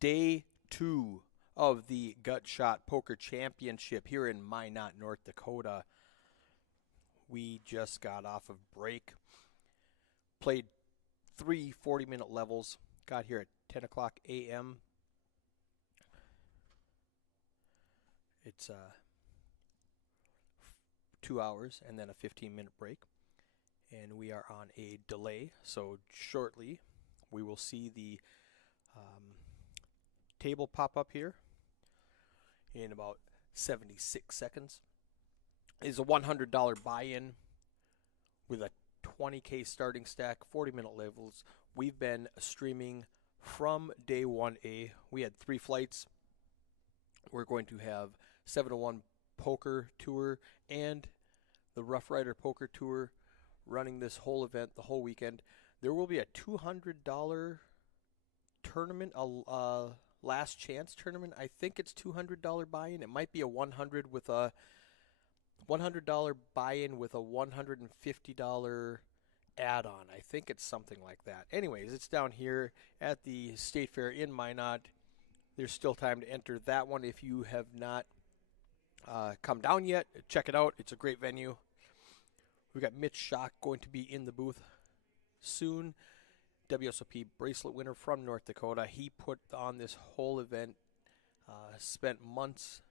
day 2 of the Gut Shot Poker Championship here in Minot, North Dakota. We just got off of break, played 3 40-minute levels, got here at 10 o'clock a.m. It's 2 hours and then a 15-minute break. And we are on a delay, so shortly we will see the table pop up here in about 76 seconds. It's a $100 buy-in with a 20K starting stack, 40-minute levels. We've been streaming from day 1A. We had 3 flights. We're going to have 701 Poker Tour and the Rough Rider Poker Tour running this whole event the whole weekend. There will be a $200 tournament, a last chance tournament. I think it's $200 buy-in. It might be a $100 with a $100 buy-in with a $150 add-on. I think it's something like that. Anyways, it's down here at the State Fair in Minot. There's still time to enter that one if you have not come down yet. Check it out. It's a great venue. We've got Mitch Schock going to be in the booth soon. WSOP bracelet winner from North Dakota. He put on this whole event, spent months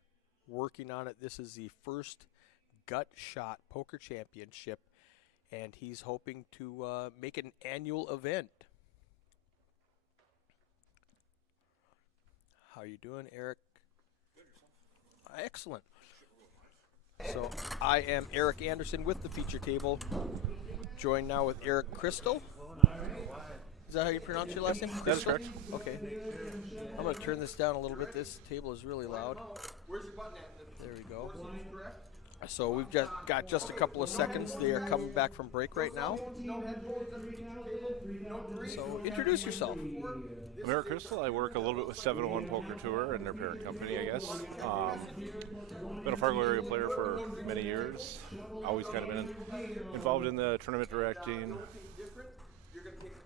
working on it. This is the first Gut Shot Poker Championship, and he's hoping to make it an annual event. How you doing, Eric? Excellent. So I am Eric Anderson with the feature table, joined now with Eric Crystal. Is that how you pronounce your last name? That is correct. Okay. I'm going to turn this down a little bit. This table is really loud. There we go. So we've just got a couple of seconds. They are coming back from break right now. So introduce yourself. I'm Eric Crystal. I work a little bit with 701 Poker Tour and their parent company, I guess. Been a Fargo area player for many years. Always kind of been involved in the tournament directing,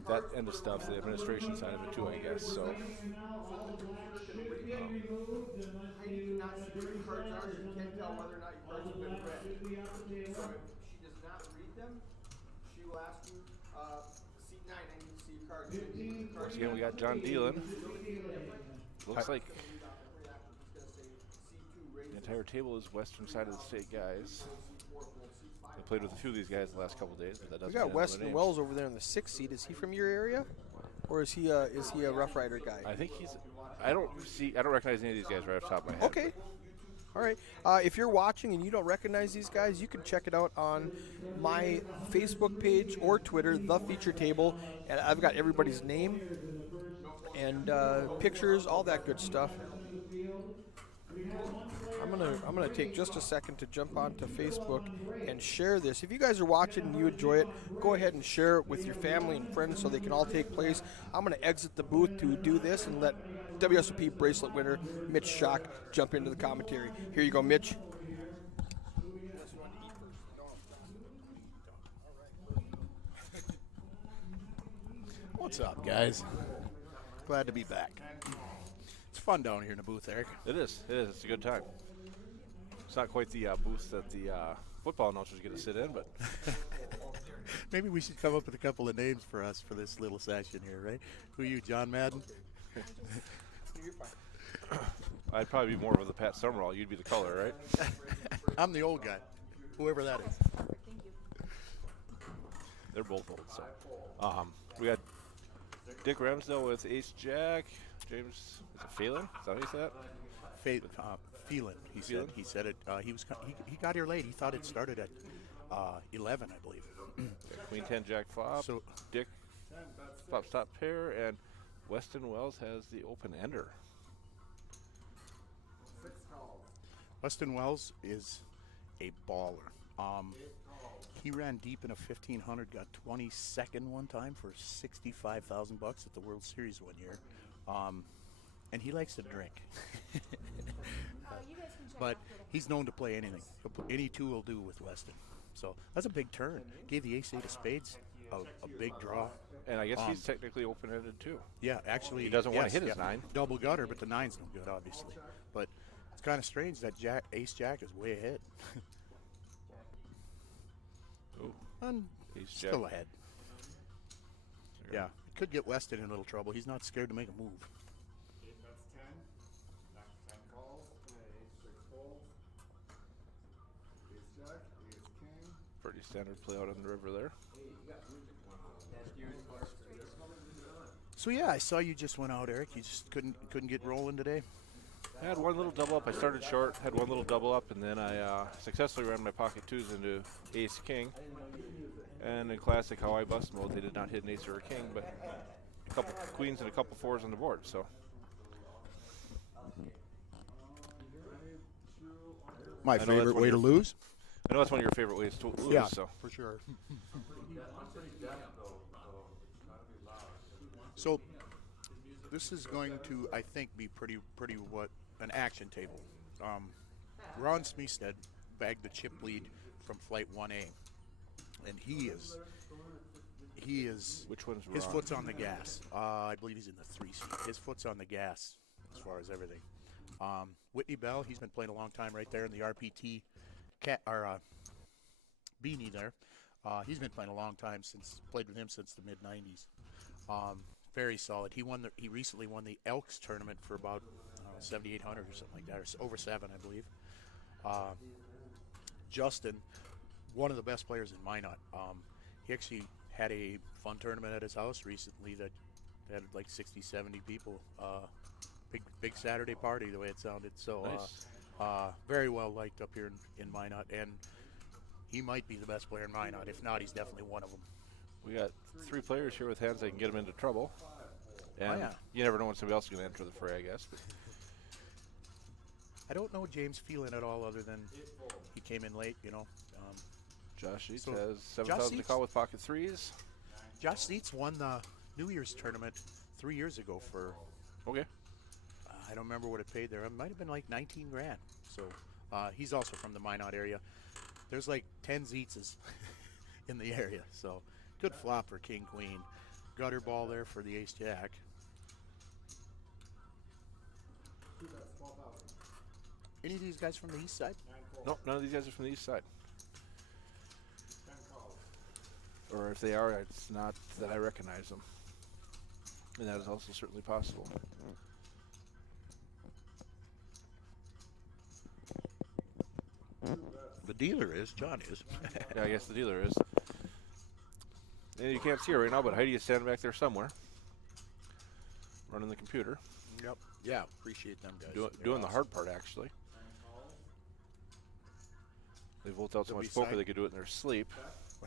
that end of stuff, the administration side of it too, I guess. So. Once again, we got John Dealin. Looks like the entire table is western side of the state guys. I played with a few of these guys the last couple of days, but that doesn't. We got Weston Wells over there in the 6th seat. Is he from your area, or is he a Rough Rider guy? I think he's. I don't recognize any of these guys right off the top of my head. Okay. All right. If you're watching and you don't recognize these guys, you can check it out on my Facebook page or Twitter, The Feature Table, and I've got everybody's name and pictures, all that good stuff. I'm gonna take just a second to jump onto Facebook and share this. If you guys are watching and you enjoy it, go ahead and share it with your family and friends so they can all take place. I'm gonna exit the booth to do this and let WSOP bracelet winner Mitch Schock jump into the commentary. Here you go, Mitch. What's up, guys? Glad to be back. It's fun down here in the booth, Eric. It is. It's a good time. It's not quite the booth that the football announcers get to sit in, but Maybe we should come up with a couple of names for us for this little session here, right? Who are you, John Madden? I'd probably be more of the Pat Summerall. You'd be the color, right? I'm the old guy, whoever that is. They're both old. So we got Dick Ramsdale with Ace Jack. James, is it Phelan? Is that how you say that? Phelan. He said it. He got here late. He thought it started at 11, I believe. Queen 10 Jack flop. So Dick flops top pair, and Weston Wells has the open ender. Weston Wells is a baller. He ran deep in a 1500, got 22nd one time for $65,000 at the World Series one year. And he likes to drink. But he's known to play anything. Any two will do with Weston. So that's a big turn. Gave the ace-8 of spades a big draw. And I guess he's technically open-ended too. Yeah, actually, He doesn't want to yes, hit his yeah. 9. Double gutter, but the 9's no good, obviously. But it's kind of strange that Ace Jack is way ahead. Ooh, And Ace still Jack. ahead. Yeah, it could get Weston in a little trouble. He's not scared to make a move. That's 10. Back 10 calls. Ace 6 folds. Ace Jack. Ace King. Pretty standard play out on the river there. So yeah, I saw you just went out, Eric. You just couldn't get rolling today. I had one little double up. I started short, had one little double up, and then I successfully ran my pocket 2s into Ace King. And in classic Hawaii bust mode, they did not hit an ace or a king, but a couple queens and a couple 4s on the board. So My that's favorite one way of to your- lose. I know that's one of your favorite ways to lose. Yeah, So for sure. So this is going to, I think, be pretty what an action table. Ron Smeested bagged the chip lead from flight 1A, and he is which one's his Ron? foot's on the gas. I believe he's in the 3 seat. His foot's on the gas as far as everything. Whitney Bell, he's been playing a long time right there in the RPT beanie there. He's been playing a long time played with him since the mid '90s. Very solid. He recently won the Elks tournament for about 7,800 or something like that, or over 7, I believe. Justin, one of the best players in Minot. He actually had a fun tournament at his house recently that had like 60, 70 people. Big Saturday party, the way it sounded. So Nice. very well liked up here in Minot, and he might be the best player in Minot. If not, he's definitely one of them. We got 3 players here with hands that can get them into trouble. And yeah. you never know when somebody else is going to enter the fray, I guess. But I don't know James Phelan at all, other than he came in late, Josh Sheets So, has Josh 7,000 to Sheets- call with pocket 3s. Josh Seitz won the New Year's tournament 3 years ago for, Okay. I don't remember what it paid there. It might have been like 19 grand. So he's also from the Minot area. There's like 10 Zeitzes in the area. So good flop for King Queen. Gutter ball there for the Ace Jack. Any of these guys from the east side? Nope, none of these guys are from the east side. 10 calls. Or if they are, it's not that I recognize them. And that is also certainly possible. The dealer is. John is. Yeah, I guess the dealer is. And you can't see her right now, but Heidi is standing back there somewhere. Running the computer. Yep. Yeah, appreciate them guys. They're Doing the awesome. hard part, actually. They volt out so The much poker beside- they could do it in their sleep.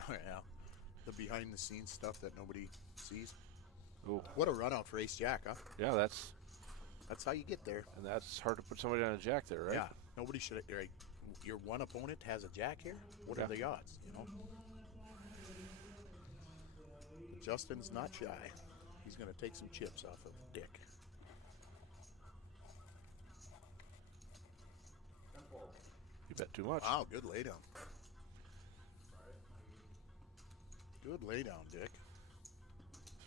Yeah. The behind the scenes stuff that nobody sees. Ooh. What a run out for Ace Jack, huh? Yeah, that's That's how you get there. and that's hard to put somebody on a jack there, right? Yeah. Nobody should. Right, your one opponent has a jack here. What Yeah. are the odds? Justin's not shy. He's going to take some chips off of Dick. You bet too much. Wow, good laydown. Good laydown, Dick.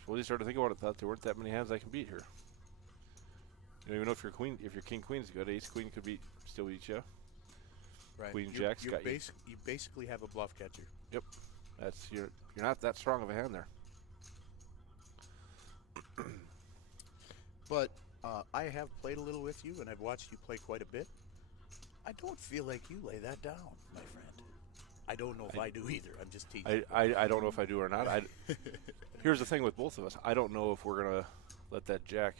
Well, you started to think about it, thought there weren't that many hands I can beat here. You don't even know if your king queen's good. Ace queen could still beat you. Right. Queen Jack's got you. You basically have a bluff catcher. Yep. That's you're not that strong of a hand there. But I have played a little with you, and I've watched you play quite a bit. I don't feel like you lay that down, my friend. I don't know if I do either. I'm just teasing. I don't know if I do or not. Here's the thing with both of us. I don't know if we're gonna let that jack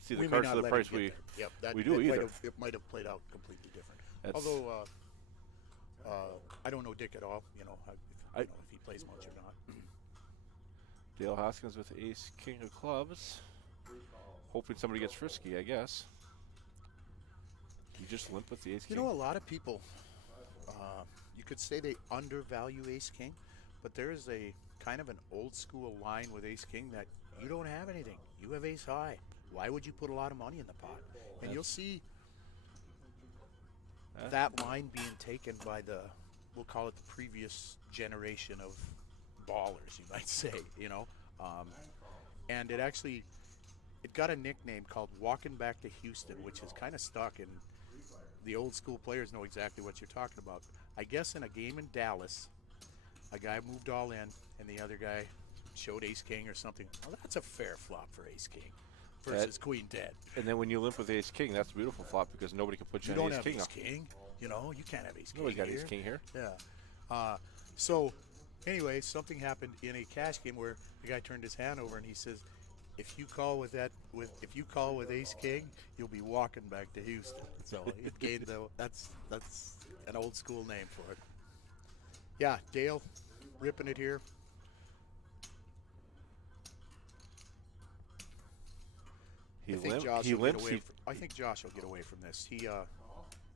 see the We may cards not for the let price him get we there. Yep, we do might either. have- It might have played out completely different. That's- Although I don't know Dick at all. I don't know if he plays much or not. Dale Hoskins with ace king of clubs, hoping somebody gets frisky, I guess. You just limp with the ace You king. know, a lot of people, you could say they undervalue Ace King, but there is a kind of an old school line with Ace King that you don't have anything. You have Ace High. Why would you put a lot of money in the pot? And you'll see that line being taken by we'll call it the previous generation of ballers, you might say, And it actually, it got a nickname called Walking Back to Houston, which is kind of stuck, and the old school players know exactly what you're talking about. I guess in a game in Dallas, a guy moved all in, and the other guy showed ace king or something. Well, that's a fair flop for ace king versus queen dead. And then when you limp with ace king, that's a beautiful flop because nobody can put you, You on don't ace have king. ace king. You know, you can't have ace king. Nobody's got here. ace king here. Yeah. So, anyway, something happened in a cash game where the guy turned his hand over and he says, "If you call with ace king, you'll be walking back to Houston." So it gained that's an old school name for it. Yeah, Dale, ripping it here. He I think limps. Josh He will get limps. away I think Josh will get away from this. He called.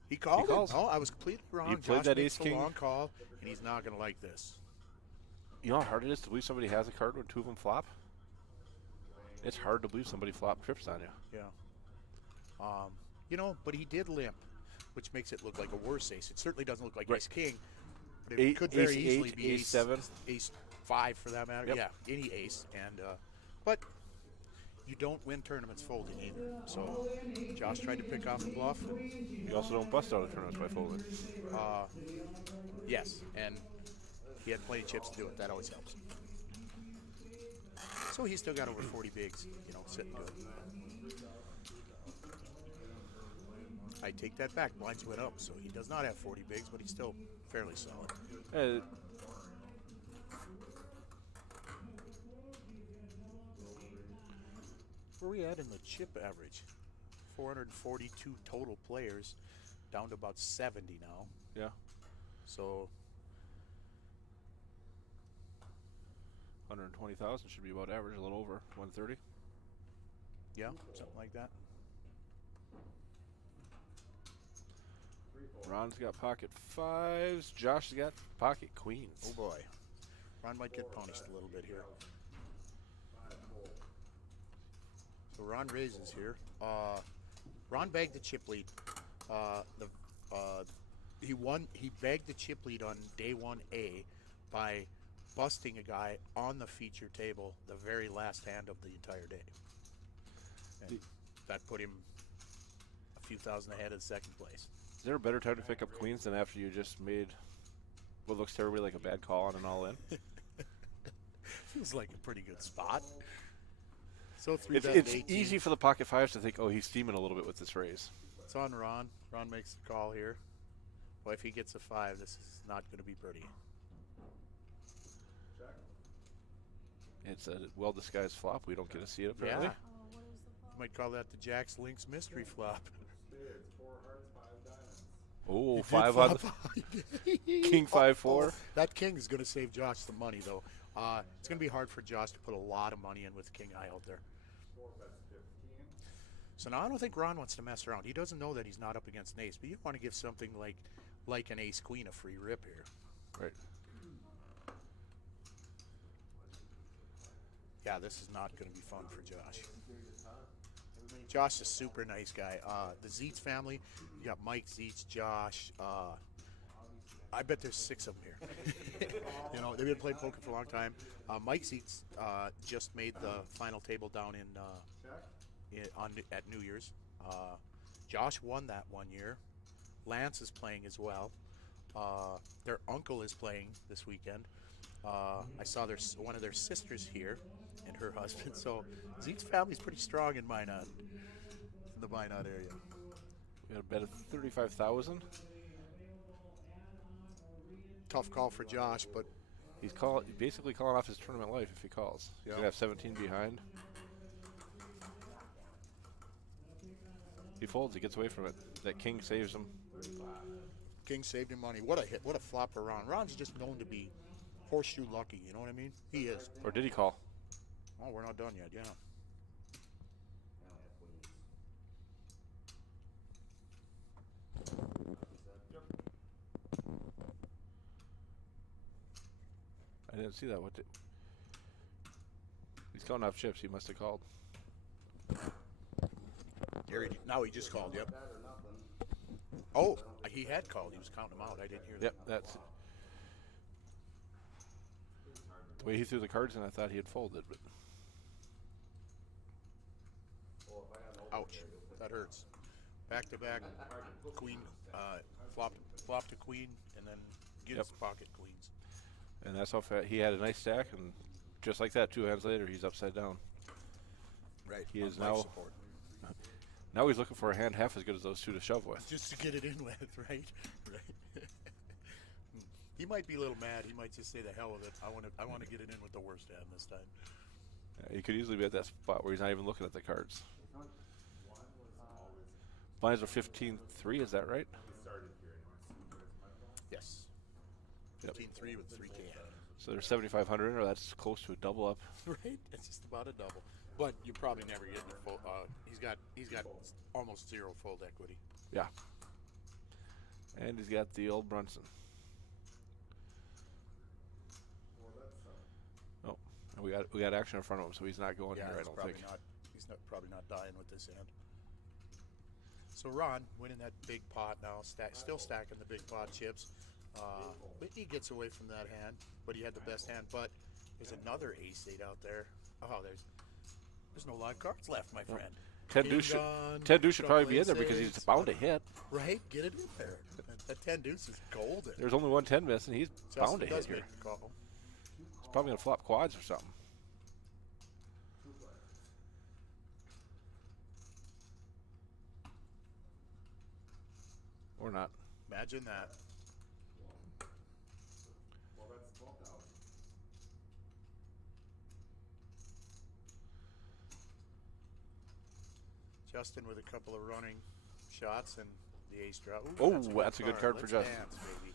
He calls. Oh, I was completely wrong. You played Josh that makes ace the king. long call, and he's not going to like this. You know how hard it is to believe somebody has a card when two of them flop? It's hard to believe somebody flop trips on you. Yeah. You know, but he did limp, which makes it look like a worse ace. It certainly doesn't look like Right. ace king, but it could very ace easily eight, be ace seven. ace five for that matter. Yep. Yeah, any ace. And but you don't win tournaments folding either. So Josh tried to pick off the bluff. And, You also don't bust out of tournaments by folding. yes, and he had plenty of chips to do it. That always helps. So he's still got over 40 bigs, you know, sitting good. I take that back. Blinds went up, so he does not have 40 bigs, but he's still fairly solid. Uh, Where are we at in the chip average? 442 total players, down to about 70 now. yeah. So 120,000 should be about average, a little over 130. yeah, something like that. Ron's got pocket fives. Josh's got pocket queens. Oh boy, Ron might get punished a little bit here. So Ron raises here. Ron bagged the chip lead. He won. He bagged the chip lead on day 1A by busting a guy on the feature table the very last hand of the entire day. And that put him a few thousand ahead of second place. Is there a better time to pick up queens than after you just made what looks terribly like a bad call on an all-in? Feels like a pretty good spot. So It's easy for the pocket fives to think, oh, he's steaming a little bit with this raise. It's on Ron. Ron makes the call here. Well, if he gets a 5, this is not going to be pretty. It's a well-disguised flop. We don't get to see it, apparently. Yeah. You might call that the Jack's Links mystery flop. Spades, 4 hearts, 5 diamonds. Oh, 5 on the king 5-4. That king is going to save Josh the money, though. It's going to be hard for Josh to put a lot of money in with king high out there. 4 bets, 15. So now I don't think Ron wants to mess around. He doesn't know that he's not up against an ace, but you want to give something like an ace queen a free rip here. Right. Yeah, this is not going to be fun for Josh. Josh is a super nice guy. The Zeitz family, you got Mike Zeitz, Josh. I bet there's 6 of them here. You know, they've been playing poker for a long time. Mike Zeitz just made the final table down at New Year's. Josh won that one year. Lance is playing as well. Their uncle is playing this weekend. I saw one of their sisters here and her husband. So Zeke's family's pretty strong in Minot, in the Minot area. We got a bet of 35,000. Tough call for Josh, but He's basically calling off his tournament life if he calls. He's Yeah. gonna have 17 behind. He folds. He gets away from it. That king saves him. King saved him money. What a hit! What a flop for Ron. Ron's just known to be horseshoe lucky. You know what I mean? He is. Or did he call? Oh, we're not done yet. Yeah. I didn't see that. He's calling off chips. He must have called. Now he just called. Yep. Oh, he had called. He was counting them out. I didn't hear that. Yep, that's the way he threw the cards in. I thought he had folded, but Ouch. That hurts. Back to back, queen, flop to queen, and then gives pocket queens. And that's how fat he had a nice stack, and just like that, 2 hands later, he's upside down. Right. He is life now. support. Now he's looking for a hand half as good as those 2 to shove with. Just to get it in with, right? Right. He might be a little mad. He might just say, "The hell with it. I want to get it in with the worst hand this time." He could easily be at that spot where he's not even looking at the cards. Blinds are 15-3, is that right? Yes. Yep. 15-3 with 3K hand. So there's 7,500, or that's close to a double up. Right. It's just about a double. But you're probably never getting a full. He's got almost zero fold equity. Yeah. And he's got the old Brunson. Oh, and we got action in front of him, so he's not going here. I don't think. He's probably not dying with this hand. So Ron winning that big pot now, still stacking the big pot chips. Whitney gets away from that hand, but he had the best hand. But there's another ace-8 out there. Oh, there's no live cards left, my friend. Ted Deuce should probably be in there because he's bound to hit. Right, get it in there. That 10 deuce is golden. There's only 1 10 miss, and he's bound to hit does here. make a call. He's probably gonna flop quads or something. Or not. Imagine that. Well, that's 12,000. Justin with a couple of running shots and the ace draw. Ooh, Oh, that's a good card for Let's Justin. dance, baby.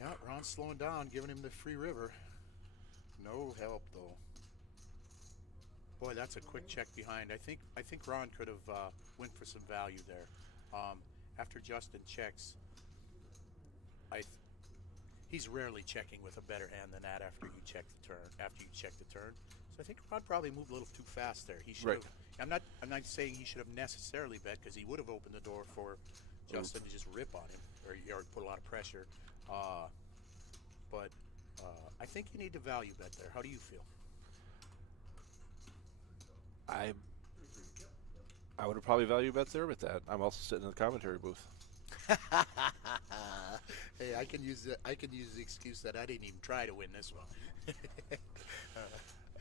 Yeah, Ron's slowing down, giving him the free river. No help though. Boy, that's a quick check behind. I think Ron could have went for some value there. After Justin checks, he's rarely checking with a better hand than that after you check the turn. So I think Ron probably moved a little too fast there. He should Right. have. I'm not saying he should have necessarily bet because he would have opened the door for Justin to just rip on him or put a lot of pressure. But I think you need to value bet there. How do you feel? I would have probably value bet there with that. I'm also sitting in the commentary booth. Hey, I can use the excuse that I didn't even try to win this one.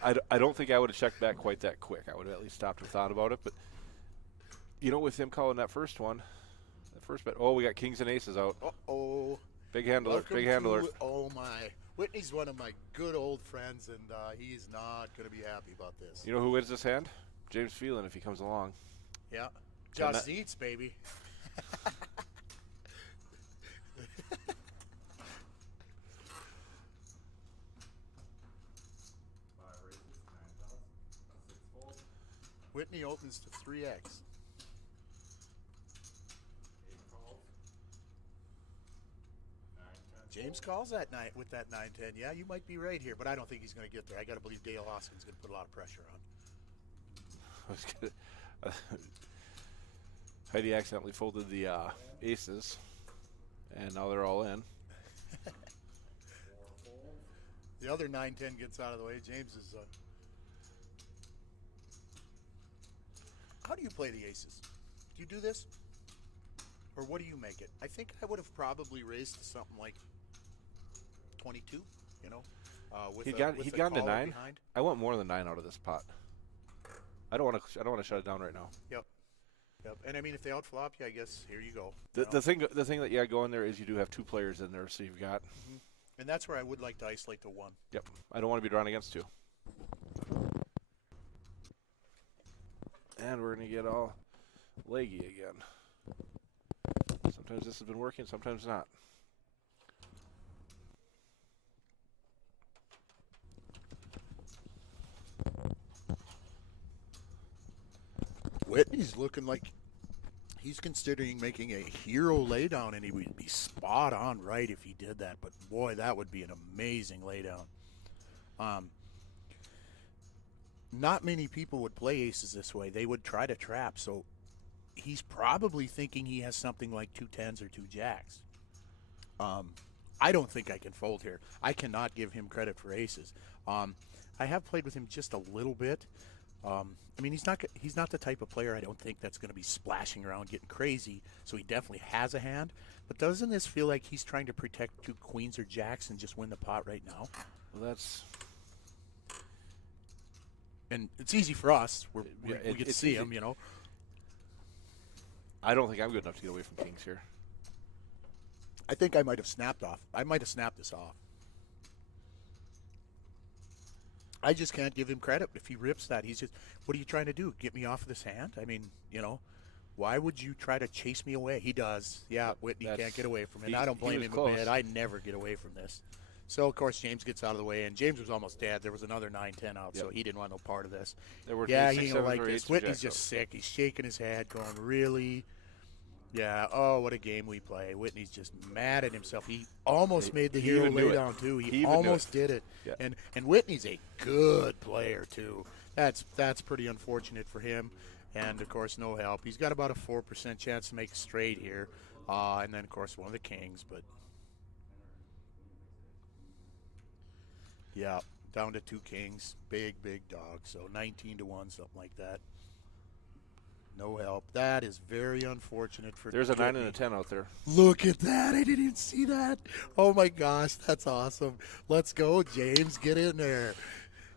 I don't think I would have checked back quite that quick. I would have at least stopped and thought about it. But, with him calling that first one, that first bet, we got kings and aces out. Uh-oh. Big handler, big handler. Oh, my. Whitney's one of my good old friends, and he's not going to be happy about this. You know who wins this hand? James Phelan, if he comes along. Yeah. Just eats, baby. Whitney opens to 3x. James calls that night with that 9-10. Yeah, you might be right here, but I don't think he's going to get there. I got to believe Dale Hoskin's going to put a lot of pressure on. Heidi accidentally folded the aces, and now they're all in. The other 9-10 gets out of the way. James is. How do you play the aces? Do you do this? Or what do you make it? I think I would have probably raised to something like 22, He'd gone to 9. Behind. I want more than 9 out of this pot. I don't want to shut it down right now. Yep. And I mean, if they outflop you, I guess here you go. The thing that you got going there is you do have 2 players in there, so you've got. Mm-hmm. And that's where I would like to isolate to 1. Yep. I don't want to be drawn against 2. And we're going to get all leggy again. Sometimes this has been working, sometimes not. Whitney's looking like he's considering making a hero laydown, and he would be spot on right if he did that. But boy, that would be an amazing laydown. Not many people would play aces this way. They would try to trap. So he's probably thinking he has something like 2 10s or 2 jacks. I don't think I can fold here. I cannot give him credit for aces. I have played with him just a little bit. I mean, he's not the type of player I don't think that's going to be splashing around getting crazy. So he definitely has a hand. But doesn't this feel like he's trying to protect two queens or jacks and just win the pot right now? Well, that's And it's easy for us. We get to it's see easy. him, you know. I don't think I'm good enough to get away from kings here. I think I might have snapped this off. I just can't give him credit if he rips that. He's just, what are you trying to do? Get me off of this hand? I mean, you know, why would you try to chase me away? He does. Yeah, Whitney can't get away from it. I don't blame was him close. a bit. I never get away from this. So, of course, James gets out of the way, and James was almost dead. There was another 9-10 out, so he didn't want no part of this. There were Yeah, six, he don't sevens, like or this. eights, or Whitney's jacks just sick. He's shaking his head, going, really? Yeah, oh, what a game we play. Whitney's just mad at himself. He almost made the he hero even knew lay it. down, too. He He even knew almost it. did it. Yeah. And Whitney's a good player, too. That's pretty unfortunate for him. And, of course, no help. He's got about a 4% chance to make a straight here. And then, of course, one of the kings. But, yeah, down to two kings. Big dog. So 19-1, something like that. No help. That is very unfortunate for There's a 9 and Whitney. a 10 out there. Look at that. I didn't even see that. Oh, my gosh. That's awesome. Let's go, James. Get in there.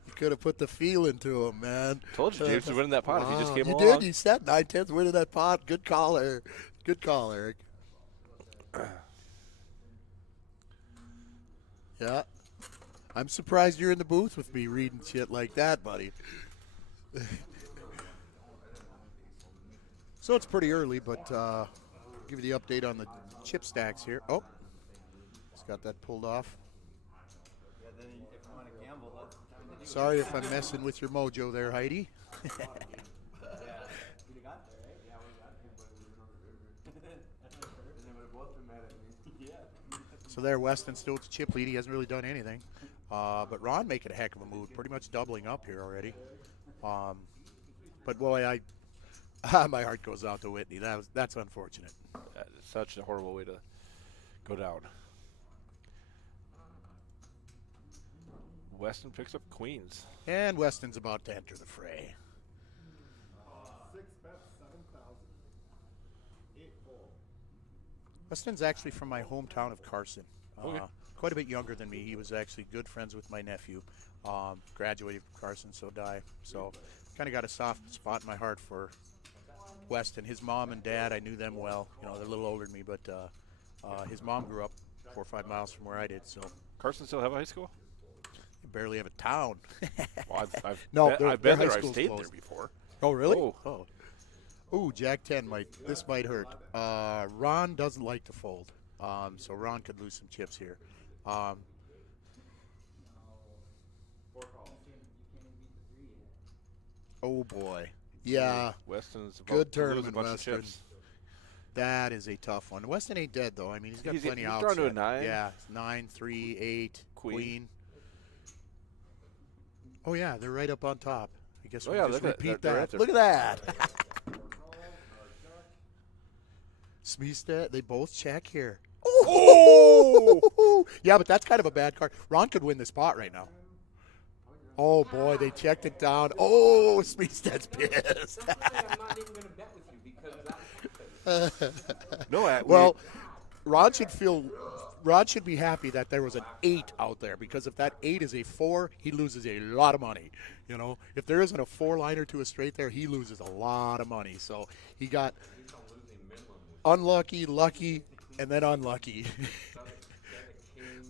You could have put the feel into him, man. Told you James was winning that pot if he just came you along. did. You said 9-10's winning that pot. Good call, Eric. Good call, Eric. Yeah. I'm surprised you're in the booth with me reading shit like that, buddy. So it's pretty early, but give you the update on the chip stacks here. Oh, just got that pulled off. Sorry if I'm messing with your mojo there, Heidi. So there, Weston still with the chip lead. He hasn't really done anything. But Ron making a heck of a move, pretty much doubling up here already. But boy, my heart goes out to Whitney. That's unfortunate. That is such a horrible way to go down. Weston picks up queens. And Weston's about to enter the fray. 6 bets, 7,000. 8 full. Weston's actually from my hometown of Carson. Okay. Quite a bit younger than me. He was actually good friends with my nephew. Graduated from Carson, so die. So kind of got a soft spot in my heart for Weston. His mom and dad, I knew them well. You know, they're a little older than me, but his mom grew up 4 or 5 miles from where I did. So Carson still have a high school? you barely have a town. Well, I've No, been, their- I've their been high there. I've school's stayed closed. there before. Oh, really? Oh. Ooh, Jack 10 this might hurt. Ron doesn't like to fold. So Ron could lose some chips here. Oh boy. Yeah, Weston's about Good to lose a tournament, bunch Weston. of chips. that is a tough one. Weston ain't dead though. I mean, he's got He's- plenty he's outs. drawn to a yet. 9. Yeah, 9, 3, 8, Queen. queen. Oh yeah, they're right up on top. I guess Oh, we yeah, just look at- repeat they're that. right there. Look at that. Smeestad, they both check here. Oh! Yeah, but that's kind of a bad card. Ron could win the spot right now. Oh boy, they checked it down. Oh, Smeestad's pissed. I'm not even going to bet with you because No, Well, Ron should be happy that there was an 8 out there, because if that 8 is a 4, he loses a lot of money. You know, if there isn't a 4-liner to a straight there, he loses a lot of money. So he got unlucky, lucky, and then unlucky.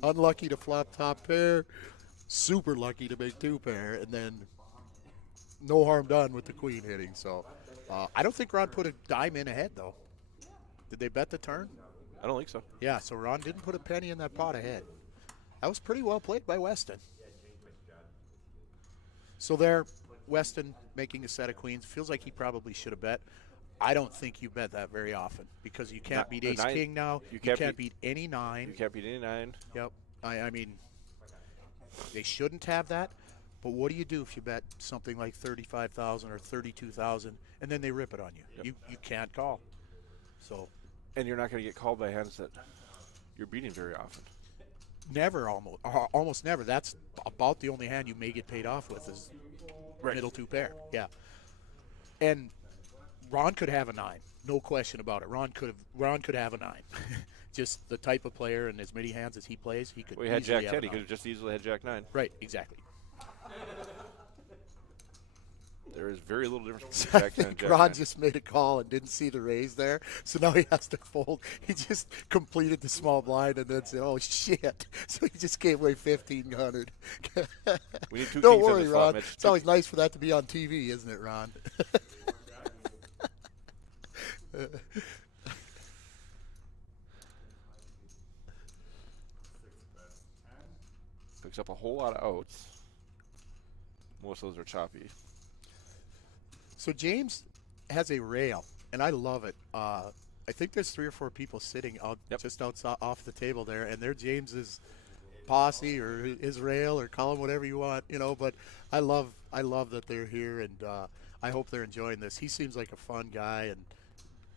Unlucky to flop top pair, super lucky to make 2 pair, and then no harm done with the queen hitting. So I don't think Ron put a dime in ahead though. Did they bet the turn? I don't think so. Yeah, so Ron didn't put a penny in that pot ahead. That was pretty well played by Weston. So there, Weston making a set of queens. Feels like he probably should have bet. I don't think you bet that very often, because you can't Not- beat the ace 9 king now. You can't beat any 9. You can't beat any 9. Yep. I mean, they shouldn't have that. But what do you do if you bet something like 35,000 or 32,000 and then they rip it on you? Yep. You can't call. So And you're not going to get called by hands that you're beating very often. never, almost never. That's about the only hand you may get paid off with is Right. Middle two pair. Yeah. And Ron could have a 9, no question about it. Ron could have a 9. Just the type of player and as many hands as he plays, he could. Well, he had easily Jack have 10. a He could 9. have just easily had Jack 9. Right, exactly. There is very little difference between Jack 10 and Jack Ron 9. just made a call and didn't see the raise there, so now he has to fold. He just completed the small blind and then said, "Oh shit!" So he just gave away 1,500. We need 2 Don't kings in worry, the flop, Ron. Mitch. It's always nice for that to be on TV, isn't it, Ron? Picks up a whole lot of outs. Most of those are choppy. So James has a rail, and I love it. I think there's 3 or 4 people sitting out just outside off the table there, and they're James's posse or his rail or call him whatever you want, But I love that they're here, and I hope they're enjoying this. He seems like a fun guy, and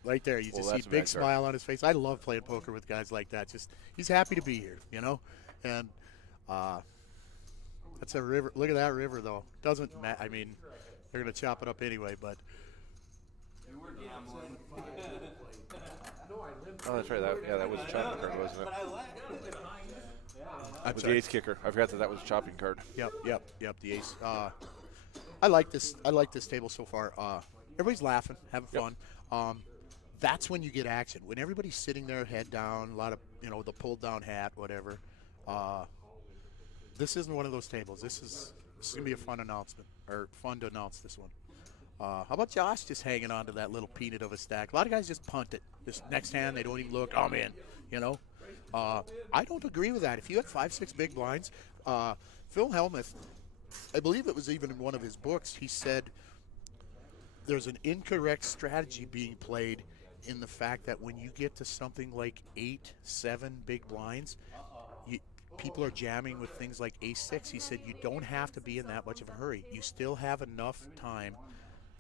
right there you just see a big smile on his face. I love playing poker with guys like that. Just he's happy to be here, and. That's a river. Look at that river, though. Doesn't matter. I mean, they're going to chop it up anyway, but. Oh, that's right. That was a chopping card, wasn't it? I'm With sorry. the ace kicker. I forgot that was a chopping card. Yep. The ace. I like this. I like this table so far. Everybody's laughing, having fun. That's when you get action. When everybody's sitting there, head down, a lot of the pulled down hat, whatever. This isn't one of those tables. This is gonna be a fun announcement, or fun to announce this one. How about Josh just hanging on to that little peanut of a stack? A lot of guys just punt it. This next hand, they don't even look. I'm in. I don't agree with that. If you had 5-6 big blinds, Phil Hellmuth, I believe it was even in one of his books, he said there's an incorrect strategy being played in the fact that when you get to something like 8-7 big blinds, people are jamming with things like ace-6. He said you don't have to be in that much of a hurry. You still have enough time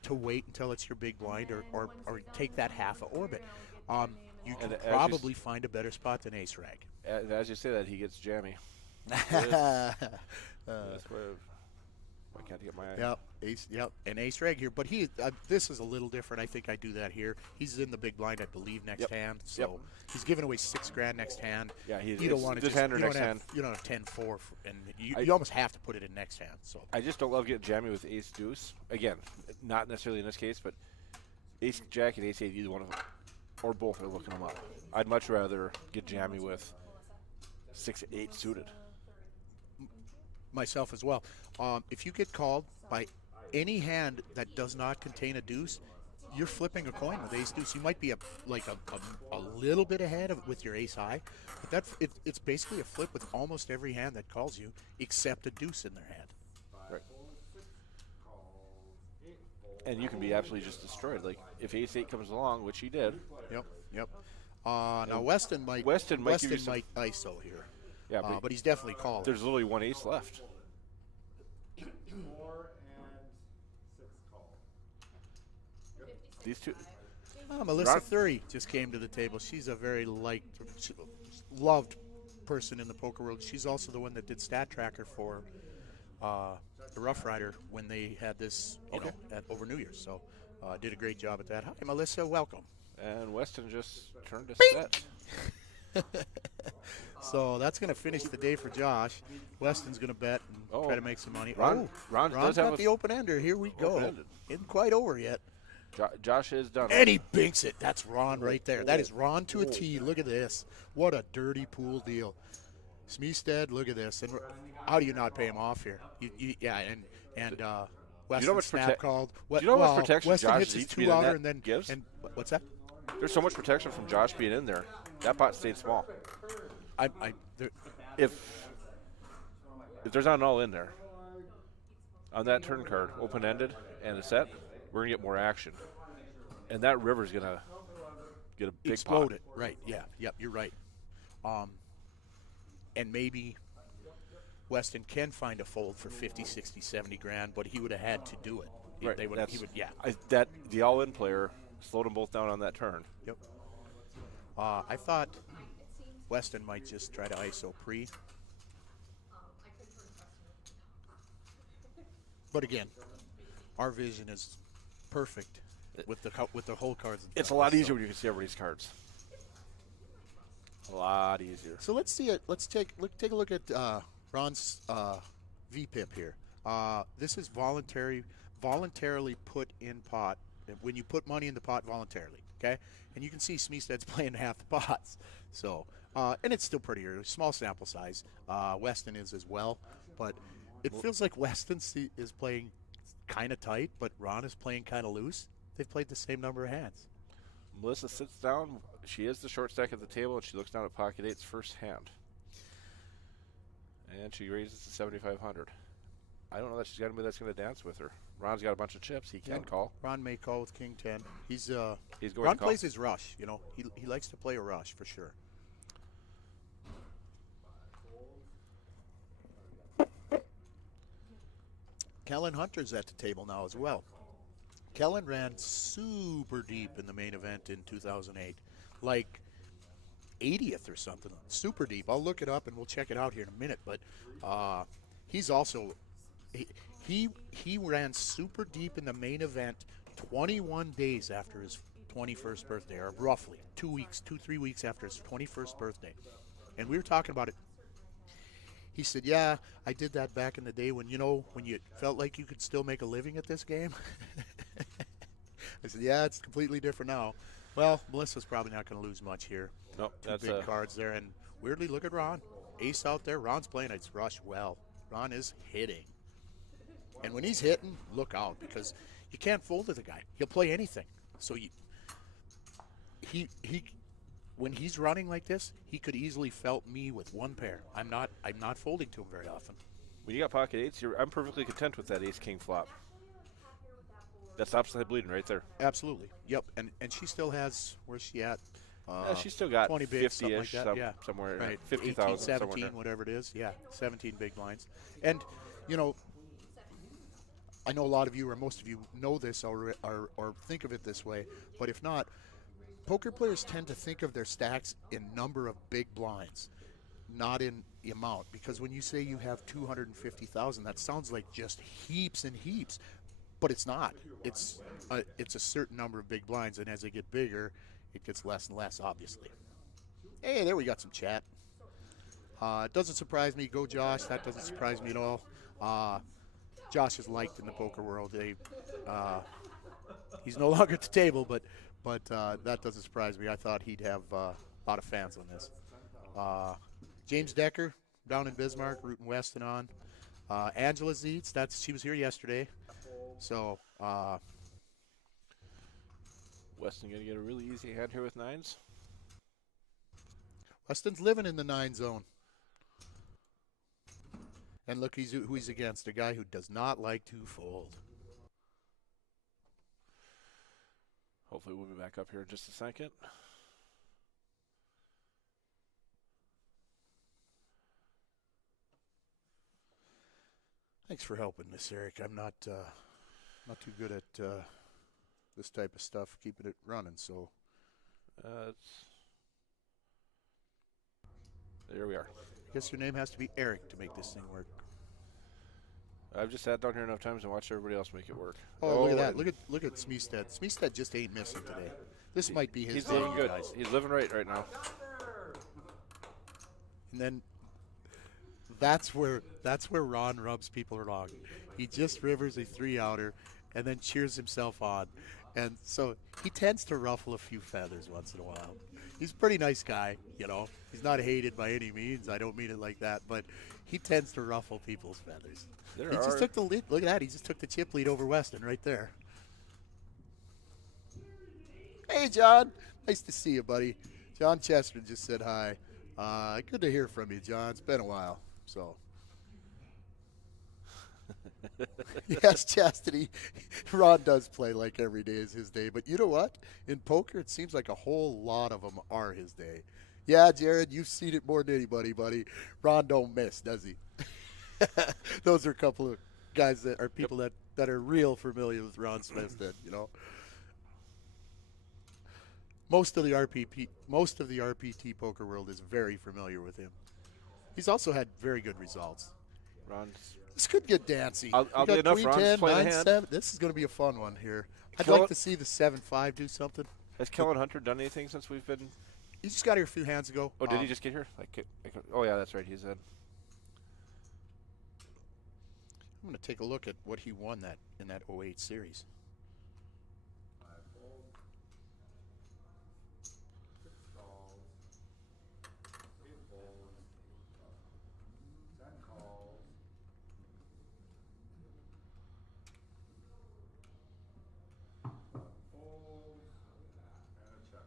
to wait until it's your big blind or take that half a orbit. You can probably find a better spot than ace-rag. As you say that, he gets jammy. That's why I can't get my eye. And ace rag here, but this is a little different. I think I do that here. He's in the big blind, I believe, next hand, so he's giving away $6,000 next hand. Yeah, you don't want to this hand or next hand. You don't have 10-4, and you almost have to put it in next hand. So I just don't love getting jammy with ace deuce. Again, not necessarily in this case, but ace jack and ace 8, either one of them, or both are looking them up. I'd much rather get jammy with 6-8 suited. Myself as well. If you get called by any hand that does not contain a deuce, you're flipping a coin with ace deuce. You might be a little bit ahead with your ace high, but it's basically a flip with almost every hand that calls you except a deuce in their hand. Right. And you can be absolutely just destroyed. Like if ace 8 comes along, which he did. Yep. Now Weston might ISO here. Yeah, but he's definitely calling. There's literally one ace left. 4 and 6 call. These two. Melissa Thury just came to the table. She's a very loved person in the poker world. She's also the one that did Stat Tracker for the Rough Rider when they had this, over New Year's. So did a great job at that. Hi, Melissa. Welcome. And Weston just turned to set. So that's going to finish the day for Josh. Weston's going to bet and try to make some money. Ron Ron's got the open-ender. Here we go. Open-ended. Isn't quite over yet. Josh is done. And he binks it. That's Ron right there. That is Ron to a T. Look at this. What a dirty pool deal. Smeestead, look at this. And how do you not pay him off here? Weston snap called. Do you know how much protection Weston Josh hits his each being in 2-outer that and then gives? And what's that? There's so much protection from Josh being in there. That pot stayed small. If there's not an all in there on that turn card, open-ended and a set, we're gonna get more action, and that river's gonna get a big explode pot. it. Right? Yeah. Yep. You're right. And maybe Weston can find a fold for 50, 60, 70 grand, but he would have had to do it. Right. Yeah. The all-in player slowed them both down on that turn. Yep. I thought Weston might just try to ISO pre. But again, our vision is perfect with the whole cards. In It's a front of lot us, so- easier when you can see everybody's cards. A lot easier. So let's see it. Let's take a look at Ron's VPIP here. This is voluntarily put in pot when you put money in the pot voluntarily. Okay, and you can see Smeested's playing half the pots. So and it's still pretty early, small sample size. Weston is as well, but it feels like Weston is playing kind of tight, but Ron is playing kind of loose. They've played the same number of hands. Melissa sits down. She is the short stack at the table, and she looks down at pocket eight's first hand. And she raises to 7,500. I don't know that she's got anybody that's going to dance with her. Ron's got a bunch of chips. He can call. Ron may call with King 10. He's going Ron to call. plays his rush. You know, he likes to play a rush for sure. Kellen Hunter's at the table now as well. Kellen ran super deep in the main event in 2008, like 80th or something. Super deep. I'll look it up and we'll check it out here in a minute. But he's also he ran super deep in the main event 21 days after his 21st birthday, or roughly 3 weeks after his 21st birthday. And we were talking about it. He said, yeah, I did that back in the day when you felt like you could still make a living at this game. I said, yeah, it's completely different now. Well, Melissa's probably not going to lose much here. Nope, Two that's big cards there. And weirdly, look at Ron. Ace out there. Ron's playing his rush well. Ron is hitting. And when he's hitting, look out, because you can't fold to the guy. He'll play anything. So when he's running like this, he could easily felt me with one pair. I'm not folding to him very often. when you got pocket eights, I'm perfectly content with that ace-king flop. That stops the head bleeding right there. Absolutely. Yep. And she still has, where's she at? She's still got 20 bigs, something like 50-ish, that. Yeah. somewhere, Right. 50,000, 18, 17, somewhere. whatever it is. Yeah, 17 big blinds. And, I know a lot of you, or most of you, know this or think of it this way, but if not, poker players tend to think of their stacks in number of big blinds, not in the amount. Because when you say you have 250,000, that sounds like just heaps and heaps, but it's not. It's a certain number of big blinds, and as they get bigger, it gets less and less, obviously. Hey, there we got some chat. It doesn't surprise me. Go Josh. That doesn't surprise me at all. Josh is liked in the poker world. He's no longer at the table, but that doesn't surprise me. I thought he'd have a lot of fans on this. James Decker down in Bismarck, rooting Weston on. Angela Zietz, she was here yesterday. So Weston going to get a really easy hand here with nines. Weston's living in the 9 zone. And look who he's against, a guy who does not like to fold. Hopefully we'll be back up here in just a second. Thanks for helping, Miss Eric. I'm not too good at this type of stuff, keeping it running. So there we are. I guess your name has to be Eric to make this thing work. I've just sat down here enough times and watched everybody else make it work. Oh, look at that! Look at Smeested. Smeested just ain't missing today. This might be his He's day, living you good. guys. He's living right now. And then that's where Ron rubs people wrong. He just rivers a 3-outer and then cheers himself on. And so he tends to ruffle a few feathers once in a while. He's a pretty nice guy, He's not hated by any means. I don't mean it like that, but he tends to ruffle people's feathers. He just took the lead. Look at that. He just took the chip lead over Weston right there. Hey, John. Nice to see you, buddy. John Chester just said hi. Good to hear from you, John. It's been a while. So, yes, Chastity. Ron does play like every day is his day. But you know what? In poker, it seems like a whole lot of them are his day. Yeah, Jared, you've seen it more than anybody, buddy. Ron don't miss, does he? Those are a couple of guys that are people that are real familiar with Ron Smithstead, Most of the RPT poker world is very familiar with him. He's also had very good results. Ron's This could get dancy. I'll We be got enough Queen runs, 10, play the 9, hand. 7. This is going to be a fun one here. I'd Kill like it. to see the 7-5 do something. Has Kellen Hunter done anything since we've been? He just got here a few hands ago. Oh, did he just get here? Oh, yeah, that's right. He's in. I'm going to take a look at what he won that in that 08 series. 5 fold. 6 calls. 8 fold. 10 calls. 11 folds. And a check.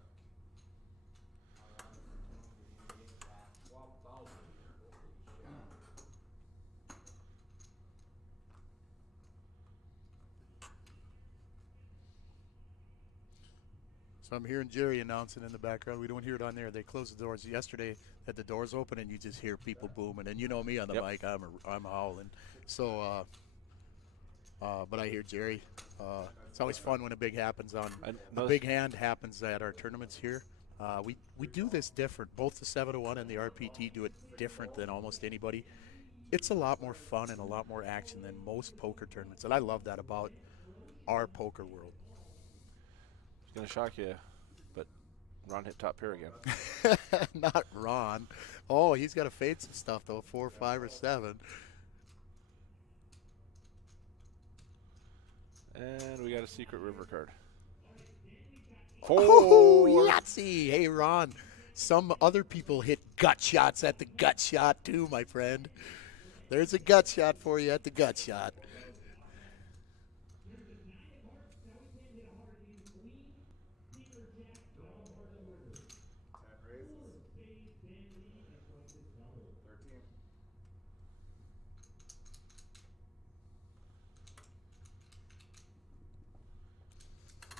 So I'm hearing Jerry announcing in the background. We don't hear it on there. They closed the doors yesterday. Had the doors open, and you just hear people booming. And you know me on the Yep. mic. I'm howling. So, but I hear Jerry. It's always fun when a big happens on a big hand happens at our tournaments here. We do this different. Both the 7-1 and the RPT do it different than almost anybody. It's a lot more fun and a lot more action than most poker tournaments, and I love that about our poker world. It's going to shock you, but Ron hit top pair again. Not Ron. Oh, he's got to fade some stuff though. 4, 5, or 7. And we got a secret river card. Oh, Yahtzee! Hey, Ron. Some other people hit gut shots at the gut shot too, my friend. There's a gut shot for you at the gut shot. Raises. 13.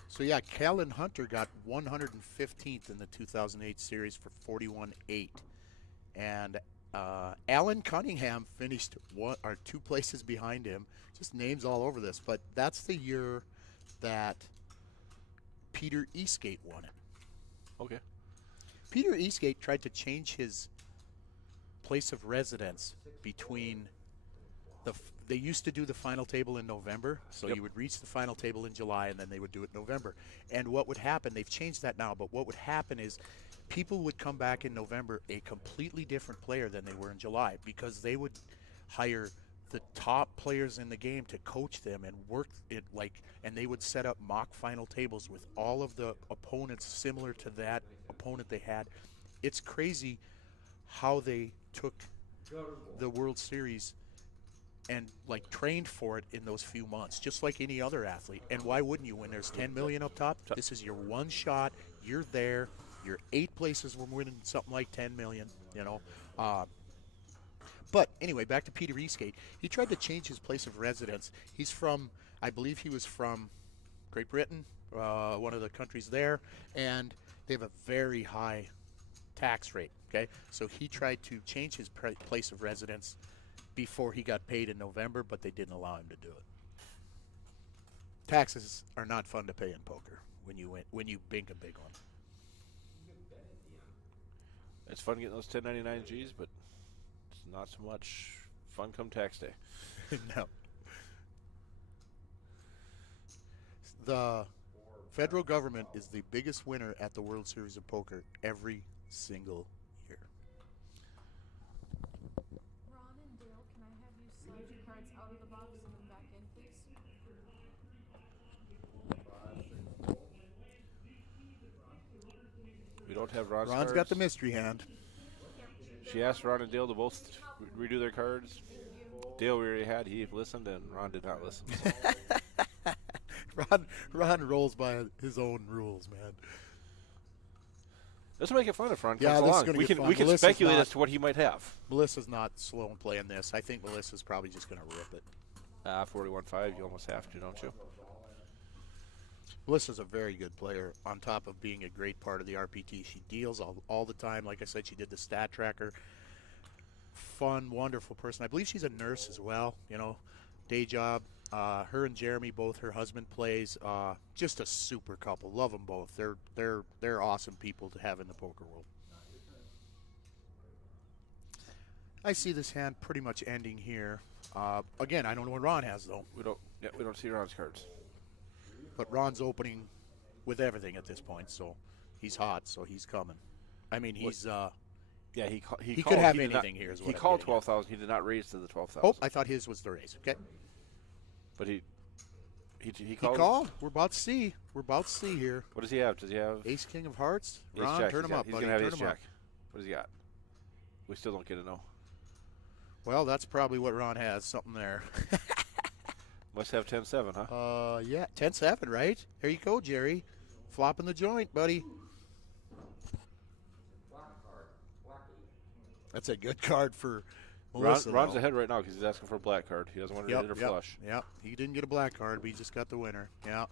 So yeah, Kellen Hunter got 115th in the 2008 series for 41.8, and Alan Cunningham finished 2 places behind him. Just names all over this, but that's the year that Peter Eastgate won it. Okay. Peter Eastgate tried to change his place of residence between they used to do the final table in November, so Yep. you would reach the final table in July and then they would do it in November. And what would happen, they've changed that now, but what would happen is people would come back in November a completely different player than they were in July, because they would hire the top players in the game to coach them and work it and they would set up mock final tables with all of the opponents similar to that opponent they had. It's crazy how they took the World Series and trained for it in those few months, just like any other athlete. And why wouldn't you? When there's 10 million up top, this is your one shot. You're there. You're 8 places from winning something like 10 million. But anyway, back to Peter Eastgate. He tried to change his place of residence. He's from, I believe he was from Great Britain, one of the countries there, and they have a very high tax rate. Okay, so he tried to change his place of residence before he got paid in November, but they didn't allow him to do it. Taxes are not fun to pay in poker when you bink a big one. It's fun getting those 1099 Gs, but it's not so much fun come tax day. No. The federal government is the biggest winner at the World Series of Poker every single year. Ron and Dale, can I have you slide your cards out of the box and then back in, please? 5, 6 fold. We don't have Ron's Ron's cards. got the mystery hand. She asked Ron and Dale to both redo their cards. Dale we already had. He listened, and Ron did not listen. Ron rolls by his own rules, man. This will make it fun if Ron Yeah, comes this is along. gonna We get can fun. we can Melissa's speculate not- as to what he might have. Melissa's not slow in playing this. I think Melissa's probably just going to rip it. 41.5. You almost have to, don't you? Melissa's a very good player on top of being a great part of the RPT. She deals all the time. Like I said, she did the stat tracker. Fun, wonderful person. I believe she's a nurse as well, day job. Her and Jeremy, both her husband plays. Just a super couple. Love them both. They're awesome people to have in the poker world. I see this hand pretty much ending here. Again, I don't know what Ron has though, We don't see Ron's cards. but Ron's opening with everything at this point, so he's hot, so he's coming. I mean, he's. Yeah, he He called, could have did not- anything here is what He I'm called getting at. 12,000. He did not raise to the 12,000. Oh, I thought his was the raise. Okay. But he He called. called. We're about to see. We're about to see here. What does he have? Does he have Ace King of Hearts. Ace Ron, Jack? turn him up, He's buddy. gonna have Turn Ace him up. Jack. What does he got? We still don't get to know. Well, that's probably what Ron has. Something there. Must have 10-7, huh? Yeah, 10-7, right? There you go, Jerry. Flopping the joint, buddy. That's a good card for Melissa. Ron's though. ahead right now because he's asking for a black card. He doesn't want to hit or flush. Yep. He didn't get a black card, but he just got the winner. Yeah.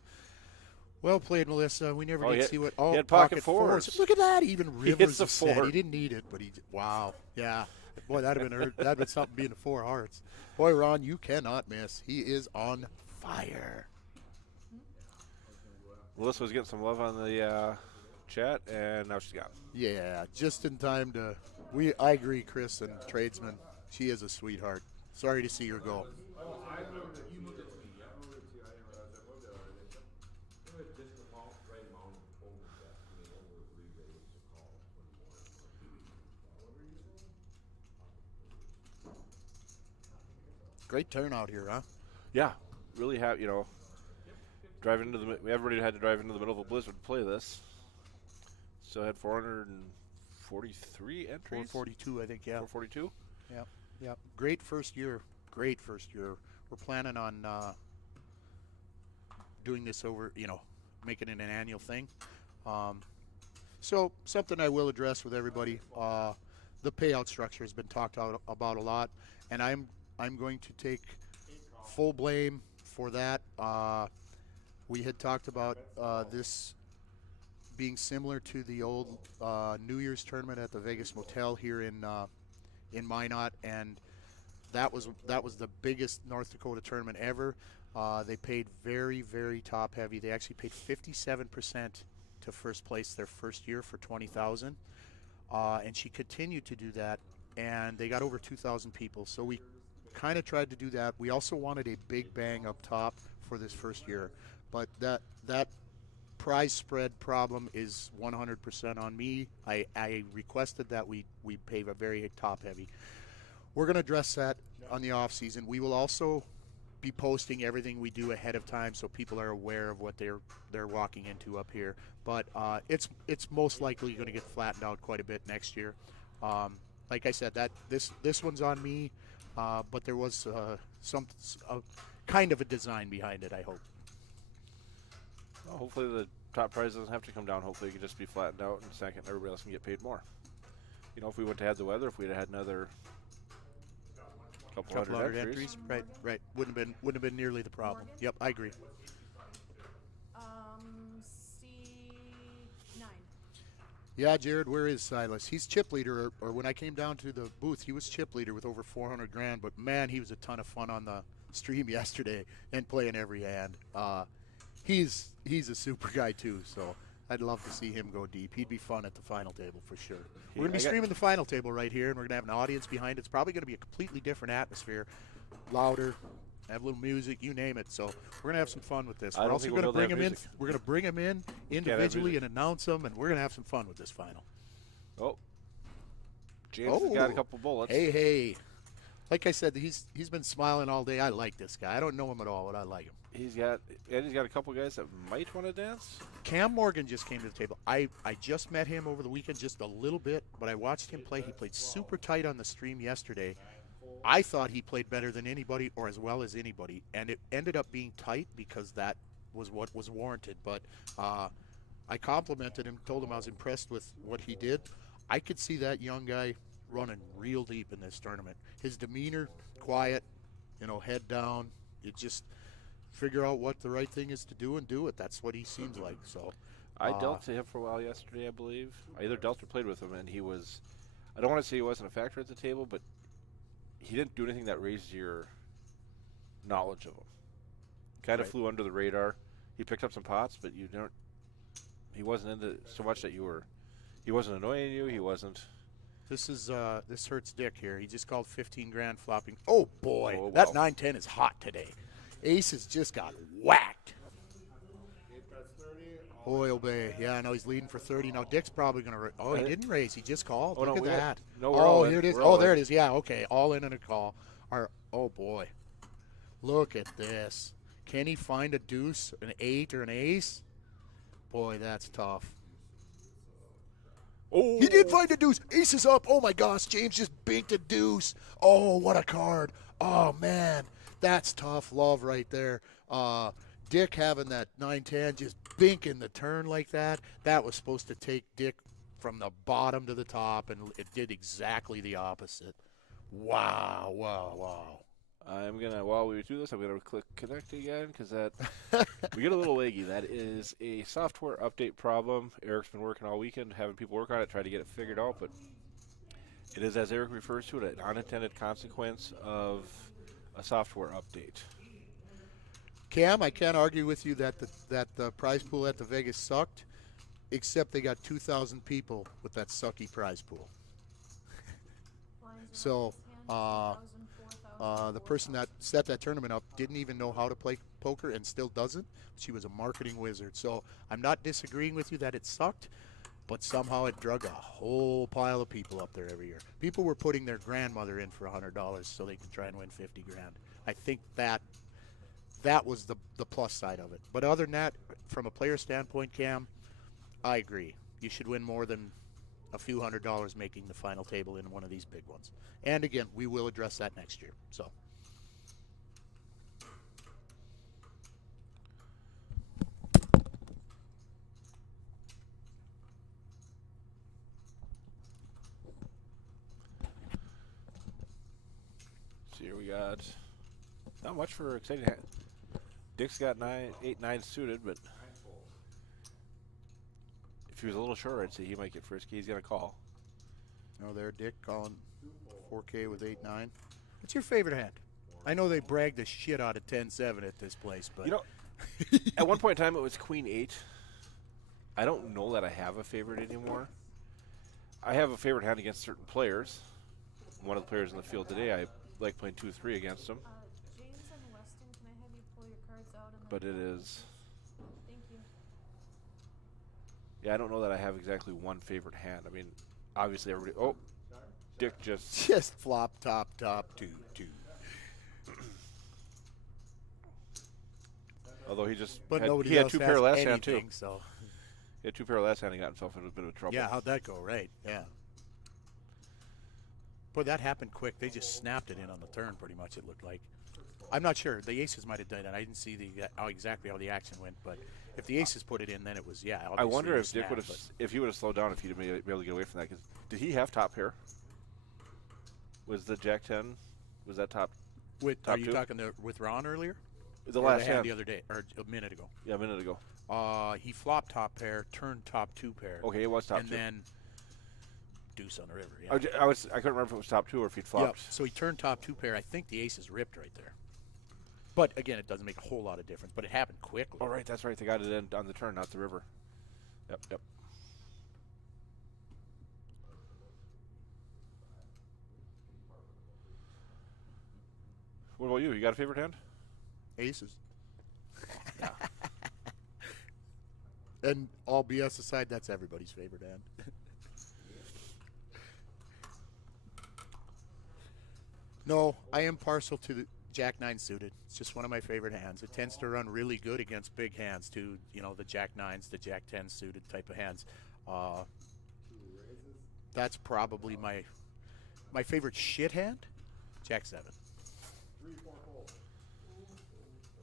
Well played, Melissa. We never Oh, did he had- see what. he Oh, had pocket fours. fours. Look at that. Even He Rivers hits the is set. four. He didn't need it, but wow. Yeah. Boy, that'd have been something being the 4 hearts. Boy, Ron, you cannot miss. He is on fire. Melissa was getting some love on the chat, and now she's gone. Yeah, just in time to. I agree, Chris and tradesman. She is a sweetheart. Sorry to see her go. I moved it. You moved it to me. I moved it to you. I didn't realize I moved it already. Great turnout here, huh? Yeah, really have driving into everybody had to drive into the middle of a blizzard to play this. So had 443 entries. 442, I think. Yeah. 442. Yeah. Great first year. Great first year. We're planning on doing this over, making it an annual thing. So something I will address with everybody. The payout structure has been talked about a lot, and I'm going to take full blame for that. We had talked about this being similar to the old New Year's tournament at the Vegas Motel here in Minot, and that was the biggest North Dakota tournament ever. They paid very, very top heavy. They actually paid 57% to first place their first year for $20,000, and she continued to do that, and they got over 2,000 people. So we kind of tried to do that. We also wanted a big bang up top for this first year, but that prize spread problem is 100% on me. I requested that we pay a very top heavy. We're going to address that on the off season. We will also be posting everything we do ahead of time so people are aware of what they're walking into up here. But it's most likely going to get flattened out quite a bit next year. Like I said, that this one's on me, but there was some kind of a design behind it, I hope. Well, hopefully the top prize doesn't have to come down. Hopefully it can just be flattened out and second, everybody else can get paid more. If we went to have the weather, if we'd had another couple hundred entries. Right. Wouldn't have been nearly the problem. Morgan? Yep, I agree. C9. Yeah, Jared, where is Silas? He's chip leader, or when I came down to the booth, he was chip leader with over 400 grand. But man, he was a ton of fun on the stream yesterday and playing every hand. He's a super guy too, so I'd love to see him go deep. He'd be fun at the final table for sure. We're gonna be streaming the final table right here, and we're gonna have an audience behind it. It's probably gonna be a completely different atmosphere, louder, have a little music, you name it. So we're gonna have some fun with this. I We're don't also think gonna we'll be able bring to him have in. music. We're gonna bring him in have individually music. and announce them, and we're gonna have some fun with this final. Oh, James has got a couple bullets. Hey. Like I said, he's been smiling all day. I like this guy. I don't know him at all, but I like him. He's got a couple guys that might want to dance. Cam Morgan just came to the table. I just met him over the weekend just a little bit, but I watched him play. He played super tight on the stream yesterday. I thought he played better than anybody or as well as anybody, and it ended up being tight because that was what was warranted. But I complimented him, told him I was impressed with what he did. I could see that young guy running real deep in this tournament. His demeanor, quiet, head down. It just figure out what the right thing is to do and do it. That's what he seems like. So I dealt to him for a while yesterday, I believe. I either dealt or played with him, and he was, I don't want to say he wasn't a factor at the table, but he didn't do anything that raised your knowledge of him. Kind of Right. flew under the radar. He picked up some pots, but he wasn't into so much that he wasn't annoying you. He wasn't This hurts Dick here. He just called 15 grand flopping. Oh boy, Oh, that wow. 9-10 is hot today. Aces just got whacked. 8 bets 30. Oil Bay. Yeah, I know he's leading for 30 now. Dick's probably gonna. Oh, he didn't raise. He just called. Oh, Look no, at we got- that. no, we're all in. Here it is. We're all Oh, there in. it is. Yeah, okay, all in and a call. Oh boy, look at this. Can he find a deuce, an 8, or an ace? Boy, that's tough. Oh, He did find a deuce. Ace is up. Oh my gosh, James just binked a deuce. Oh, what a card. Oh man, that's tough love right there. Dick having that 9-10, just binking the turn like that. That was supposed to take Dick from the bottom to the top, and it did exactly the opposite. Wow, wow, wow. I'm gonna while we do this, I'm gonna click connect again because that we get a little laggy. That is a software update problem. Eric's been working all weekend, having people work on it, try to get it figured out, but it is, as Eric refers to it, an unintended consequence of a software update. Cam, I can't argue with you that the prize pool at the Vegas sucked, except they got 2,000 people with that sucky prize pool. Blinds So, around his hand, 2,000, 4,000, The person that set that tournament up didn't even know how to play poker and still doesn't. She was a marketing wizard. So I'm not disagreeing with you that it sucked, but somehow it drug a whole pile of people up there every year. People were putting their grandmother in for $100 so they could try and win 50 grand. I think that was the plus side of it. But other than that, from a player standpoint, Cam, I agree. You should win more than a few $100 making the final table in one of these big ones. And again, we will address that next year. So. So here we got not much for exciting. Dick's got 8-9 suited, but if he was a little short, I'd say he might get frisky. He's gonna call. Oh, there, Dick calling 4K with 8-9. What's your favorite hand? I know they bragged the shit out of 10-7 at this place, but You know, at one point in time, it was Queen 8. I don't know that I have a favorite anymore. I have a favorite hand against certain players. One of the players in the field today, I like playing 2-3 against him, James and Weston, can I have you pull your cards out? And but then it is. Thank you. Yeah, I don't know that I have exactly one favorite hand. I mean, obviously everybody. Oh, Dick just. just flop, top, 2-2. Although he just. But had, nobody he had else 2 has pair last hand too. anything, so. He had 2 pair last hand and got himself into a bit of trouble. Yeah, how'd that go? Right, yeah. Boy, that happened quick. They just snapped it in on the turn, pretty much, it looked like. I'm not sure. The aces might have done it. I didn't see exactly how the action went, but if the aces put it in, then it was, yeah. I wonder obviously if Dick snap, would have, but- if he would have slowed down, if he'd be able to get away from that. Cause did he have top pair? Was the Jack 10? Was that top? With, top are you two? talking with Ron earlier? The Or last hand hand. the other day, or a minute ago. Yeah, a minute ago. He flopped top pair, turned top 2 pair. Okay, it was top and 2. then deuce on the river. Yeah. I couldn't remember if it was top 2 or if he'd Yep. flopped. So he turned top 2 pair. I think the ace is ripped right there. But again, it doesn't make a whole lot of difference. But it happened quickly. Oh, right, that's right. They got it in on the turn, not the river. Yep. What about you? You got a favorite hand? Aces. And all BS aside, that's everybody's favorite hand. No, I am partial to the Jack 9 suited. It's just one of my favorite hands. It tends to run really good against big hands too. You know, the Jack 9s, the Jack 10 suited type of hands. That's probably my favorite shit hand. Jack 7.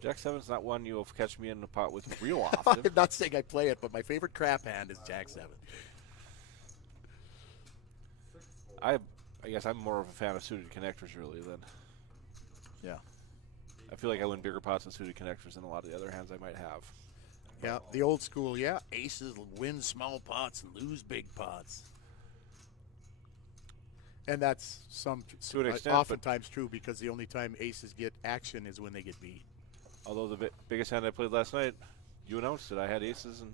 Jack 7's not one you'll catch me in the pot with real often. I'm not saying I play it, but my favorite crap hand is Jack 7. I guess I'm more of a fan of suited connectors, really, than. Yeah. I feel like I win bigger pots with suited connectors than a lot of the other hands I might have. Yeah, the old school, yeah. Aces win small pots and lose big pots. And that's To an extent, but- oftentimes true because the only time aces get action is when they get beat. Although the biggest hand I played last night, you announced it. I had aces and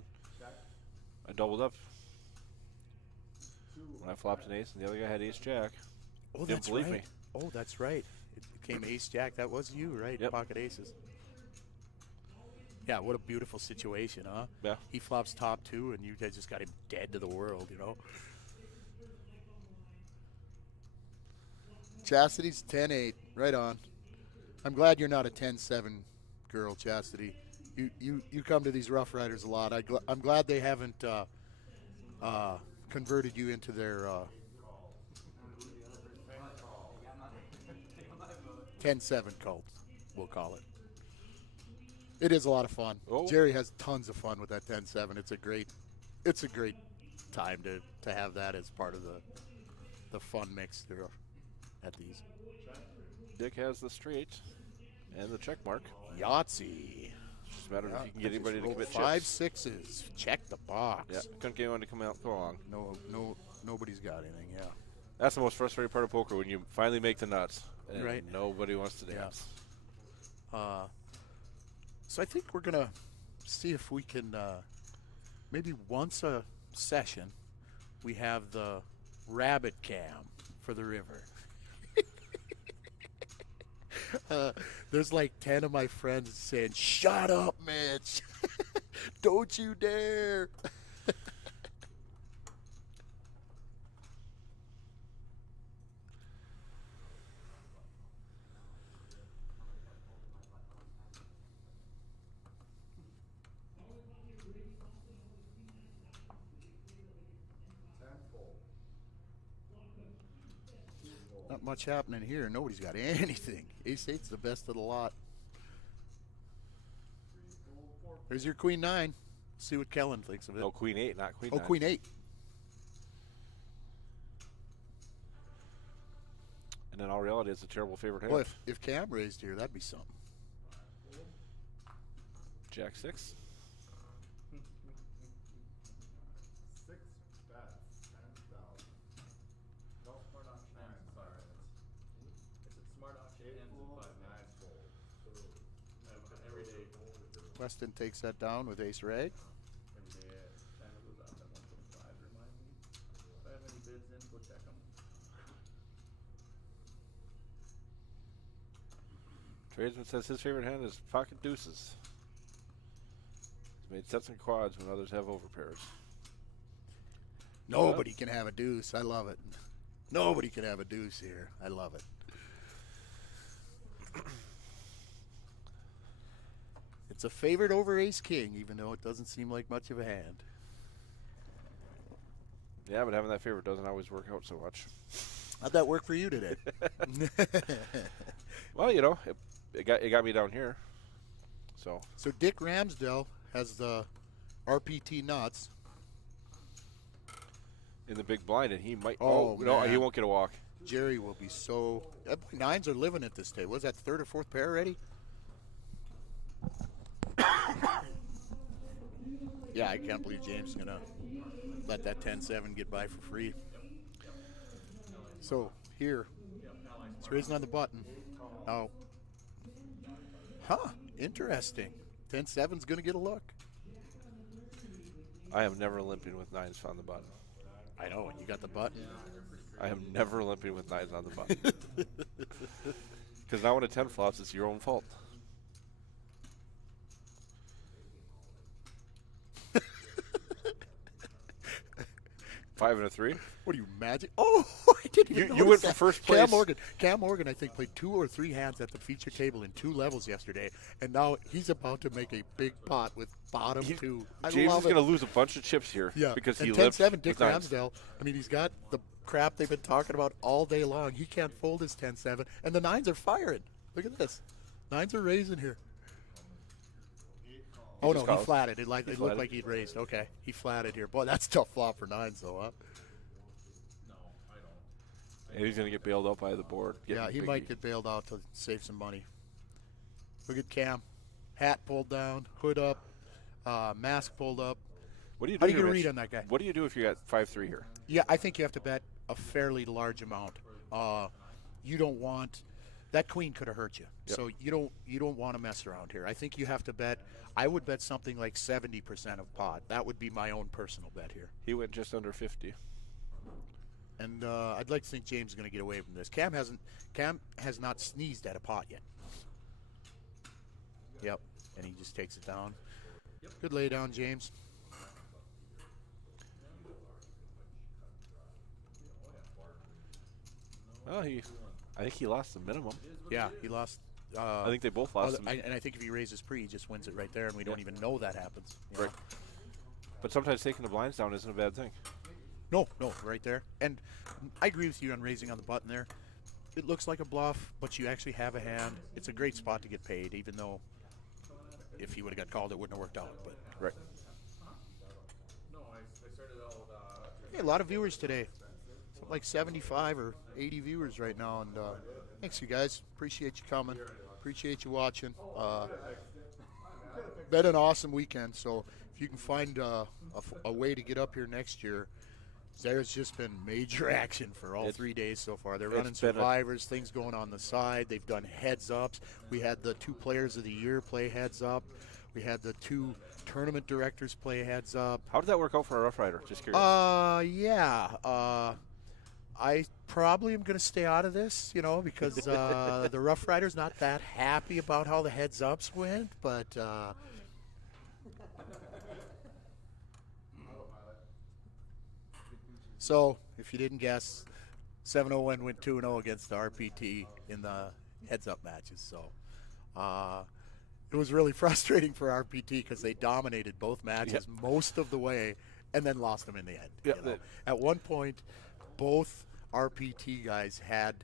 I doubled up. when I flopped an ace and the other guy had ace jack. Oh, Didn't that's believe right. me. Oh, that's right. It became ace jack. That was you, right? Yep. Pocket aces. Yeah, what a beautiful situation, huh? Yeah. He flops top 2, and you guys just got him dead to the world, you know? Chastity's 10-8. Right on. I'm glad you're not a 10-7 girl, Chastity. You come to these Rough Riders a lot. I'm glad they haven't converted you into their 10-7 cult, we'll call it. It is a lot of fun. Oh. Jerry has tons of fun with that 10-7. It's a great time to have that as part of the fun mix there at these. Dick has the straight and the check mark. Yahtzee. Just a matter of if you can get Just anybody to roll commit 5 chips. sixes. Check the box. Yeah, couldn't get anyone to come along. Nobody's got anything. Yeah. That's the most frustrating part of poker, when you finally make the nuts and Right. nobody wants to Yeah. dance. So I think we're gonna see if we can maybe once a session we have the rabbit cam for the river. There's like 10 of my friends saying, "Shut up, Mitch! Don't you dare!" Not much happening here. Nobody's got anything. Ace-8's the best of the lot. There's your Queen 9. See what Kellen thinks of it. No, Queen 8, not Queen Oh, 9. Queen 8. And in all reality, it's a terrible favorite hand. Well, if Cam raised here, that'd be something. Jack 6. 6 bets, 10,000. No, smart option 9, sorry. It's a smart option, Eight ends full, at 5 9 full. every day. Weston takes that down with ace rag. Every day it kind of goes up at 1.5, remind me. If I have any bids in, go check them. Tradesman says his favorite hand is pocket deuces. He's made sets and quads when others have overpairs. Nobody can have a deuce. I love it. Nobody can have a deuce here. I love it. It's a favorite over ace king, even though it doesn't seem like much of a hand. Yeah, but having that favorite doesn't always work out so much. How'd that work for you today? Well, you know, it got me down here. So So Dick Ramsdell has the RPT nuts. in the big blind, and he might. Oh, no, man. he won't get a walk. Jerry will be so. Nines are living at this day. Was that third or fourth pair already? Yeah, I can't believe James is gonna let that 10-7 get by for free. So here, it's raising on the button. Now, interesting. 10-7's gonna get a look. I am never limping with nines on the button. I know, and you got the button. I am never limping with nines on the button. Because now when a 10 flops, it's your own fault. Five and a 3. What are you, Magic? Oh, I didn't even You notice went from that. first Cam place. Morgan, I think, played 2 or 3 hands at the feature table in 2 levels yesterday, and now he's about to make a big pot with bottom 2. I James love is it. going to lose a bunch of chips here. Yeah, Because he and lived 10-7, Dick with nines. Ramsdell. I mean, he's got the crap they've been talking about all day long. He can't fold his 10-7, and the nines are firing. Look at this. Nines are raising here. Oh, just no, he calls. flatted. It looked flatted. like he'd raised. Okay, he flatted here. Boy, that's a tough flop for nines, though, huh? And he's going to get bailed out by the board. Yeah, he might get bailed out to save some money. Look at Cam. Hat pulled down, hood up, mask pulled up. What do you do How do you here, get a Mitch? read on that guy? What do you do if you got 5-3 here? Yeah, I think you have to bet a fairly large amount. You don't want that queen could have hurt you, Yep. so you don't want to mess around here. I think you have to bet. I would bet something like 70% of pot. That would be my own personal bet here. He went just under 50. And I'd like to think James is going to get away from this. Cam has not sneezed at a pot yet. Yep, and he just takes it down. Good lay down, James. Well, I think he lost the minimum. Yeah, he lost. I think they both lost. And I think if he raises pre, he just wins it right there, and we don't even know that happens. Right. But sometimes taking the blinds down isn't a bad thing. No, right there. And I agree with you on raising on the button there. It looks like a bluff, but you actually have a hand. It's a great spot to get paid, even though if he would have got called, it wouldn't have worked out. But Right. No, I started out, hey, a lot of viewers today. Something like 75 or 80 viewers right now. And thanks, you guys. Appreciate you coming. Appreciate you watching. Been an awesome weekend. So if you can find a way to get up here next year, there's just been major action for all 3 days so far. They're running survivors, things going on the side. They've done heads ups. We had the 2 players of the year play heads up. We had the 2 tournament directors play heads up. How did that work out for a Rough Rider? Just curious. I probably am going to stay out of this, because the Rough Rider's not that happy about how the heads ups went, but so if you didn't guess, 701 went 2-0 against the RPT in the heads up matches. So it was really frustrating for RPT because they dominated both matches most of the way and then lost them in the end. At one point, both RPT guys had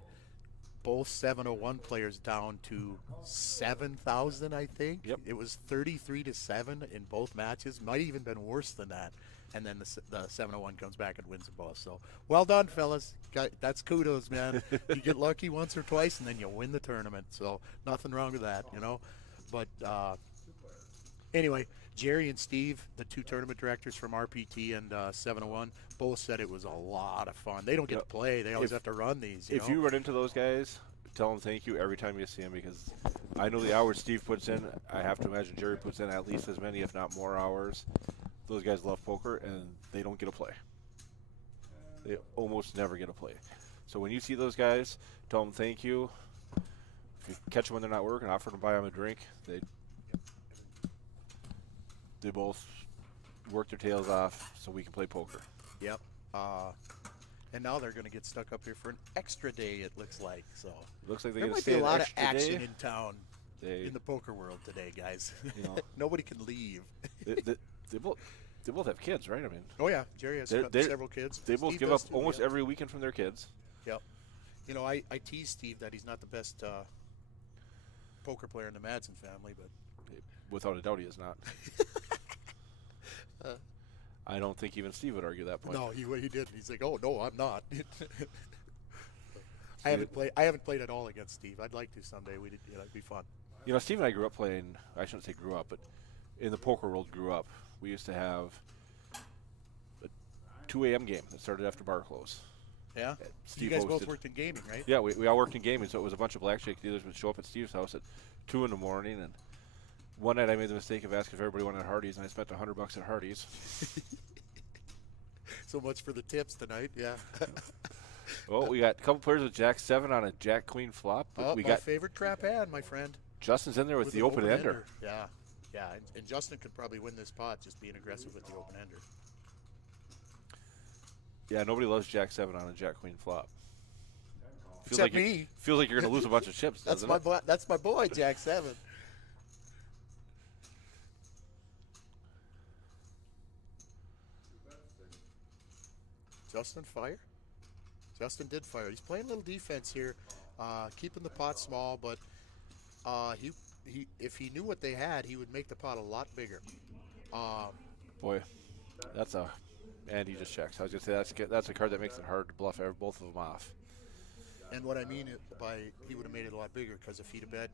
both 701 players down to 7,000, I think. Yep. It was 33-7 in both matches. Might even been worse than that. And then the 701 comes back and wins them both. So well done, fellas. That's kudos, man. You get lucky once or twice, and then you win the tournament. So nothing wrong with that, But anyway, Jerry and Steve, the 2 tournament directors from RPT and 701, both said it was a lot of fun. They don't get to play. They always have to run these. If you run into those guys, tell them thank you every time you see them, because I know the hours Steve puts in, I have to imagine Jerry puts in at least as many, if not more hours. Those guys love poker, and they don't get a play. They almost never get a play. So when you see those guys, tell them thank you. If you catch them when they're not working, offer to buy them a drink. They both work their tails off so we can play poker. Yep. And now they're going to get stuck up here for an extra day, it looks like. So Looks like they there get to might stay be a an lot of extra action day. in town in the poker world today, guys. Nobody can leave. They both have kids, right? I mean, Oh, yeah. Jerry has several kids. They both Steve give does up too, almost yep. every weekend from their kids. Yep. I tease Steve that he's not the best poker player in the Madsen family, but Without a doubt, he is not. I don't think even Steve would argue that point. no, he did. He's like, oh no, I'm not. I haven't played at all against Steve. I'd like to someday. It'd be fun. Steve and I grew up playing. I shouldn't say grew up, but in the poker world, grew up. We used to have a 2 a.m. game that started after bar close. Yeah. Steve You guys both hosted. worked in gaming, right? Yeah, we all worked in gaming, so it was a bunch of blackjack dealers would show up at Steve's house at 2 in the morning, and one night I made the mistake of asking if everybody wanted Hardee's, and I spent $100 at Hardee's. So much for the tips tonight. Yeah. Well, we got a couple players with Jack 7 on a Jack Queen flop. But we my got favorite crap hand, my friend. Justin's in there with the an open ender. Yeah. Yeah, and Justin could probably win this pot just being aggressive with the open ender. Yeah, nobody loves Jack 7 on a Jack Queen flop. Except me. Feels like you're going to lose a bunch of chips, That's doesn't my it? boy. That's my boy, Jack 7. Justin fire? Justin did fire. He's playing a little defense here, keeping the pot small, but he if he knew what they had, he would make the pot a lot bigger. Boy, that's a... And he just checks. I was going to say, that's a card that makes it hard to bluff both of them off. And what I mean by he would have made it a lot bigger, because if he'd have bet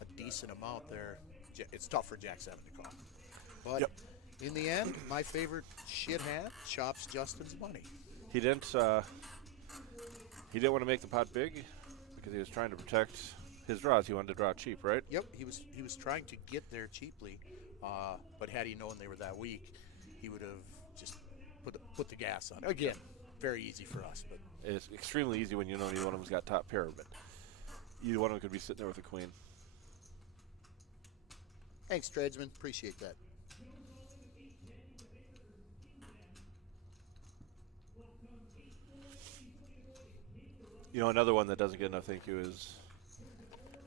a decent amount there, it's tough for Jack 7 to call. But in the end, my favorite shit hand chops Justin's money. He didn't want to make the pot big because he was trying to protect his draws. He wanted to draw cheap, right? Yep, he was trying to get there cheaply, but had he known they were that weak, he would have just put the gas on. Again, very easy for us. But It's extremely easy when you know neither one of them's got top pair, but either one of them could be sitting there with a queen. thanks, tradesman. Appreciate that. You know, another one that doesn't get enough thank you is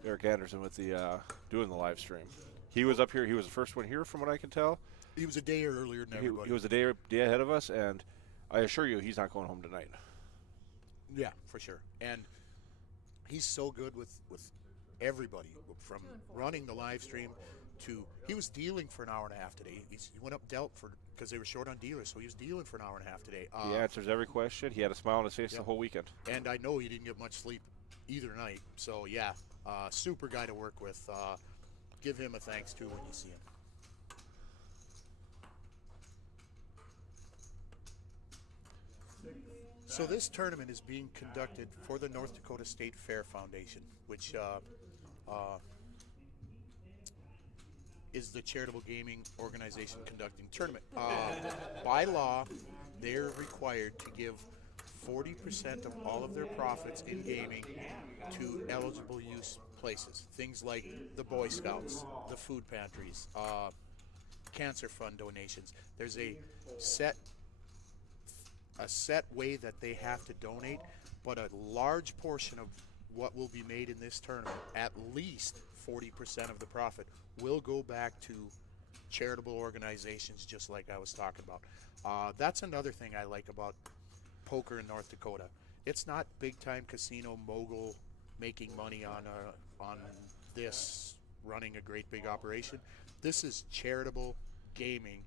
Eric Anderson with the doing the live stream. He was up here. He was the first one here, from what I can tell. He was a day earlier than He everybody. was a day ahead of us, and I assure you, he's not going home tonight. Yeah, for sure. And he's so good with everybody, from running the live stream to he was dealing for an hour and a half today. He went up dealt for because they were short on dealers, so he was dealing for an hour and a half today. He answers every question. He had a smile on his face the whole weekend. And I know he didn't get much sleep either night. So yeah, super guy to work with. Give him a thanks too when you see him. So this tournament is being conducted for the North Dakota State Fair Foundation, which is the charitable gaming organization conducting the tournament. By law, they're required to give 40% of all of their profits in gaming to eligible use places. Things like the Boy Scouts, the food pantries, cancer fund donations. There's a set way that they have to donate, but a large portion of what will be made in this tournament, at least 40% of the profit, will go back to charitable organizations, just like I was talking about. That's another thing I like about poker in North Dakota. It's not big-time casino mogul making money on this, running a great big operation. This is charitable gaming,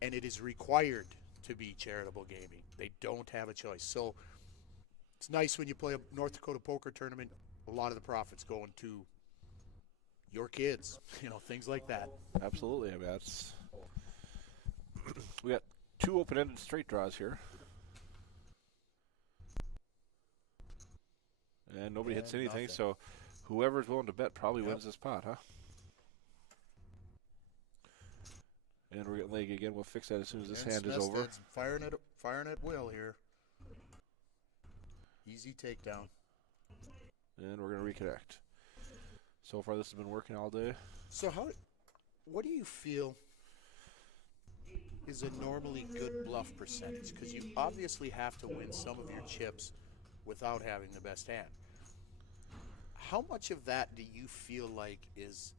and it is required to be charitable gaming. They don't have a choice. So it's nice when you play a North Dakota poker tournament, a lot of the profits going to your kids, things like that. Absolutely. I mean, that's we got two open-ended straight draws here. And nobody hits anything, nothing. so whoever's willing to bet probably wins this pot, huh? And we're getting leg again. We'll fix that as soon as this hand is over. Smested's firing at will here. Easy takedown. And we're going to reconnect. So far, this has been working all day. So what do you feel is a normally good bluff percentage? Because you obviously have to win some of your chips without having the best hand. How much of that do you feel like is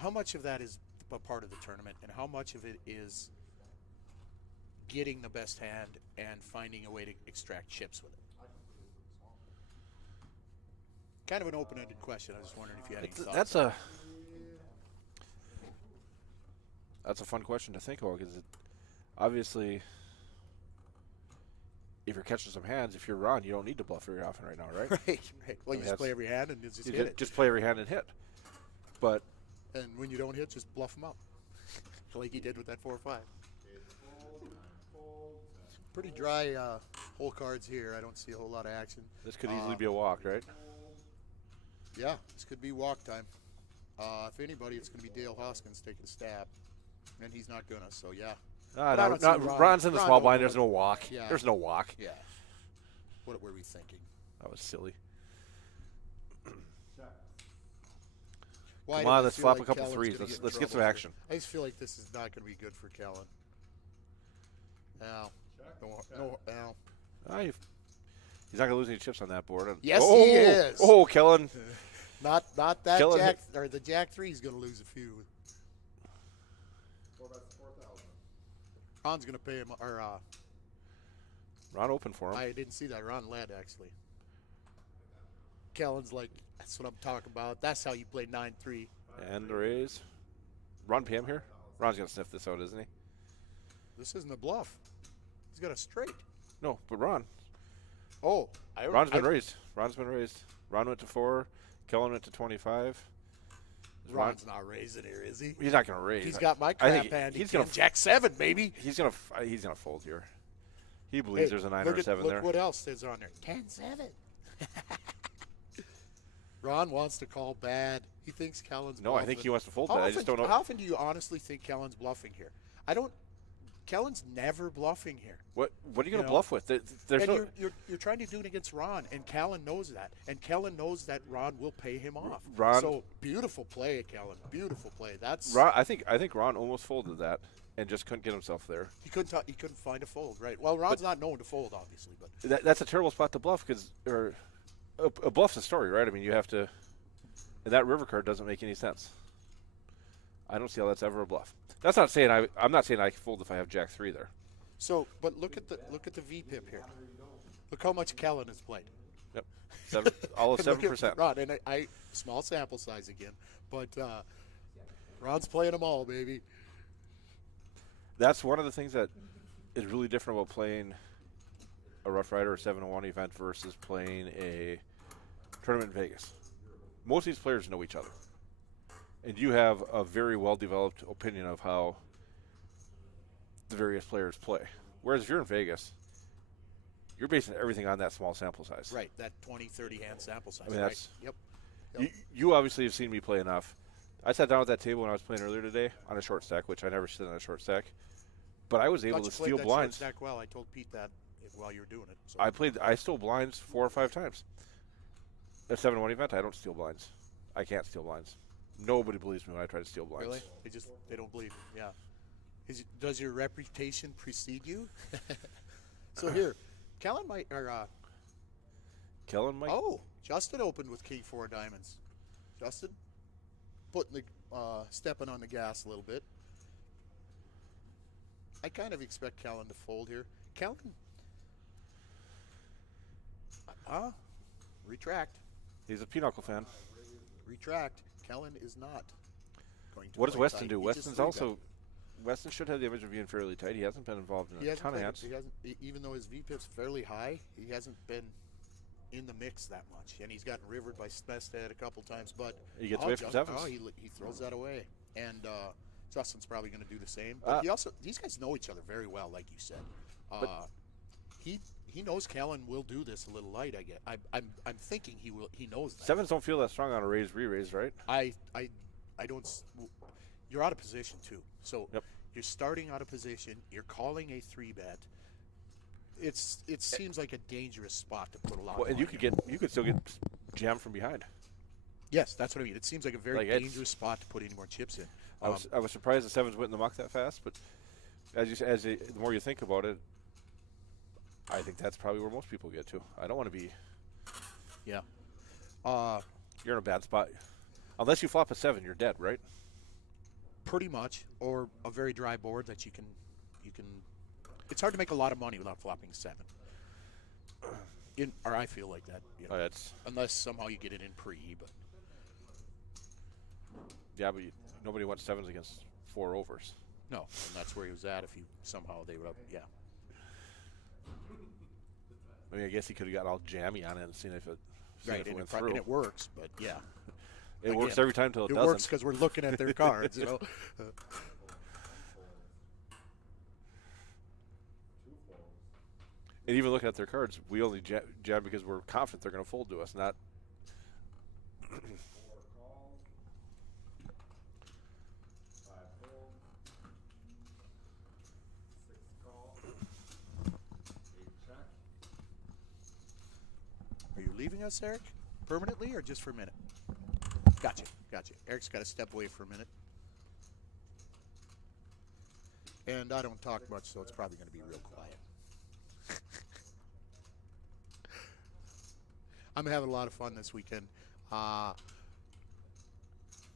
a part of the tournament, and how much of it is getting the best hand and finding a way to extract chips with it? Kind of an open-ended question. I was just wondering if you had any thoughts. That's a fun question to think about, because obviously, if you're catching some hands, if you're Ron, you don't need to bluff very often right now, right? Right. Well, you just play every hand and just hit it. Just play every hand and hit. But And when you don't hit, just bluff them up, like he did with that 4-5. Pretty dry hole cards here. I don't see a whole lot of action. this could easily be a walk, right? Yeah, this could be walk time. If anybody, it's going to be Dale Hoskins taking a stab, and he's not gonna. So yeah. But I don't see Ron's in the Ron small don't blind. know There's no walk. Yeah. There's no walk. Yeah. What were we thinking? That was silly. Why Come did on, I let's feel slap like a couple Kellen's threes. gonna get in Let's get some trouble action. here? I just feel like this is not going to be good for Kellen. No. He's not going to lose any chips on that board. And- Yes, oh, he is. Oh, Kellen. Not that Kellen Jack, or the Jack 3 is going to lose a few. Well, that's 4,000. Ron's going to pay him, or Ron open for him. I didn't see that. Ron led, actually. Kellen's like, that's what I'm talking about. That's how you play 9-3. And the raise. Ron PM here. Ron's going to sniff this out, isn't he? This isn't a bluff. He's got a straight. No, but Ron. Oh, Ron's been raised. Ron's been raised. Ron went to 4. Kellen went to 25. Ron's not raising here, is he? He's not going to raise. He's got my I crap think hand. he's King gonna Jack 7, baby. He's gonna fold here. He believes there's a 9 or a 7 look there. what else is on there. 10-7. Ron wants to call bad. He thinks Kellen's No, bluffing. I think he wants to fold How that. I often- just don't know. How often do you honestly think Kellen's bluffing here? I don't Kellen's never bluffing here. What are you going to know, bluff with? There's And no, you're trying to do it against Ron, and Kellen knows that. And Kellen knows that Ron will pay him off. Ron- So beautiful play, Kellen. Beautiful play. That's Ron, I think Ron almost folded that and just couldn't get himself there. he couldn't find a fold, right? Well, Ron's not known to fold, obviously, but That's a terrible spot to bluff because a bluff's a story, right? I mean, you have to. And that river card doesn't make any sense. I don't see how that's ever a bluff. That's not saying I'm not saying I can fold if I have Jack 3 there. so but look at the VPIP here. Look how much Kellen has played. Yep, all of Look at 7%. Ron, and I small sample size again, but Ron's playing them all, baby. That's one of the things that is really different about playing a Rough Rider or 701 event versus playing a tournament in Vegas. Most of these players know each other. And you have a very well-developed opinion of how the various players play. Whereas if you're in Vegas, you're basing everything on that small sample size. Right, that 20, 30 hand sample size. I mean, right. that's- Yep. You obviously have seen me play enough. I sat down at that table when I was playing earlier today on a short stack, which I never sit on a short stack. But I was able Thought to you played steal that blinds. short stack well. I told Pete that while you were doing it. So. I stole blinds 4 or 5 times. At 7-1 event, I don't steal blinds. I can't steal blinds. Nobody believes me when I try to steal blinds. Really? They don't believe you. Yeah. Does your reputation precede you? So here, Kellen might Kellen might. Oh, Justin opened with King 4 diamonds. Justin, putting the stepping on the gas a little bit. I kind of expect Kellen to fold here. Kellen, retract, He's a Pinochle fan. retract. Kellen is not going to. What does play Weston tight. do? He just Weston's three-bet. also. Weston should have the image of being fairly tight. He hasn't been involved in He a hasn't ton of played- hands. He hasn't, even though his VPIP's fairly high, he hasn't been in the mix that much, and he's gotten rivered by Smestad a couple times. But He gets away from sevens. he throws that away, and Justin's probably going to do the same. Uh, But these guys know each other very well, like you said. He knows Kellen will do this a little light. I get. I'm thinking he will. He knows that. Sevens don't feel that strong on a raise re-raise, right? I don't. You're out of position too. So Yep. you're starting out of position. You're calling a 3-bet. It seems like a dangerous spot to put a lot. Well, of and you money could in. you could still get jammed from behind. Yes, that's what I mean. It seems like a very Like, it's- dangerous spot to put any more chips in. I was surprised the sevens went in the muck that fast, but the more you think about it, I think that's probably where most people get to. I don't want to be. Yeah. You're in a bad spot, unless you flop a 7, you're dead, right? Pretty much, or a very dry board that you can. It's hard to make a lot of money without flopping 7. Or I feel like that. You know, That's unless somehow you get it in pre, but yeah, but nobody wants 7s against 4 overs. no, and that's where he was at. If somehow they would have, yeah. I mean, I guess he could have got all jammy on it and seen if it, And went through. and it works, but yeah. It works Again, every time till it It doesn't. works because we're looking at their cards, you know. And even looking at their cards, we only jab because we're confident they're going to fold to us, not. Are you leaving us, Eric, permanently or just for a minute? Gotcha. Eric's got to step away for a minute. And I don't talk much, so it's probably going to be real quiet. I'm having a lot of fun this weekend. A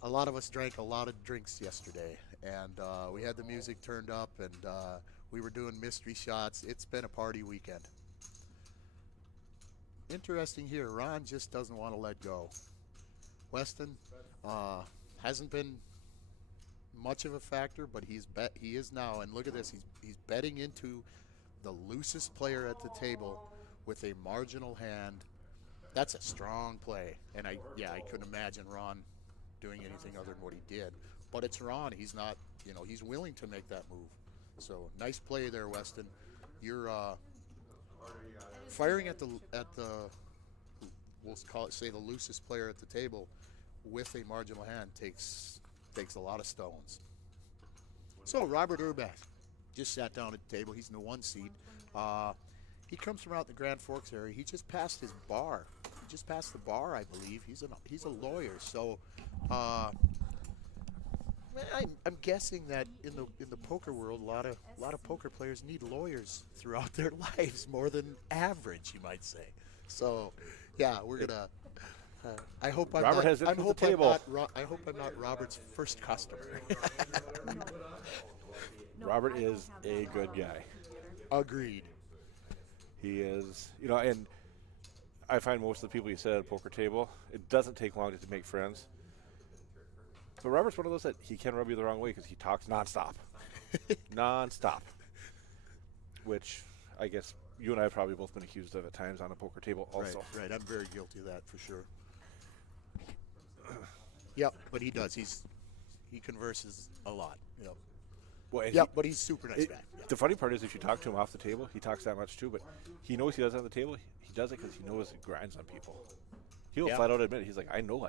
lot of us drank a lot of drinks yesterday, and we had the music turned up, and we were doing mystery shots. It's been a party weekend. Interesting here, Ron just doesn't want to let go. Weston hasn't been much of a factor, but he is now. And look at this, he's betting into the loosest player at the table with a marginal hand. That's a strong play, and I couldn't imagine Ron doing anything other than what he did. But it's Ron. He's not, he's willing to make that move. So nice play there, Weston. You're firing at the we'll say the loosest player at the table with a marginal hand takes a lot of stones. So Robert Urbach, just sat down at the table. He's in the 1 seed. He comes from out in the Grand Forks area. He just passed his bar. He just passed the bar, I believe. He's a lawyer. So I'm guessing that in the poker world, a lot of poker players need lawyers throughout their lives, more than average, you might say. So, yeah, we're gonna. I hope I'm Robert not. has it I at the hope table. I hope I'm not Robert's first customer. Robert is a good guy. Agreed. He is, and I find most of the people you sit at a poker table, it doesn't take long to make friends. But Robert's one of those that he can rub you the wrong way because he talks nonstop. Nonstop. Which I guess you and I have probably both been accused of at times on a poker table also. Right. I'm very guilty of that for sure. Yep, but he does. He converses a lot. Yep. Well, and Yep, but he's a super nice guy. Yeah. The funny part is if you talk to him off the table, he talks that much too, but he knows he does it on the table. He does it because he knows it grinds on people. He'll Yeah. flat out admit it. He's like, I know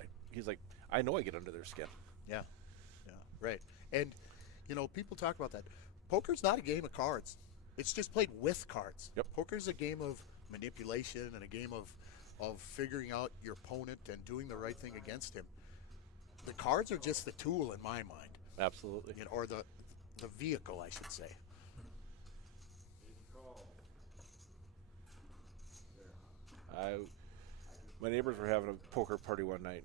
I get under their skin. Yeah, right. And, people talk about that. Poker's not a game of cards. It's just played with cards. Yep. Poker's a game of manipulation and a game of figuring out your opponent and doing the right thing against him. The cards are just the tool in my mind, Absolutely. or the vehicle, I should say. My neighbors were having a poker party one night,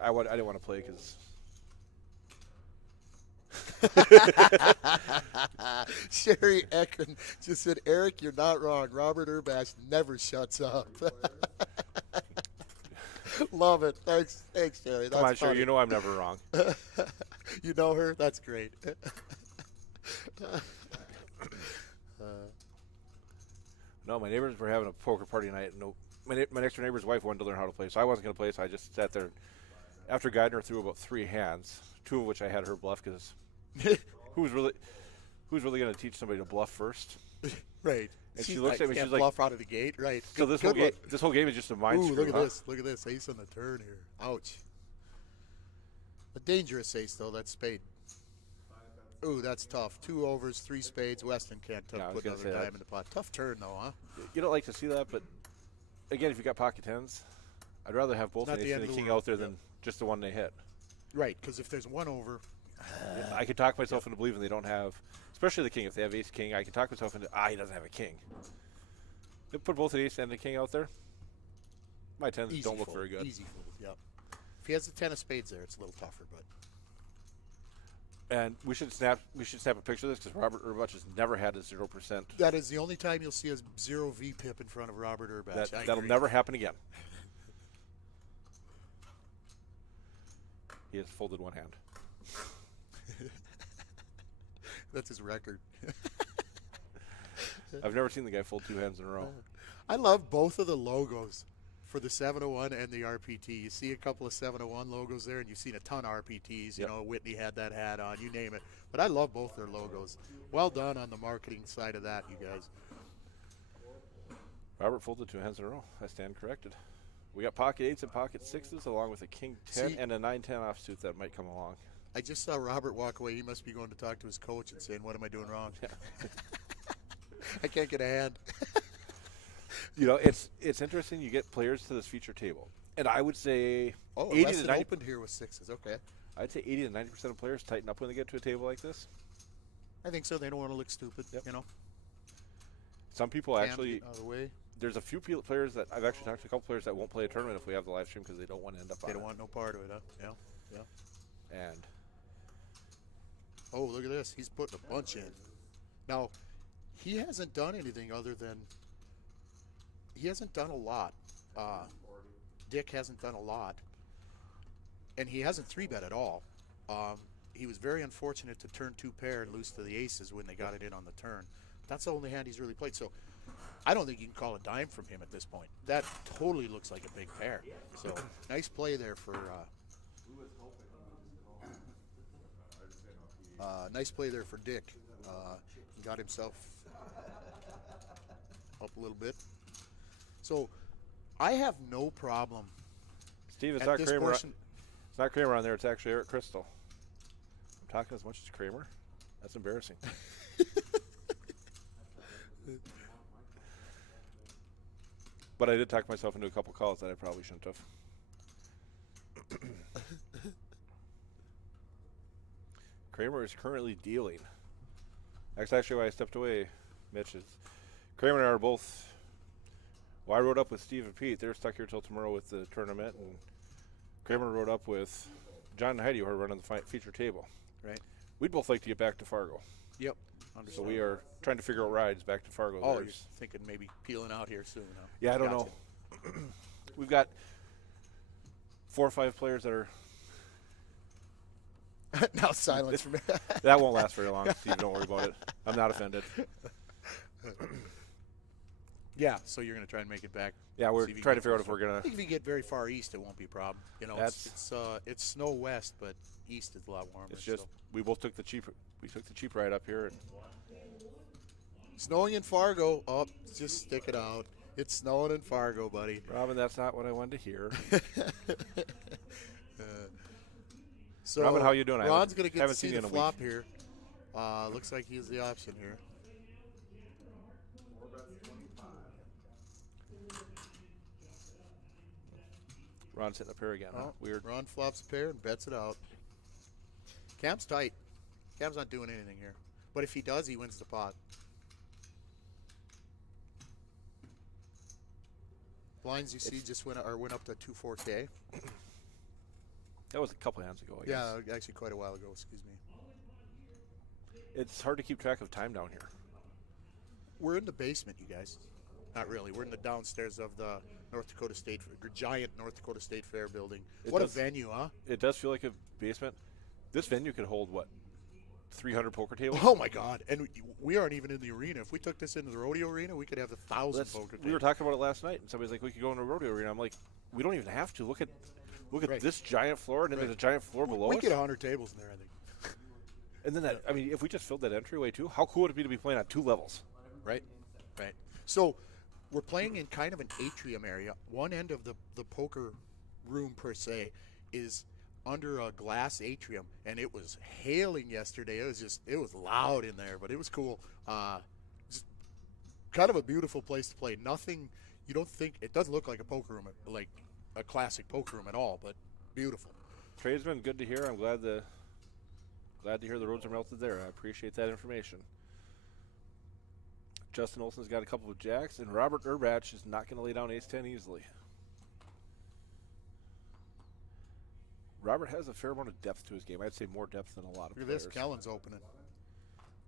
and I didn't want to play because Sherry Ecken just said, Eric, you're not wrong. Robert Urbash never shuts up. Love it. Thanks, Sherry. That's come on, sure, funny. you know I'm never wrong. You know her? That's great. No, my neighbors were having a poker party night, and my next door neighbor's wife wanted to learn how to play, so I wasn't going to play, so I just sat there. After guiding her through about 3 hands, 2 of which I had her bluff because who's really going to teach somebody to bluff first? Right. And she looks at me, can't she's like, bluff out of the gate. Right. so this whole game is just a mind Ooh, screw, look at huh? this. Look at this. Ace on the turn here. Ouch. A dangerous ace, though. That's spade. Ooh, that's tough. 2 overs, 3 spades. Weston can't Yeah, I was put gonna another say dime that. in the pot. Tough turn, though, huh? You don't like to see that, but again, if you got pocket tens, I'd rather have both Not an the ace end and a of the king world. out there than just the one they hit. Right, because if there's 1 over, I could talk myself into believing they don't have, especially the king. If they have ace king, I can talk myself into he doesn't have a king. They put both an ace and a king out there. My tens easy don't look fold. very good. Easy fold, yep. If he has the 10 of spades there, it's a little tougher, but And we should snap a picture of this because Robert Urbach has never had a 0%. that is the only time you'll see a 0 VPIP in front of Robert Urbash. That'll never happen again. He has folded one hand. That's his record. I've never seen the guy fold 2 hands in a row. I love both of the logos for the 701 and the RPT. You see a couple of 701 logos there, and you've seen a ton of RPTs. You Yep. know, Whitney had that hat on, you name it. But I love both their logos. Well done on the marketing side of that, you guys. Robert folded 2 hands in a row. I stand corrected. We got pocket 8s and pocket 6s along with a king 10 See- and a 9-10 offsuit that might come along. I just saw Robert walk away. He must be going to talk to his coach and saying, what am I doing wrong? I can't get a hand. You know, it's interesting. You get players to this feature table, and I would say Oh, 80 to Weston 90. opened here with 6s. Okay. I'd say 80 to 90% of players tighten up when they get to a table like this. I think so. They don't want to look stupid, Yep. you know. Some people Hands actually. getting out of the way. There's a few players that I've actually talked to a couple players that won't play a tournament if we have the live stream because they don't want to end up on They don't it. want no part of it, huh? Yeah. And Oh, look at this. He's putting a bunch in. Now, he hasn't done anything other than he hasn't done a lot. Dick hasn't done a lot. And he hasn't 3-bet at all. He was very unfortunate to turn 2 pair and lose to the aces when they got it in on the turn. That's the only hand he's really played. So I don't think you can call a dime from him at this point. That totally looks like a big pair. So nice play there for nice play there for Dick. He got himself up a little bit. So I have no problem. Steve, it's At not this Kramer. portion- It's not Kramer on there. It's actually Eric Crystal. I'm talking as much as Kramer. That's embarrassing. But I did talk myself into a couple calls that I probably shouldn't have. Kramer is currently dealing. That's actually why I stepped away, Mitch. Is Kramer and I are both. Well, I rode up with Steve and Pete. They're stuck here till tomorrow with the tournament, and Kramer rode up with John and Heidi, who are running the feature table. Right. We'd both like to get back to Fargo, Yep. so we are trying to figure out rides back to Fargo. Oh, you're There's- thinking maybe peeling out here soon, huh? Yeah, I don't Gotcha. know. We've got 4 or 5 players that are. Now silence from That won't last very long, Steve. Don't worry about it. I'm not offended. Yeah, so you're going to try and make it back. Yeah, we're See if you trying can to figure out get if we're closer. gonna. I think if you get very far east, it won't be a problem. You know, it's snow west, but east is a lot warmer. It's just so. we both took the cheap. We took the cheap ride up here, and Snowing in Fargo. Oh, just stick it out. It's snowing in Fargo, buddy. Robin, that's not what I wanted to hear. So Robin, how you doing? I Ron's going to get to haven't see seen you the in a week. flop here. Looks like he has the option here. 4 bets 25. Ron's hitting a pair again. Huh? Oh, Weird. Ron flops a pair and bets it out. Cam's tight. Cam's not doing anything here. But if he does, he wins the pot. Blinds you see just went up to 2-4K. That was a couple hands ago. I guess. Yeah, actually quite a while ago. Excuse me. It's hard to keep track of time down here. We're in the basement, you guys. Not really. We're in the downstairs of the North Dakota State, giant North Dakota State Fair building. It What does- a venue, huh? It does feel like a basement. This venue could hold what, 300 poker tables? Oh my God! And we aren't even in the arena. If we took this into the rodeo arena, we could have 1,000 poker tables. We were talking about it last night, and somebody's like, "We could go in the rodeo arena." I'm like, "We don't even have to. Look at Right. this giant floor, and then Right. there's a giant floor below We us." get 100 tables in there, I think. And then that, I mean, if we just filled that entryway too, how cool would it be to be playing on 2 levels? Right. Right. So we're playing in kind of an atrium area. One end of the poker room per se is under a glass atrium, and it was hailing yesterday. It was loud in there, but it was cool. Just kind of a beautiful place to play. Nothing you don't think it doesn't look like a poker room, like a classic poker room at all, but beautiful. Tradesman, good to hear. I'm glad to hear the roads are melted there. I appreciate that information. Justin Olson's got a couple of jacks, and Robert Urbach is not going to lay down ace-10 easily. Robert has a fair amount of depth to his game. I'd say more depth than a lot of Look at players. this. Kellen's opening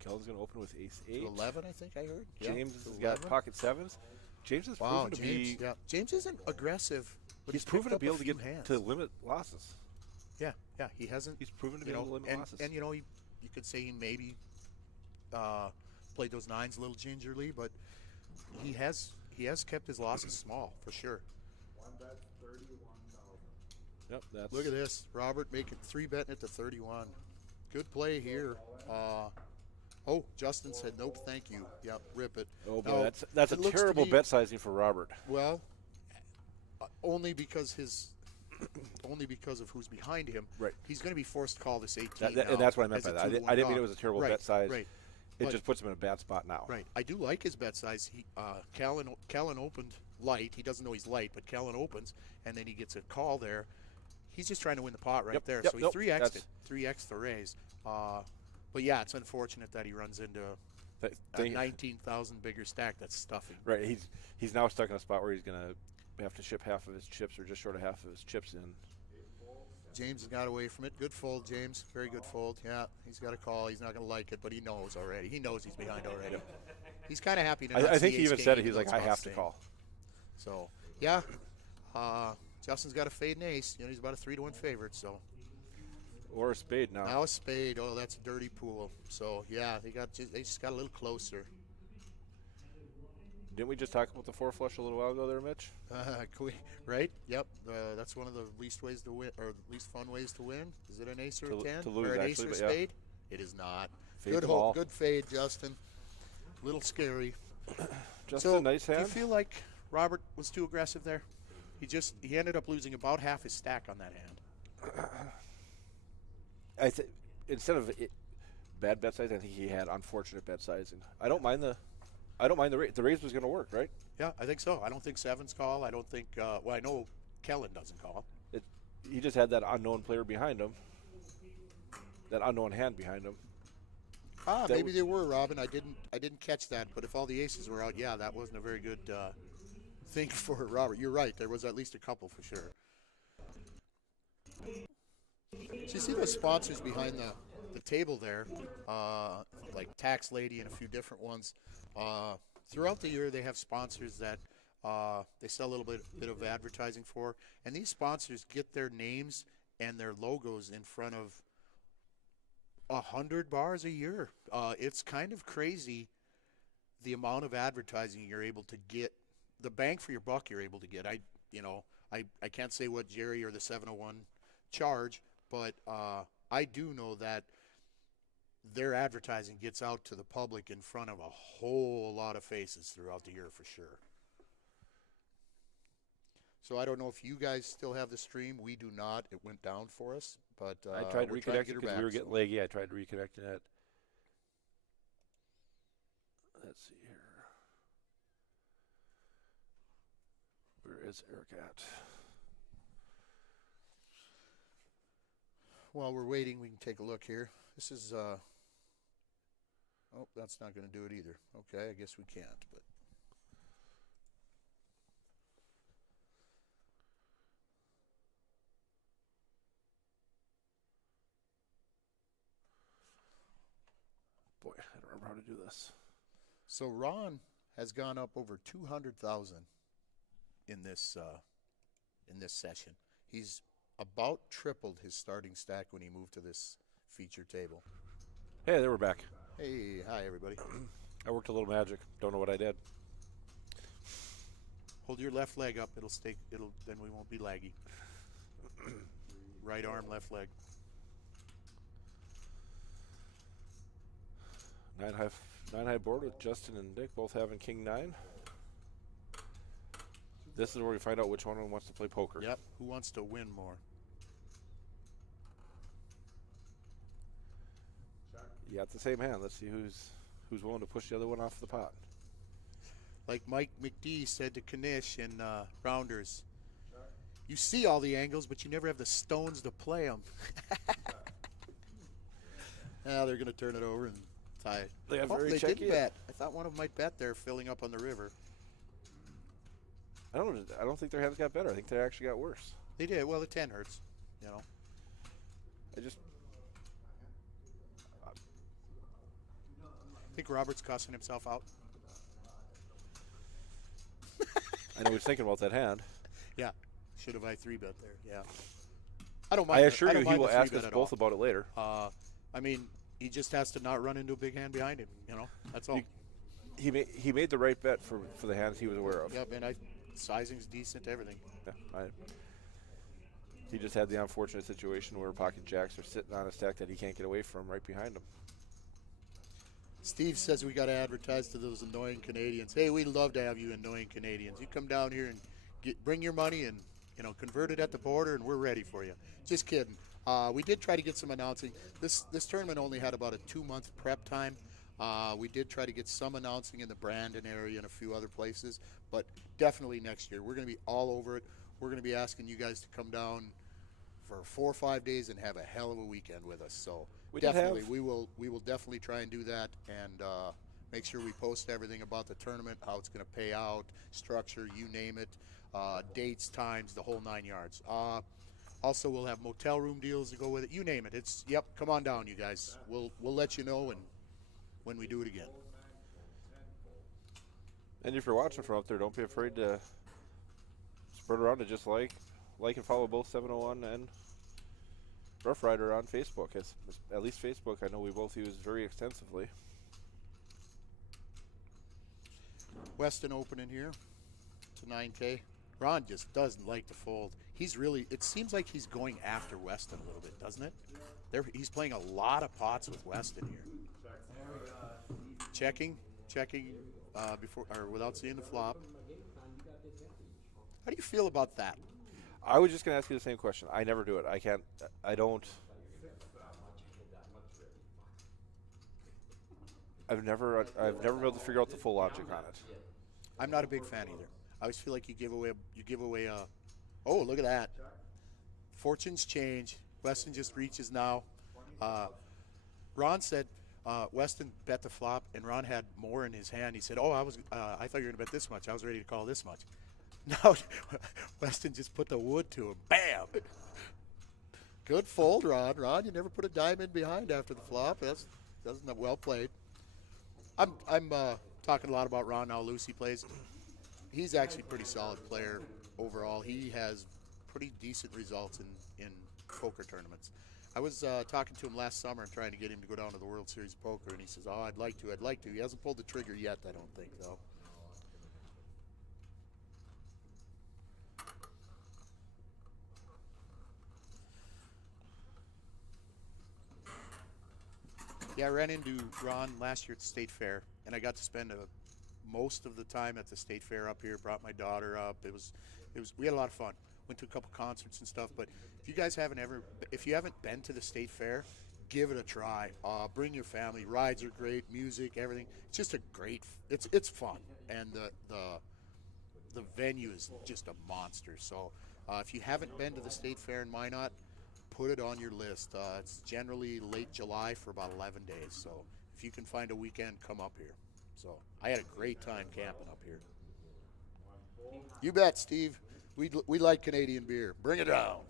Kellen's going to open with ace-8. to 11, I think I heard. Yeah, James to has got 11. pocket 7s. James has Wow, proven to James. be. Yeah, James isn't aggressive, but He's proven picked to up be a able to few get hands. to limit losses. Yeah, he hasn't. He's proven to be You able know, to limit losses. and you know, you could say he maybe played those 9s a little gingerly, but he has kept his losses small for sure. 1 bet 31,000. Yep, that's Look at this, Robert making 3-betting it to 31. Good play here. Justin said nope, thank you. Yep, rip it. Oh boy, Now, that's a it looks to terrible me- bet sizing for Robert. Well, only because of who's behind him. Right. He's going to be forced to call this 18 And now that's what I meant as by a that. I 2-to-1 didn't mean it dog. was a terrible Right, bet size. Right. It But- just puts him in a bad spot now. Right. I do like his bet size. Callan opened light. He doesn't know he's light, but Callan opens, and then he gets a call there. He's just trying to win the pot right Yep, there. yep, So he nope, 3x'd that's- it. 3x the raise. But yeah, it's unfortunate that he runs into a Thing- 19,000 bigger stack. That's stuffing. Right, he's now stuck in a spot where he's going to have to ship half of his chips or just short of half of his chips in. James has got away from it. Good fold, James. Very good fold. Yeah, he's got a call. He's not going to like it, but he knows already. He knows he's behind already. He's kind of happy to not I think see he even ace-king, said it. He's though like, it's I about have to staying. call. So, yeah. Justin's got a fade and ace. You know, he's about a 3-to-1 favorite, so. Or a spade now. Now a spade. Oh, that's a dirty pool. So, yeah, they just got a little closer. Didn't we just talk about the 4 flush a little while ago there, Mitch? Right? Yep. That's one of the least ways to win, or least fun ways to win. Is it an ace or a 10? to lose, or an ace actually, or a but yeah. spade? It is not. Fade Good them hole. all. Good fade, Justin. Little scary. Just So, a nice do you hand. feel like Robert was too aggressive there? He ended up losing about half his stack on that hand. Instead of bad bet sizing, I think he had unfortunate bet sizing. I don't mind the I don't mind the raise was going to work, right? Yeah, I think so. I don't think Sevens call. I don't think. Well, I know Kellen doesn't call. He just had that unknown player behind him, that unknown hand behind him. Maybe they were, Robin. I didn't catch that. But if all the aces were out, yeah, that wasn't a very good thing for Robert. You're right. There was at least a couple for sure. So you see those sponsors behind the table there, like Tax Lady and a few different ones. Throughout the year, they have sponsors that they sell a little bit of advertising for, and these sponsors get their names and their logos in front of 100 bars a year. It's kind of crazy the amount of advertising you're able to get, the bang for your buck you're able to get. I can't say what Jerry or the 701 charge, but I do know that their advertising gets out to the public in front of a whole lot of faces throughout the year for sure. So I don't know if you guys still have the stream. We do not. It went down for us, but I tried to we're trying reconnect get it her because back, we were getting so. leggy. I tried reconnecting it. Let's see here. Where is Eric at? While we're waiting, we can take a look here. This is, oh, that's not going to do it either. Okay, I guess we can't, but. Boy, I don't remember how to do this. So Ron has gone up over 200,000 in this session. He's about tripled his starting stack when he moved to this feature table. Hey, there we're back. Hey, hi everybody. I worked a little magic. Don't know what I did. Hold your left leg up. It'll stay. Then we won't be laggy. Right arm, left leg. Nine high board with Justin and Dick both having king 9. This is where we find out which one of them wants to play poker. Yep. Who wants to win more? You got the same hand. Let's see who's willing to push the other one off the pot. Like Mike McD said to Kanish in Rounders, you see all the angles, but you never have the stones to play them. Now they're going to turn it over and tie it. They have Oh, very they checky. did bet. I thought one of them might bet there, filling up on the river. I don't think their hands got better. I think they actually got worse. They did. Well, the 10 hurts, you know. I think Robert's cussing himself out. I know he's thinking about that hand. Yeah. Should have I 3-bet there. Yeah. I don't mind. I assure you, don't he mind will the ask 3-bet us at both all. about it later. I mean, he just has to not run into a big hand behind him. You know, that's all. He made the right bet for the hands he was aware of. Yep, and sizing's decent, everything. Yeah, he just had the unfortunate situation where pocket jacks are sitting on a stack that he can't get away from right behind him. Steve says we got to advertise to those annoying Canadians. Hey, we'd love to have you annoying Canadians. You come down here and bring your money and convert it at the border, and we're ready for you. Just kidding. We did try to get some announcing. This tournament only had about a 2-month prep time. We did try to get some announcing in the Brandon area and a few other places, but definitely next year. We're going to be all over it. We're going to be asking you guys to come down for 4 or 5 days and have a hell of a weekend with us. So definitely, we will definitely try and do that and make sure we post everything about the tournament, how it's going to pay out, structure, you name it, dates, times, the whole 9 yards. Also, we'll have motel room deals to go with it. You name it. Come on down, you guys. We'll let you know when we do it again. And if you're watching from up there, don't be afraid to spread around to just like and follow both 701 and Rough Rider on Facebook. At least Facebook, I know we both use very extensively. Weston opening here to 9K. Ron just doesn't like to fold. It seems like he's going after Weston a little bit, doesn't it? He's playing a lot of pots with Weston here. Checking before or without seeing the flop. How do you feel about that? I was just going to ask you the same question. I never do it. I don't. I've never been able to figure out the full logic on it. I'm not a big fan either. I always feel like you give away a. Oh, look at that! Fortunes change. Weston just reaches now. Ron said Weston bet the flop, and Ron had more in his hand. He said, "Oh, I thought you were going to bet this much. I was ready to call this much." Now Weston just put the wood to him. Bam! Good fold, Ron. Ron, you never put a dime in behind after the flop. That's well played. I'm talking a lot about Ron now. Lucy plays. He's actually a pretty solid player overall. He has pretty decent results in poker tournaments. I was talking to him last summer and trying to get him to go down to the World Series of Poker, and he says, "Oh, I'd like to." He hasn't pulled the trigger yet, I don't think, though. Yeah, I ran into Ron last year at the State Fair, and I got to spend most of the time at the State Fair up here. Brought my daughter up. We had a lot of fun. Went to a couple concerts and stuff. But if you haven't been to the State Fair, give it a try. Bring your family. Rides are great. Music, everything. It's just it's fun, and the venue is just a monster. So if you haven't been to the State Fair in Minot, put it on your list. It's generally late July for about 11 days. So if you can find a weekend, come up here. So I had a great time camping up here. You bet, Steve. We like Canadian beer. Bring it down.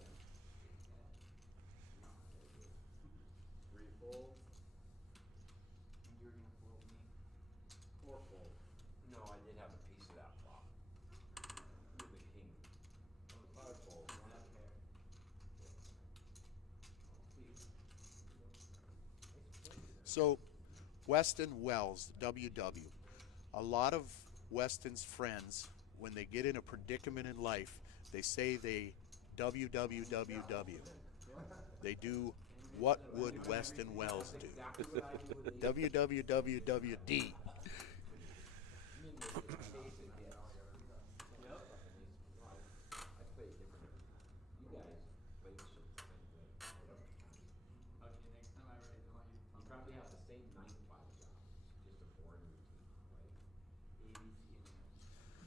Three folds. And you're gonna fold me. Four folds. No, I did have a piece of that flop. With the king. Five folds. So Weston Wells, WW. A lot of Weston's friends, when they get in a predicament in life, they say they WWWW. They do what would Weston Wells do? WWWWD.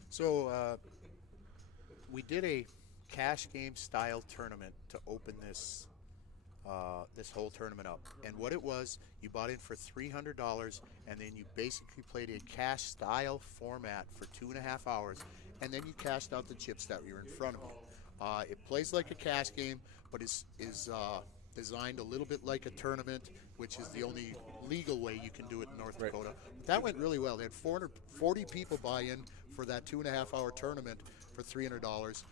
So we did a cash game style tournament to open this whole tournament up. And what it was, you bought in for $300, and then you basically played a cash style format for 2.5 hours, and then you cashed out the chips that were in front of you. It plays like a cash game, but is designed a little bit like a tournament, which is the only legal way you can do it in North Dakota. That went really well. They had 440 people buy in for that 2.5 hour tournament for $300.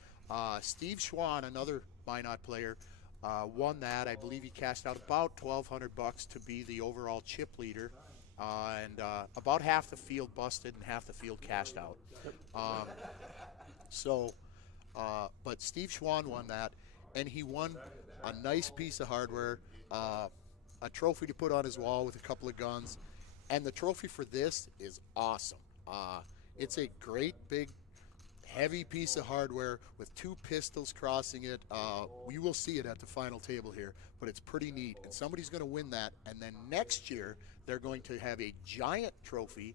Steve Schwann, another Minot player, won that. I believe he cashed out about $1,200 to be the overall chip leader, and about half the field busted and half the field cashed out. But Steve Schwann won that, and he won a nice piece of hardware, a trophy to put on his wall with a couple of guns, and the trophy for this is awesome. It's a great big heavy piece of hardware with 2 pistols crossing it. We will see it at the final table here, but it's pretty neat, and somebody's going to win that. And then next year they're going to have a giant trophy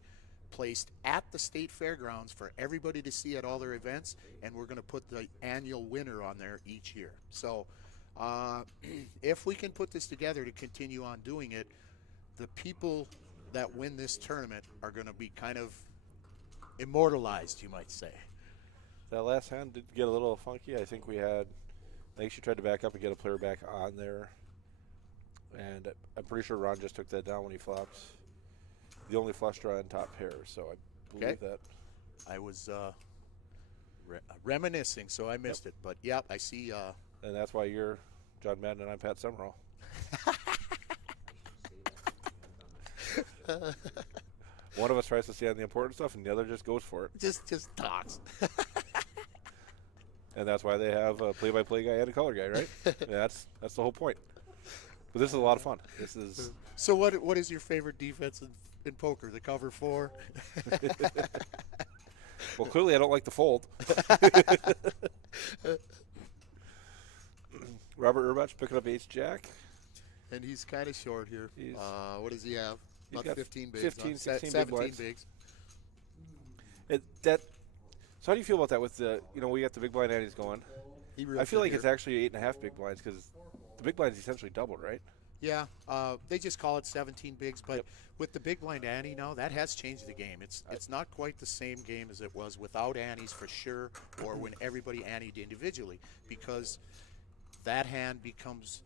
placed at the state fairgrounds for everybody to see at all their events, and we're going to put the annual winner on there each year. So if we can put this together to continue on doing it, the people that win this tournament are going to be kind of immortalized, you might say. That last hand did get a little funky. I think she tried to back up and get a player back on there. And I'm pretty sure Ron just took that down when he flopped the only flush draw in top pair. So I believe that. I was reminiscing, so I missed it. But, yep, I see. And that's why you're John Madden and I'm Pat Summerall. One of us tries to stay on the important stuff, and the other just goes for it. Just talks. And that's why they have a play-by-play guy and a color guy, right? That's the whole point. But this is a lot of fun. This is. So what is your favorite defense in poker? The cover 4? Well, clearly I don't like the fold. Robert Urbach picking up H-Jack. And he's kind of short here. What does he have? He's About got 15 bigs. 15, 16 big 17 blinds. bigs. So how do you feel about that with the, we got the big blind antes going? He I feel like it's actually 8.5 big blinds because the big blind is essentially doubled, right? Yeah, they just call it 17 bigs, but with the big blind ante now, that has changed the game. It's not quite the same game as it was without antes for sure, or when everybody anteed individually, because that hand becomes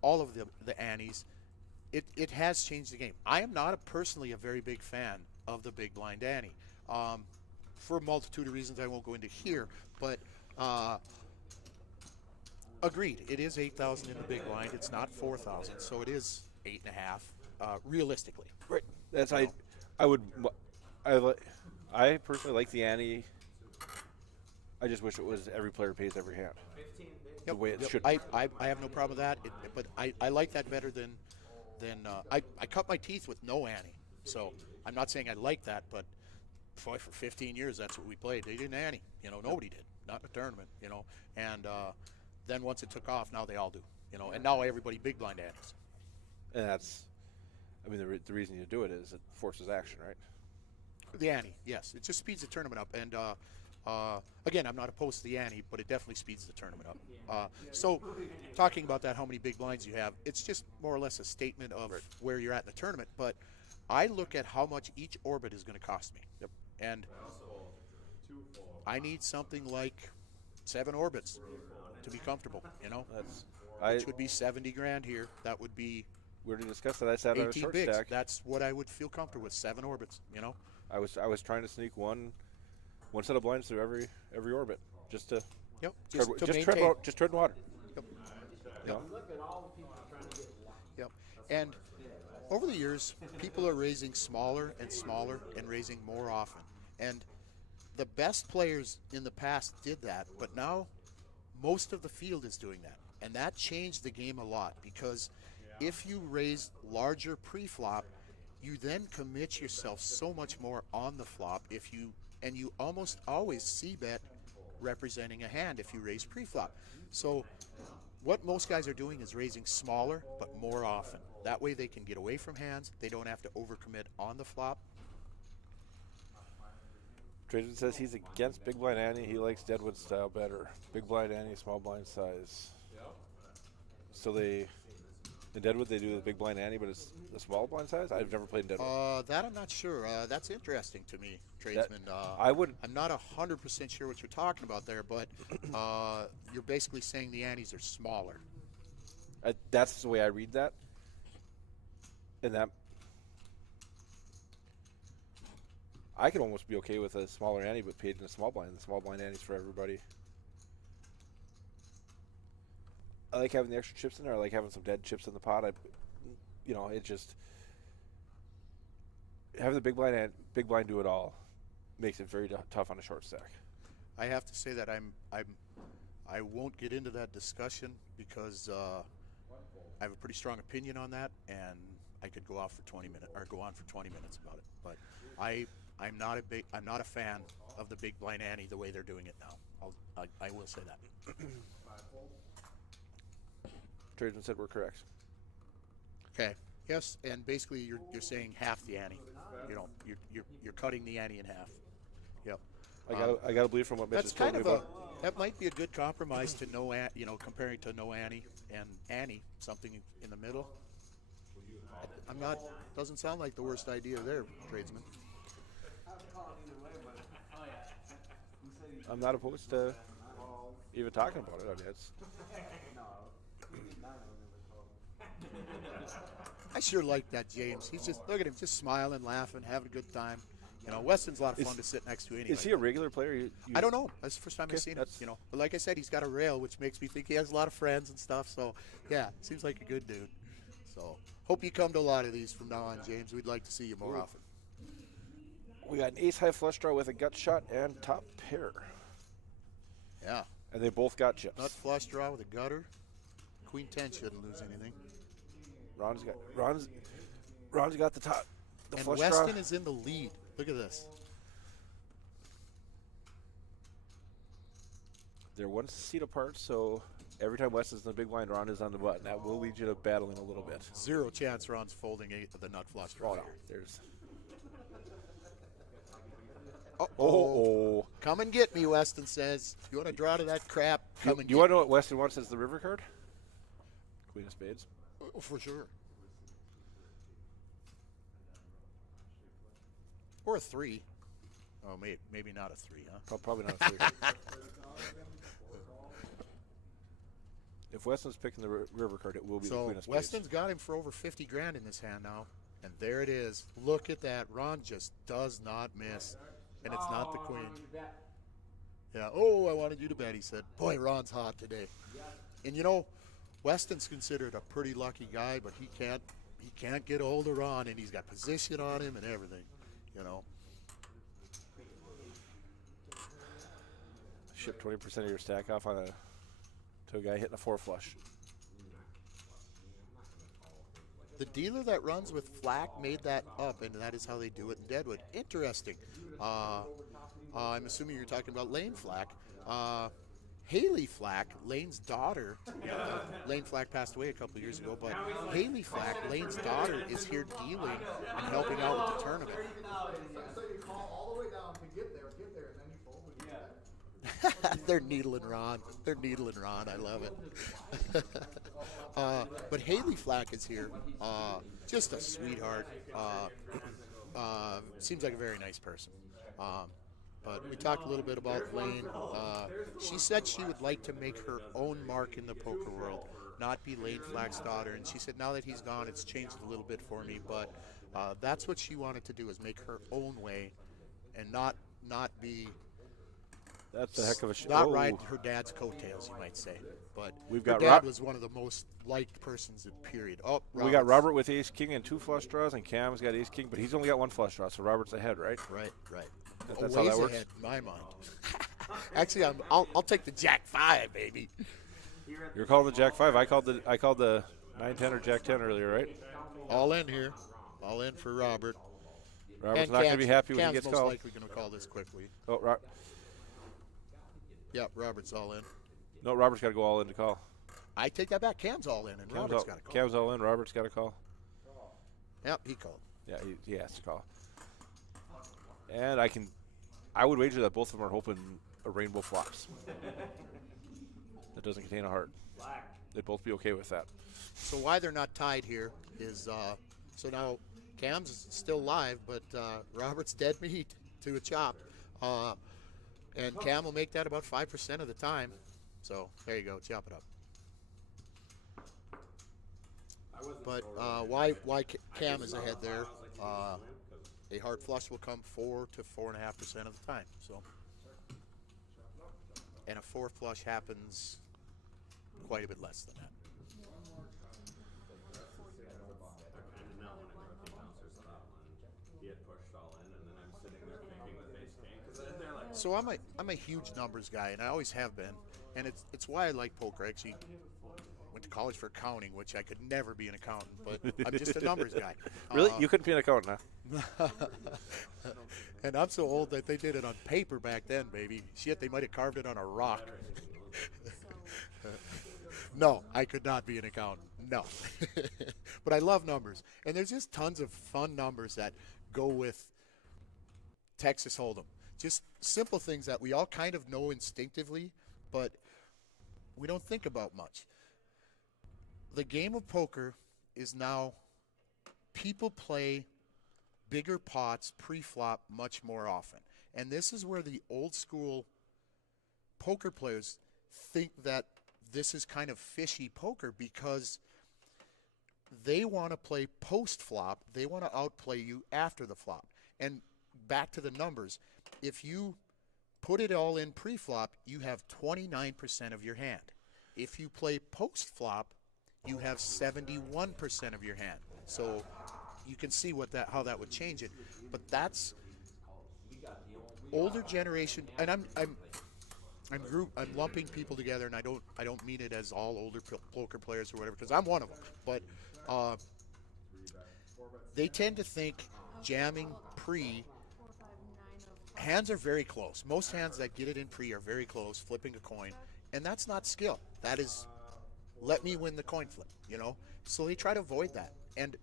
all of the antes. It has changed the game. I am not personally a very big fan of the big blind ante, for a multitude of reasons I won't go into here, but. Agreed. It is 8,000 in the big blind. It's not 4,000, so it is 8.5 realistically. Right. That's I personally like the ante. I just wish it was every player pays every hand. The way it should. I have no problem with that, but I like that better than I cut my teeth with no ante. So I'm not saying I like that, but for 15 years that's what we played. They didn't ante. Nobody did. Not in a tournament. And then once it took off, now they all do. And now everybody big blind antes. And that's, the reason you do it is it forces action, right? The ante, yes. It just speeds the tournament up. And again, I'm not opposed to the ante, but it definitely speeds the tournament up. So talking about that, how many big blinds you have, it's just more or less a statement of where you're at in the tournament. But I look at how much each orbit is going to cost me. Yep. And I need something like 7 orbits to be comfortable, which would be 70 grand here. That would be we already discussed that. I sat on a 18 short bigs. stack. That's what I would feel comfortable with, 7 orbits. I was trying to sneak one set of blinds through every orbit, just to just to tread maintain. just tread water. Yep. Yep. And over the years, people are raising smaller and smaller and raising more often. And the best players in the past did that, but now most of the field is doing that. And that changed the game a lot, because if you raise larger pre-flop, you then commit yourself so much more on the flop and you almost always c-bet representing a hand if you raise pre-flop. So what most guys are doing is raising smaller but more often. That way they can get away from hands. They don't have to overcommit on the flop. Tradon says he's against big blind ante. He likes Deadwood style better. Big blind ante, small blind size. So in Deadwood they do the big blind ante, but it's the small blind size. I've never played in Deadwood. That I'm not sure. That's interesting to me, tradesman. I'm not 100% sure what you're talking about there, but you're basically saying the antes are smaller. That's the way I read that. And that I could almost be okay with a smaller ante, but paid in a small blind. The small blind ante's for everybody. I like having the extra chips in there. I like having some dead chips in the pot. It just having the big blind do it all makes it very tough on a short stack. I have to say that I won't get into that discussion because I have a pretty strong opinion on that, and I could go off for 20 minutes or go on for 20 minutes about it. But I'm not a fan of the big blind ante the way they're doing it now. I will say that. Tradesman said we're correct. Okay. Yes, and basically you're saying half the ante. You're cutting the ante in half. Yep. I gotta believe from what Mitch has told me about. That might be a good compromise to no ante, comparing to no ante and ante, something in the middle. Doesn't sound like the worst idea there, tradesman. I'm not opposed to even talking about it. It's I sure like that, James. He's just, look at him, just smiling, laughing, having a good time. Weston's a lot of fun to sit next to anyway. Is he a regular player? I don't know. That's the first time I've seen him. But like I said, he's got a rail, which makes me think he has a lot of friends and stuff. So, yeah, seems like a good dude. So, hope you come to a lot of these from now on, James. We'd like to see you more often. We got an ace-high flush draw with a gut shot and top pair. Yeah. And they both got chips. Nut flush draw with a gutter. Queen 10 shouldn't lose anything. Ron's got the top. The and flush Weston draw. is in the lead. Look at this. They're 1 seat apart, so every time Weston's in the big blind, Ron is on the button. That will lead you to battling a little bit. Zero chance Ron's folding the nut flush draw. Oh, no. There's. Oh. Come and get me, Weston says. You want to draw to that crap? Come and You get want to know what Weston wants as the river card? Queen of spades. me. For sure. Or a 3. Oh, maybe not a 3, huh? Probably not a 3. If Weston's picking the river card, it will be the Queen of spades. Weston's got him for over 50 grand in this hand now. And there it is. Look at that. Ron just does not miss. And it's not the queen. Yeah. Oh, I wanted you to bet, he said. Boy, Ron's hot today. And you know, Weston's considered a pretty lucky guy, but he can't get a hold of Ron, and he's got position on him and everything. You know. Ship 20% of your stack off to a guy hitting a 4 flush. The dealer that runs with Flack made that up, and that is how they do it in Deadwood. Interesting. I'm assuming you're talking about Lane Flack. Haley Flack, Lane's daughter. Lane Flack passed away a couple of years ago, but Haley Flack, Lane's daughter, is here dealing and helping out with the tournament. So you call all the way down to get there, and then you fold when you get there. They're needling Ron. They're needling Ron. I love it. But Haley Flack is here. Just a sweetheart. Seems like a very nice person. But we talked a little bit about Lane. She said she would like to make her own mark in the poker world, not be Lane Flack's daughter. And she said now that he's gone, it's changed a little bit for me. But that's what she wanted to do, is make her own way and not be... That's a heck of a Not ride her dad's coattails, you might say. But We've her got dad was one of the most liked persons in period. Oh, we got Robert with ace king and 2 flush draws, and Cam's got ace king, but he's only got 1 flush draw, so Robert's ahead, right? Right. That's how that works. Ahead in my mind. Actually, I'll take the Jack 5, baby. You're calling the Jack 5. I called the 9-10 or Jack 10 earlier, right? All in here. All in for Robert. Robert's And not going to be happy when he Cam's gets most called. likely going to call this quickly. Oh, Yeah, Robert's all in. no, Robert's got to go all in to call. I take that back. Cam's all in, and Robert's got to call. Cam's all in. Robert's got to call. Yep, he called. Yeah, he has to call. And I would wager that both of them are hoping a rainbow flops. That doesn't contain a heart. They'd both be okay with that. So why they're not tied here is, so now Cam's still live, but Robert's dead meat to a chop. And Cam will make that about 5% of the time. So there you go, chop it up. But why Cam is ahead there? A hard flush will come 4 to 4.5% of the time. So, and a 4 flush happens quite a bit less than that. So I'm a huge numbers guy, and I always have been, and it's why I like poker. I actually went to college for accounting, which I could never be an accountant, but I'm just a numbers guy. Really? You couldn't be an accountant, huh? And I'm so old that they did it on paper back then, baby. Shit, they might have carved it on a rock. No, I could not be an accountant. No. But I love numbers. And there's just tons of fun numbers that go with Texas Hold'em. Just simple things that we all kind of know instinctively, but we don't think about much. The game of poker is now, people play bigger pots pre-flop much more often. And this is where the old school poker players think that this is kind of fishy poker, because they want to play post-flop. They want to outplay you after the flop. And back to the numbers. If you put it all in pre-flop, you have 29% of your hand. If you play post-flop, you have 71% of your hand. So you can see how that would change it. But that's older generation, and I'm lumping people together, and I don't mean it as all older poker players or whatever, because I'm one of them. But they tend to think jamming pre. Hands are very close. Most hands that get it in pre are very close, flipping a coin. And that's not skill. That is, let me win the coin flip, So they try to avoid that. And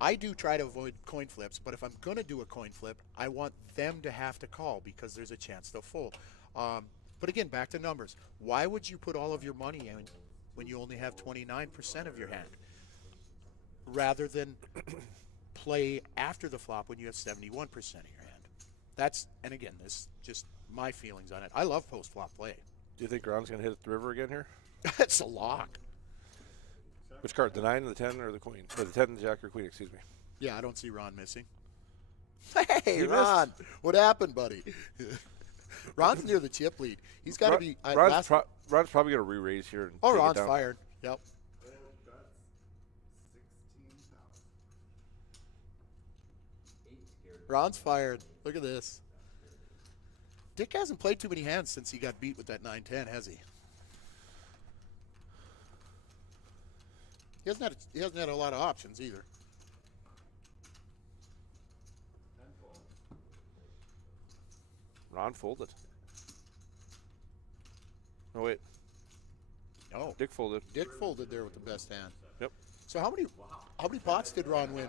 I do try to avoid coin flips, but if I'm going to do a coin flip, I want them to have to call because there's a chance they'll fold. But again, back to numbers. Why would you put all of your money in when you only have 29% of your hand? Rather than play after the flop when you have 71% of your hand. And again, this is just my feelings on it. I love post-flop play. Do you think Ron's going to hit the river again here? It's a lock. Which card, the 9, the 10, or the queen? Or the 10, the jack, or queen, excuse me. Yeah, I don't see Ron missing. Hey, He Ron, what happened, buddy? Ron's near the chip lead. He's got to be. Ron's probably going to re-raise here. And Oh, take it Ron's down. fired. Yep. Fold bets 16,000. Ron's fired. Look at this. Dick hasn't played too many hands since he got beat with that 9-10, has he? He hasn't had a lot of options either. 10 fold. Ron folded. Oh, wait. No, Dick folded. Dick folded there with the best hand. Yep. So how many pots did Ron win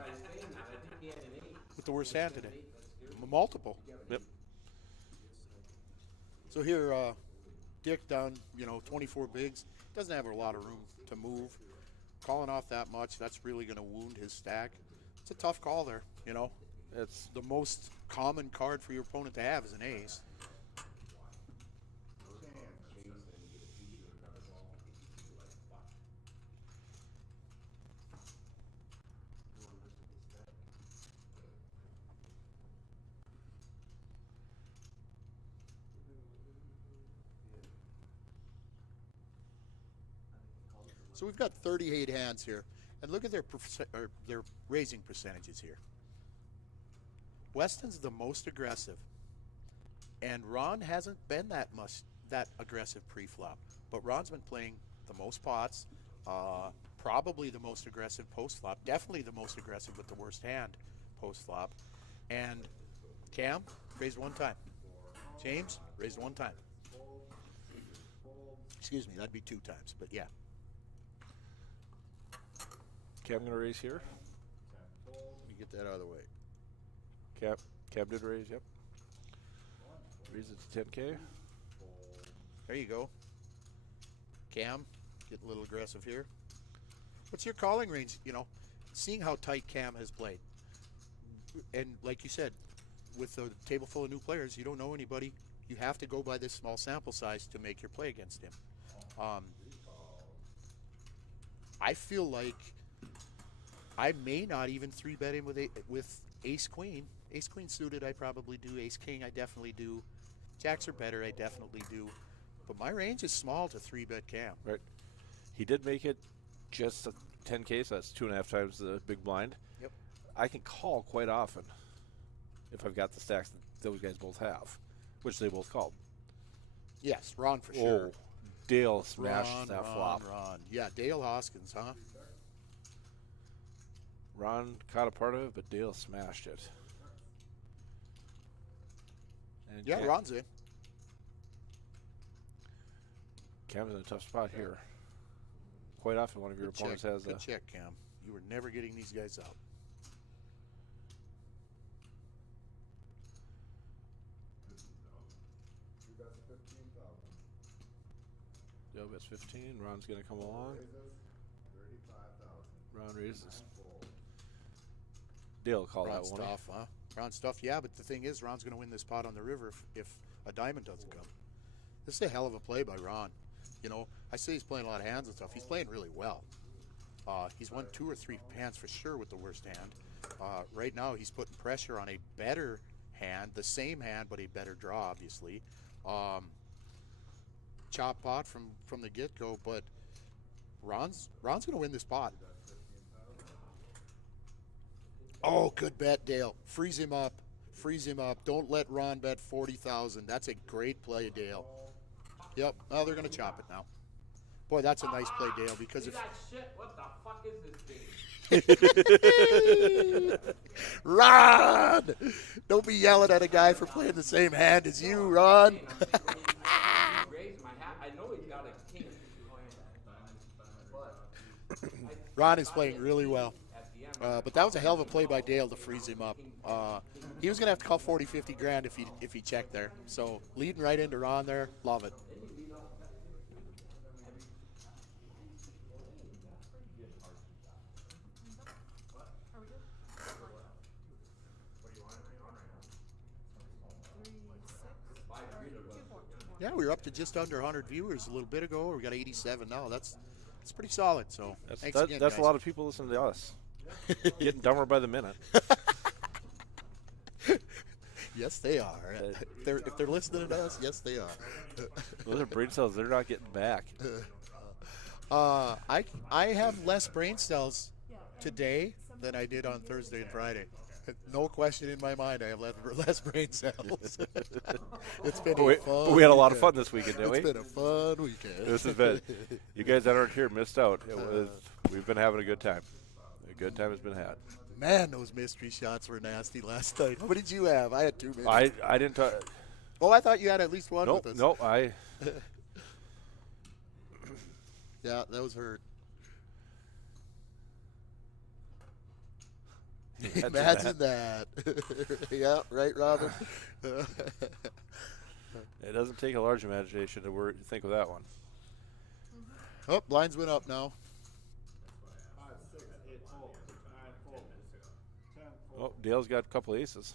with the worst hand today? Multiple. Yep. So here, Dick down, 24 bigs. Doesn't have a lot of room to move. Calling off that much, that's really going to wound his stack. It's a tough call there, It's The most common card for your opponent to have is an ace. So we've got 38 hands here, and look at their raising percentages here. Weston's the most aggressive, and Ron hasn't been that aggressive pre-flop. But Ron's been playing the most pots, probably the most aggressive post-flop, definitely the most aggressive with the worst hand post-flop. And Cam raised one time. James raised one time. Excuse me, that'd be two times, but yeah. Cam going to raise here. Let me get that out of the way. Cam did raise, yep. Raise it to 10K. There you go. Cam, get a little aggressive here. What's your calling range? Seeing how tight Cam has played. And like you said, with a table full of new players, you don't know anybody. You have to go by this small sample size to make your play against him. I feel like I may not even 3-bet him with ace-queen. Ace-queen suited, I probably do. Ace-king, I definitely do. Jacks are better, I definitely do. But my range is small to 3-bet Cam. Right. He did make it just a 10K, so that's 2.5 times the big blind. Yep. I can call quite often if I've got the stacks that those guys both have, which they both called. Yes, Ron for sure. Oh, Dale smashed that flop. Ron. Yeah, Dale Hoskins, huh? Ron caught a part of it, but Dale smashed it. And Yeah, Ron's in. Cam's in a tough spot here. Quite often one of your Good opponents check. has Good a... check, Cam. You were never getting these guys out. You got 15,000. Dale bets 15. Ron's going to come along. Raises 35,000. Ron raises. Fold. Dale called that Ron's one. tough, huh? Ron's tough, yeah, but the thing is, Ron's going to win this pot on the river if a diamond doesn't come. This is a hell of a play by Ron. I say he's playing a lot of hands and stuff. He's playing really well. He's won 2 or 3 hands for sure with the worst hand. Right now, he's putting pressure on a better hand, the same hand, but a better draw, obviously. Chop pot from the get-go, but Ron's going to win this pot. Oh, good bet, Dale. Freeze him up. Freeze him up. Don't let Ron bet 40,000. That's a great play, Dale. Yep. Oh, they're going to chop it now. Boy, that's a nice play, Dale, because See if that shit? What the fuck is this thing? Ron, don't be yelling at a guy for playing the same hand as you, Ron. Raise my hat. I know Ron is playing really well. But that was a hell of a play by Dale to freeze him up. He was going to have to call 40, 50 grand if he checked there. So leading right into Ron there, love it. Are we good? 3-6. Yeah, we were up to just under 100 viewers a little bit ago. We got 87 now. That's pretty solid. So thanks again, that's guys. a lot of people listening to us. Getting dumber by the minute. Yes, they are. If they're listening to us, yes, they are. Those are brain cells. They're not getting back. I have less brain cells today than I did on Thursday and Friday. No question in my mind, I have less brain cells. It's been a fun we had a lot of weekend. fun this weekend, didn't we? It's been a fun weekend. This has been. You guys that aren't here missed out. We've been having a good time. A good time has been had. Man, those mystery shots were nasty last night. What did you have? I had 2 minutes. I didn't. Oh, I thought you had at least one Nope. with us. Nope. Yeah, those hurt. Imagine that. Yeah, right, Robin? It doesn't take a large imagination to think of that one. Oh, blinds went up now. 5, 6, 8 fold, 9 fold, 10 fold. Oh, Dale's got a couple aces.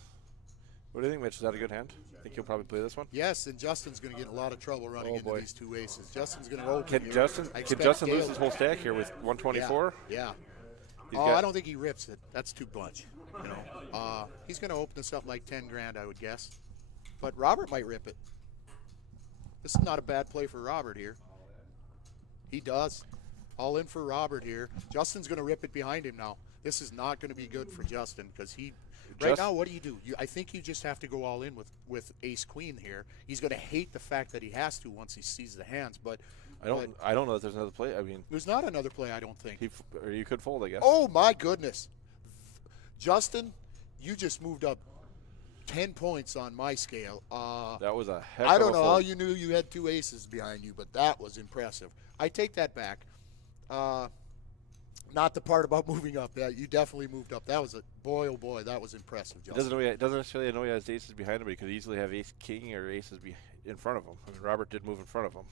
What do you think, Mitch? Is that a good hand? Think he'll probably play this one? Yes, and Justin's going to get in a lot of trouble running Oh, into boy. these 2 aces. Justin's going to open Can here. Justin? I Can expect Justin Dale- lose his whole stack here with 124? Yeah. He's Oh, got- I don't think he rips it. That's too much. You know, he's going to open this up like 10 grand, I would guess. But Robert might rip it. This is not a bad play for Robert here. He does. All in for Robert here. Justin's going to rip it behind him now. This is not going to be good for Justin because he. Right now, what do? I think you just have to go all in with ace queen here. He's going to hate the fact that he has to once he sees the hands, but I don't know if there's another play. I mean, there's not another play, I don't think. or you could fold, I guess. Oh my goodness, Justin, you just moved up 10 points on my scale. That was a heck I of a don't know fold. how you knew you had 2 aces behind you, but that was impressive. I take that back. Not the part about moving up. Yeah, you definitely moved up. That was oh boy, that was impressive, It Justin. doesn't necessarily know he has aces behind him, but he could easily have ace king or aces in front of him. I mean, Robert did move in front of him.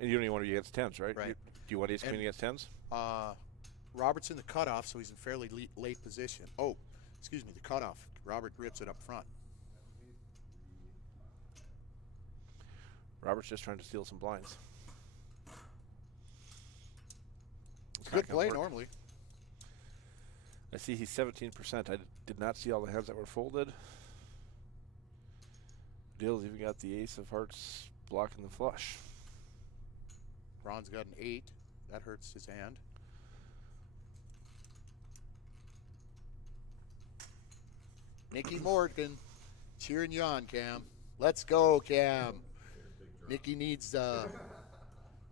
And you don't even want to be against tens, right? Right. Do you want ace queen against tens? Robert's in the cutoff, so he's in fairly late position. Oh, excuse me, the cutoff. Robert rips it up front. Robert's just trying to steal some blinds. It's a good not gonna play work. normally. I see he's 17%. I did not see all the hands that were folded. Dale's even got the ace of hearts blocking the flush. Ron's got an 8. That hurts his hand. Nicky Morgan cheering you on, Cam. Let's go, Cam. Nikki needs you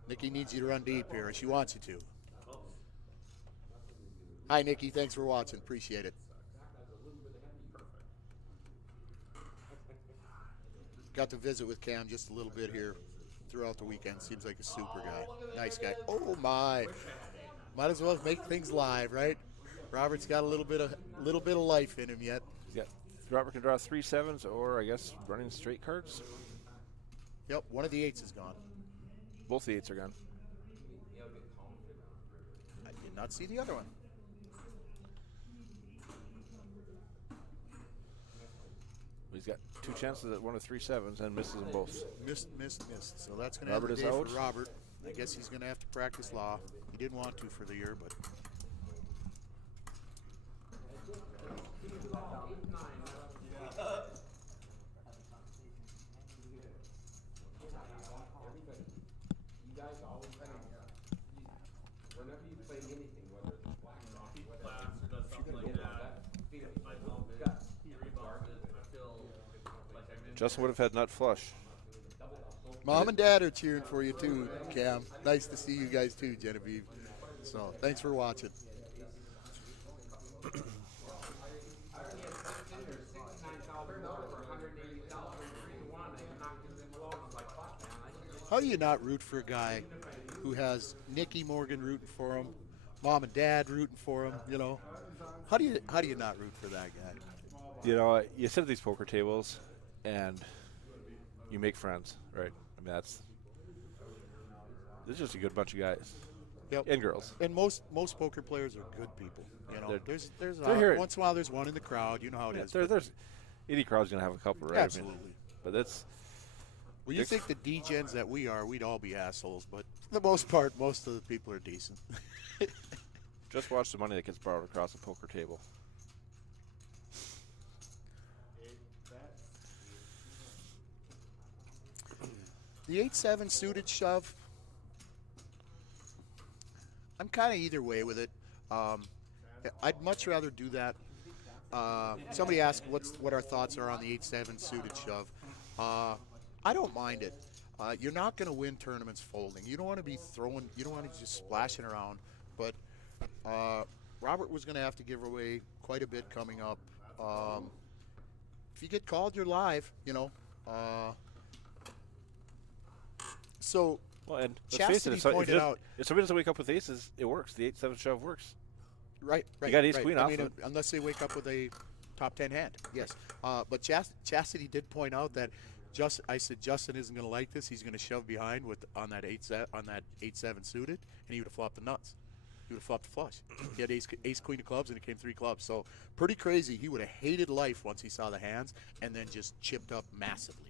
to run deep here. She wants you to. Hi, Nikki. Thanks for watching. Appreciate it. Got to visit with Cam just a little bit here throughout the weekend. Seems like a super guy. Nice guy. Oh, my. Might as well make things live, right? Robert's got a little bit of life in him yet. Robert can draw 3 sevens, or I guess running straight cards. Yep, one of the 8s is gone. Both the 8s are gone. I did not see the other one. He's got 2 chances at 1 of 3 sevens and misses them both. Missed. So that's going to end Robert the is day out. for Robert. I guess he's going to have to practice law. He didn't want to for the year, but You guys always whenever you play anything, whether it's black or Class or does something like that. I hope he rebounds it. I feel like I'm in. Justin would have had nut flush. Mom and Dad are cheering for you too, Cam. Nice to see you guys too, Genevieve. So thanks for watching. How do you not root for a guy who has Nicky Morgan rooting for him, mom and dad rooting for him. You know, how do you not root for that guy? You know, you sit at these poker tables, and you make friends, right? I mean, it's just a good bunch of guys Yep. and girls. And most poker players are good people. You know, there's they're here- once in a while there's one in the crowd. You know how it Yeah, is. there's any crowd's gonna have a couple, right? I mean, Absolutely. but that's Well, you think the degens that we are, we'd all be assholes, but for the most part, most of the people are decent. just watch the money that gets borrowed across the poker table. The 8-7 suited shove, I'm kind of either way with it. I'd much rather do that. Somebody asked what our thoughts are on the 8-7 suited shove. I don't mind it. You're not going to win tournaments folding. You don't want to be throwing. You don't want to just splashing around. But Robert was going to have to give away quite a bit coming up. If you get called, you're live. You know. So Well, and let's face it, Chastity pointed out. if somebody doesn't wake up with aces, it works. The 8-7 shove works. Right. got ace right. queen I off mean, it. unless they wake up with a top 10 hand, yes. But Chastity did point out that I said Justin isn't going to like this. He's going to shove behind on that 8-7 suited, and he would have flopped the nuts. He would have flopped the flush. He had ace queen of clubs, and it came 3 clubs. So pretty crazy. He would have hated life once he saw the hands, and then just chipped up massively.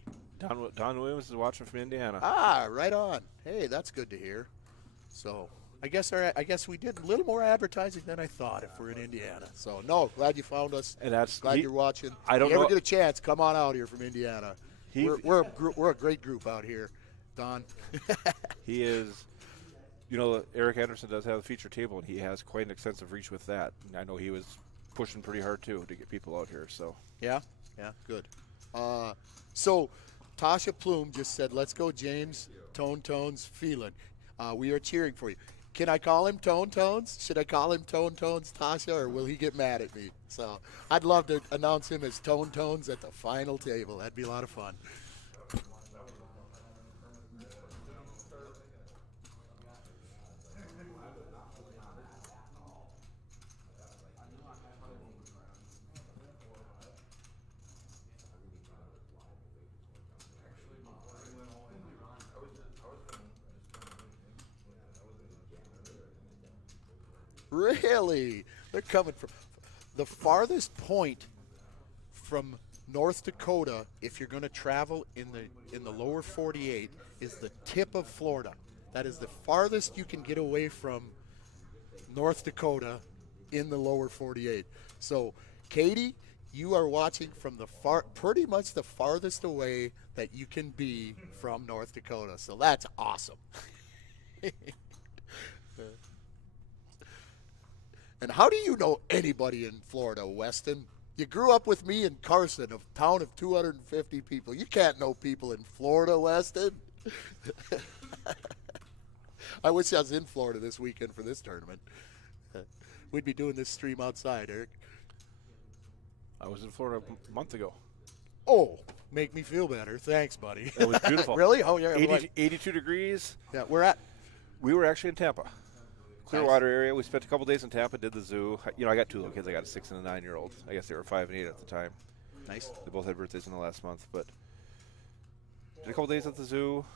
Don Williams is watching from Indiana. Ah, right on. Hey, that's good to hear. So I guess we did a little more advertising than I thought if we're in Indiana. So no, glad you found us. And that's glad you're watching. I don't if you know- ever get a chance, come on out here from Indiana. We're a great group out here, Don. He is, you know, Eric Anderson does have a feature table, and he has quite an extensive reach with that. And I know he was pushing pretty hard too to get people out here. So Yeah, good. So Tasha Plume just said, "Let's go, James. Tones feeling. We are cheering for you." Can I call him Tone Tones? Should I call him Tone Tones, Tasha, or will he get mad at me? So I'd love to announce him as Tone Tones at the final table. That'd be a lot of fun. Really? They're coming from the farthest point from North Dakota, if you're going to travel in the lower 48, is the tip of Florida. That is the farthest you can get away from North Dakota in the lower 48. So, Katie, you are watching from pretty much the farthest away that you can be from North Dakota. So that's awesome. And how do you know anybody in Florida, Weston? You grew up with me in Carson, a town of 250 people. You can't know people in Florida, Weston. I wish I was in Florida this weekend for this tournament. We'd be doing this stream outside, Eric. I was in Florida a month ago. Oh, make me feel better. Thanks, buddy. It was beautiful. Really? Oh, yeah. 82 degrees. Yeah, We were actually in Tampa. Clearwater area. We spent a couple days in Tampa, did the zoo. You know, I got 2 little kids. I got a 6 and a 9-year-old. I guess they were 5 and 8 at the time. Nice. They both had birthdays in the last month. But did a couple days at the zoo.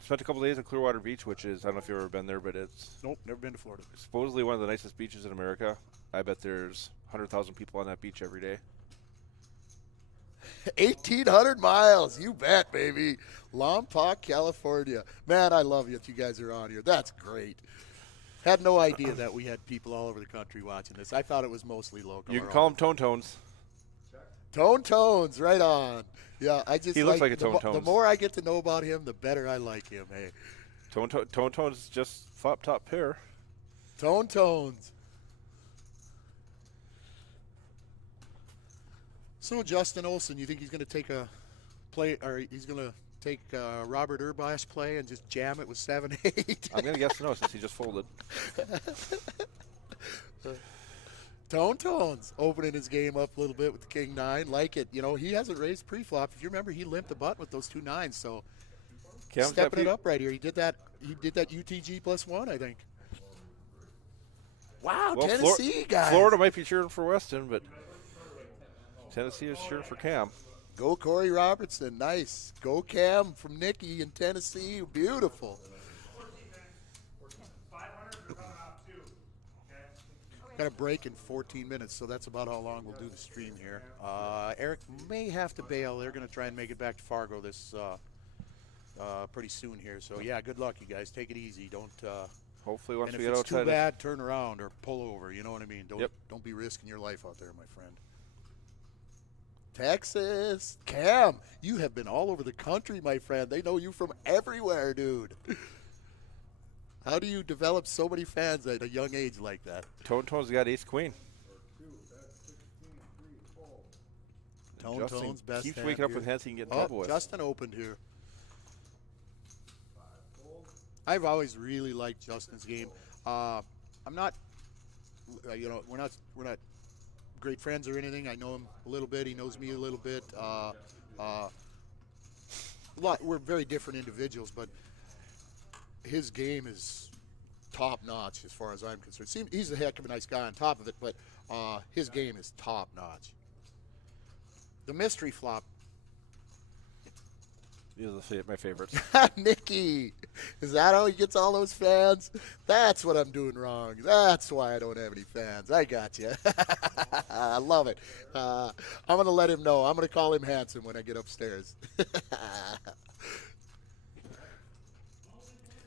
Spent a couple days in Clearwater Beach, which is, I don't know if you've ever been there, but it's Nope, never been to Florida. supposedly one of the nicest beaches in America. I bet there's 100,000 people on that beach every day. 1,800 miles. You bet, baby. Lompoc, California. Man, I love that you guys are on here. That's great. Had no idea that we had people all over the country watching this. I thought it was mostly local. You can call them Tone Tones. Tone Tones, right on. Yeah, I just He looks like a Tone Tones. The more I get to know about him, the better I like him. Hey, Tone Tones just flop top pair. Tone Tones. So Justin Olson, you think he's going to take a play, or he's going to take Robert Urbash play and just jam it with 7-8? I'm going to guess no, since he just folded. Tone Tones opening his game up a little bit with the King 9. Like it. You know, he hasn't raised pre-flop. If you remember, he limped the button with those 2 9s. So Cam's got stepping it peop- up right here. He did that UTG +1, I think. Wow, Well, Tennessee guys. Florida might be cheering for Weston, but Tennessee is cheering for Cam. Go Corey Robertson, nice. Go Cam from Nicky in Tennessee, beautiful. 500 are coming off too. Okay. Got a break in 14 minutes, so that's about how long we'll do the stream here. Eric may have to bail. They're going to try and make it back to Fargo this pretty soon here. So, yeah, good luck, you guys. Take it easy. Don't. Hopefully, once And we if get it's too outside, bad, turn around or pull over. You know what I mean? Yep. Don't be risking your life out there, my friend. Texas, Cam, you have been all over the country, my friend. They know you from everywhere, dude. How do you develop so many fans at a young age like that? Tone's got ace queen. Justin Tone's best keeps hand waking up here. with hands he can get in trouble with. Justin opened here. I've always really liked Justin's game. I'm not, we're not great friends or anything. I know him a little bit. He knows me a little bit. We're very different individuals, but his game is top notch as far as I'm concerned. He's a heck of a nice guy on top of it, but his game is top notch. The mystery flop. These are my favorites. Nicky, is that how he gets all those fans? That's what I'm doing wrong. That's why I don't have any fans. I got you. I love it. I'm going to let him know. I'm going to call him handsome when I get upstairs.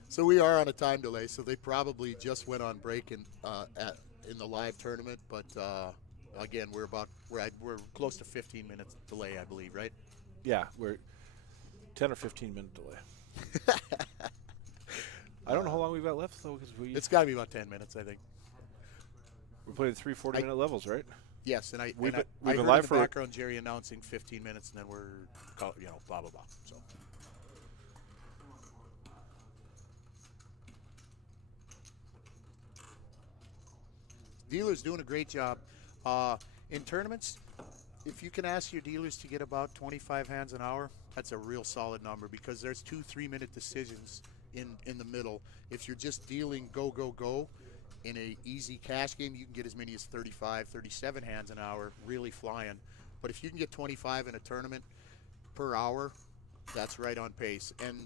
So we are on a time delay, so they probably just went on break in the live tournament. But again, we're close to 15 minutes delay, I believe, right? Yeah, we're 10 or 15 minute delay. I don't know how long we've got left though, because It's got to be about 10 minutes, I think. we're playing 3 40-minute levels, right? Yes, and I We've heard been in live the for background Jerry announcing 15 minutes, and then we're blah blah blah. So. Dealers doing a great job. In tournaments, if you can ask your dealers to get about 25 hands an hour, that's a real solid number because there's 2 3-minute decisions in the middle. If you're just dealing go in a easy cash game, you can get as many as 35, 37 hands an hour, really flying. But if you can get 25 in a tournament per hour, that's right on pace. And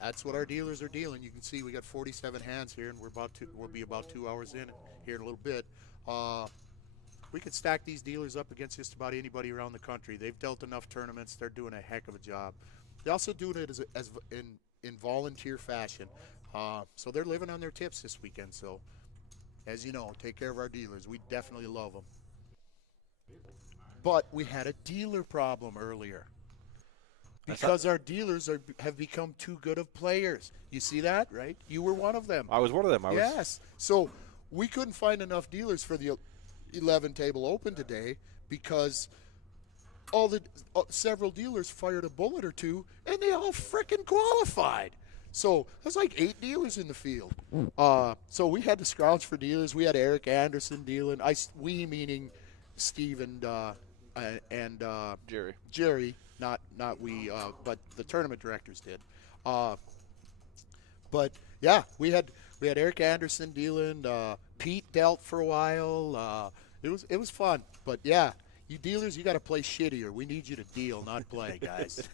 that's what our dealers are dealing. You can see we got 47 hands here, and we'll be about 2 hours in here in a little bit. We could stack these dealers up against just about anybody around the country. They've dealt enough tournaments. They're doing a heck of a job. They're also doing it as in volunteer fashion. So they're living on their tips this weekend. So, as you know, take care of our dealers. We definitely love them. But we had a dealer problem earlier. Because our dealers have become too good of players. You see that, right? You were one of them. I was one of them. Yes. So we couldn't find enough dealers for the 11 table open today because several dealers fired a bullet or two, and they all frickin' qualified. So there's like 8 dealers in the field. So we had to scrounge for dealers. We had Eric Anderson dealing. We meaning Steve and Jerry. Jerry, not we, but the tournament directors did. But yeah, we had Eric Anderson dealing. Pete dealt for a while. It was fun. But yeah, you dealers, you got to play shittier. We need you to deal, not play, guys.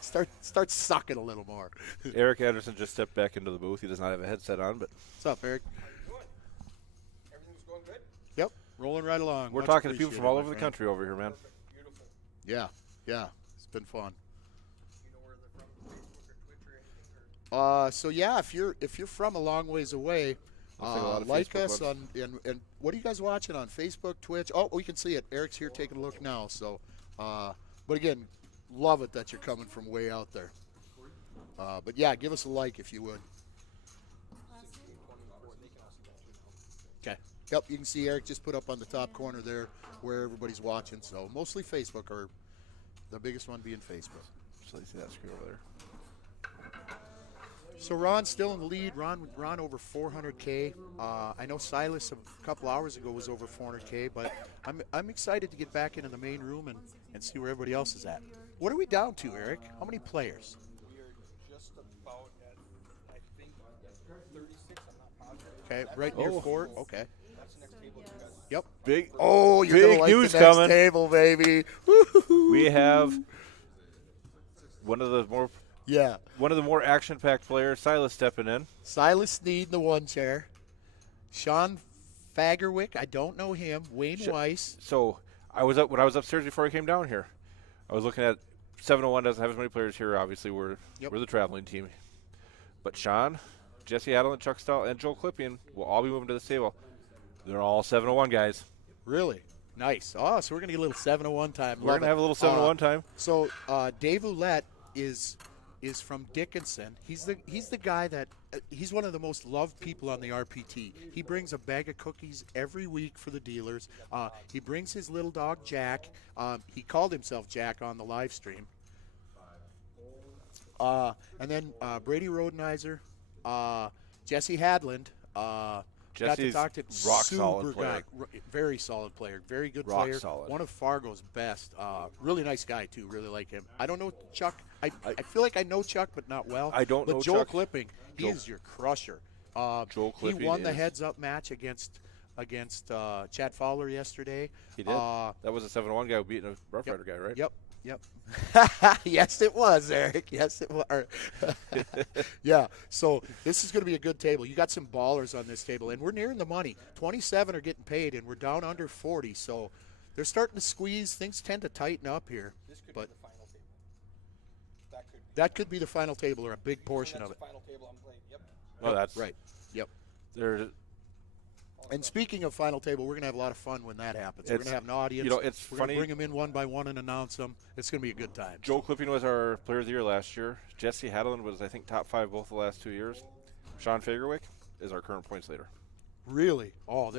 Start sucking a little more. Eric Anderson just stepped back into the booth. He does not have a headset on, but What's up, Eric? Everything's going good? Yep, rolling right along. we're Much talking to people from appreciated, all my over the friend. country over here, man. Beautiful. Yeah, it's been fun. You know where they're from, Facebook or Twitch or anything? Or? So yeah, if you're from a long ways away, Looks like a lot of like Facebook us ones. on and what are you guys watching on Facebook, Twitch? Oh, we can see it. Eric's here taking a look now. So, but again, love it that you're coming from way out there. But yeah, give us a like if you would. Okay. Yep, you can see Eric just put up on the top corner there where everybody's watching. So mostly Facebook, or the biggest one being Facebook. So you see that screen over there. So Ron's still in the lead. Ron over 400K. I know Silas a couple hours ago was over 400K, but I'm excited to get back into the main room and see where everybody else is at. What are we down to, Eric? How many players? We are Okay, right near Oh. Fort. Okay. Yep. Big. Oh, you're Big gonna like news the next coming. table, baby. Woo-hoo-hoo. We have one of the more action-packed players, Silas, stepping in. Silas Sneed in the one chair. Sean Fagerwick, I don't know him. Wayne Weiss. So when I was upstairs before I came down here, I was looking at 701 doesn't have as many players here. Obviously, we're the traveling team, but Sean, Jesse Adelman, Chuck Stahl, and Joel Klippian will all be moving to this table. They're all 701 guys. Really? Nice. Oh, so we're going to get a little 701 time. We're going to have a little 701 time. So Dave Ouellette is from Dickinson. He's the guy that he's one of the most loved people on the RPT. He brings a bag of cookies every week for the dealers. He brings his little dog Jack. He called himself Jack on the live stream. And then Brady Rodenizer, Jesse Hadland. Got to Jesse's talk to rock super solid player. guy, very solid player, very good Rock player. solid. One of Fargo's best. Really nice guy too. Really like him. I don't know Chuck. I feel like I know Chuck, but not well. I don't but know Joel Chuck. Clipping, he is your crusher. Joel He Clipping won the is- heads-up match against Chad Fowler yesterday. He did. That was a 701 guy who beat a Rough Rider guy, right? Yep. Yes, it was, Eric. Yes, it was. Yeah, so this is going to be a good table. You got some ballers on this table, and we're nearing the money. 27 are getting paid, and we're down under 40, so they're starting to squeeze. Things tend to tighten up here. This could But be the final table. that could be the final table or a big portion of it. The final table I'm playing. Yep. Oh, that's Right. Yep. There. And speaking of final table, we're going to have a lot of fun when that happens. We're going It's- to have an audience. you know, it's we're going funny- to bring them in one by one and announce them. It's going to be a good time. Joel Clipping was our Player of the Year last year. Jesse Hadland was, I think, top 5 both the last 2 years. Sean Fagerwick is our current points leader. Really? Oh,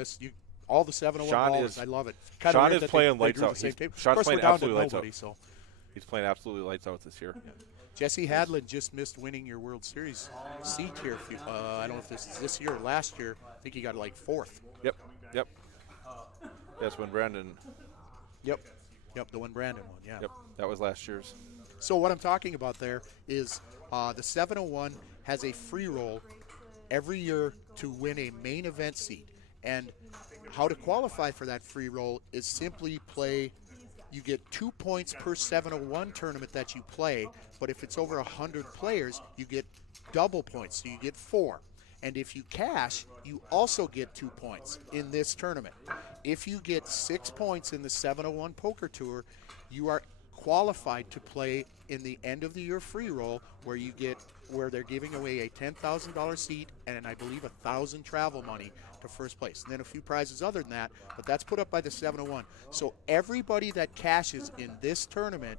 all the 701 Sean ballers. is- I love it. Sean weird is that playing they lights drew out. the same He's- table. Sean's Of course, playing we're down to absolutely lights out. nobody, so. He's playing absolutely lights out this year. Jesse Hadland just missed winning your World Series seat here. I don't know if this is this year or last year. I think he got like 4th. Yep. That's when Brandon. Yep, the one Brandon won, yeah. Yep, that was last year's. So what I'm talking about there is the 701 has a free roll every year to win a main event seat. And how to qualify for that free roll is simply play. You get 2 points per 701 tournament that you play, but if it's over 100 players, you get double points, so you get 4. And if you cash, you also get 2 points in this tournament. If you get 6 points in the 701 Poker Tour, you are qualified to play in the end of the year free roll where they're giving away a $10,000 seat and I believe 1,000 travel money to first place. And then a few prizes other than that, but that's put up by the 701. So everybody that cashes in this tournament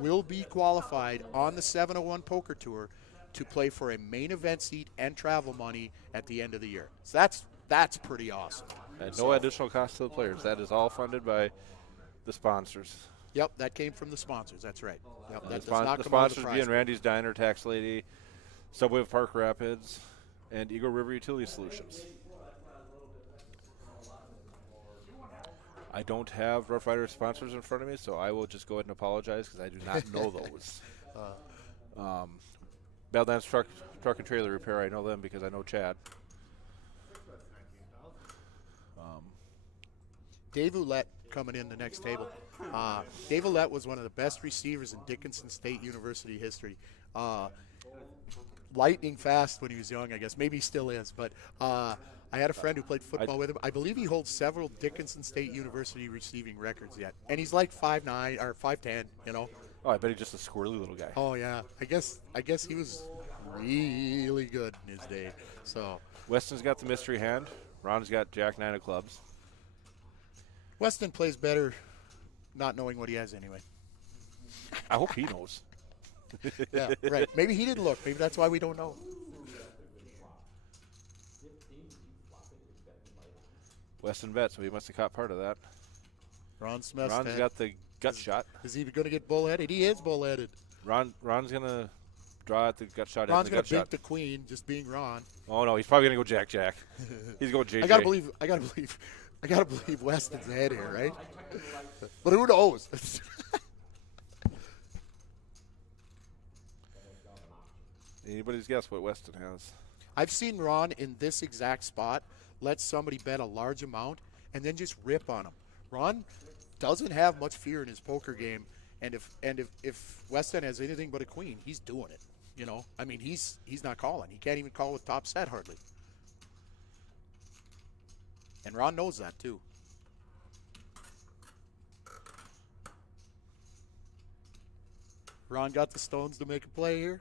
will be qualified on the 701 Poker Tour to play for a main event seat and travel money at the end of the year. So that's pretty awesome. And no additional cost to the players. That is all funded by the sponsors. Yep, that came from the sponsors. That's right. Yep, that The does not come out of the sponsors prize being pool. Randy's Diner, Tax Lady, Subway of Park Rapids, and Eagle River Utility Solutions. I don't have Rough Rider sponsors in front of me, so I will just go ahead and apologize because I do not know those. Badlands Truck and Trailer Repair, I know them because I know Chad. Dave Ouellette coming in the next table. Dave Ouellette was one of the best receivers in Dickinson State University history. Lightning fast when he was young, I guess. Maybe he still is. But I had a friend who played football with him. I believe he holds several Dickinson State University receiving records yet. And he's like 5'9" or 5'10", you know. Oh, I bet he's just a squirrely little guy. Oh, yeah. I guess he was really good in his day. So Weston's got the mystery hand. Ron's got Jack 9 of clubs. Weston plays better not knowing what he has anyway. I hope he knows. Yeah, right. Maybe he didn't look. Maybe that's why we don't know. Weston bet, so he must have caught part of that. Ron Smith. Ron's got the gut shot. Is he going to get bullheaded? He is bullheaded. Ron's going to draw at the gut shot. Ron's going going to to beat the queen, just being Ron. Oh no, he's probably going to go Jack. He's going JJ. I gotta believe Weston's ahead here, right? But who knows? Anybody's guess what Weston has. I've seen Ron in this exact spot let somebody bet a large amount and then just rip on him. Ron doesn't have much fear in his poker game, and if West End has anything but a queen, he's doing it. You know, I mean, he's not calling. He can't even call with top set hardly. And Ron knows that too. Ron got the stones to make a play here.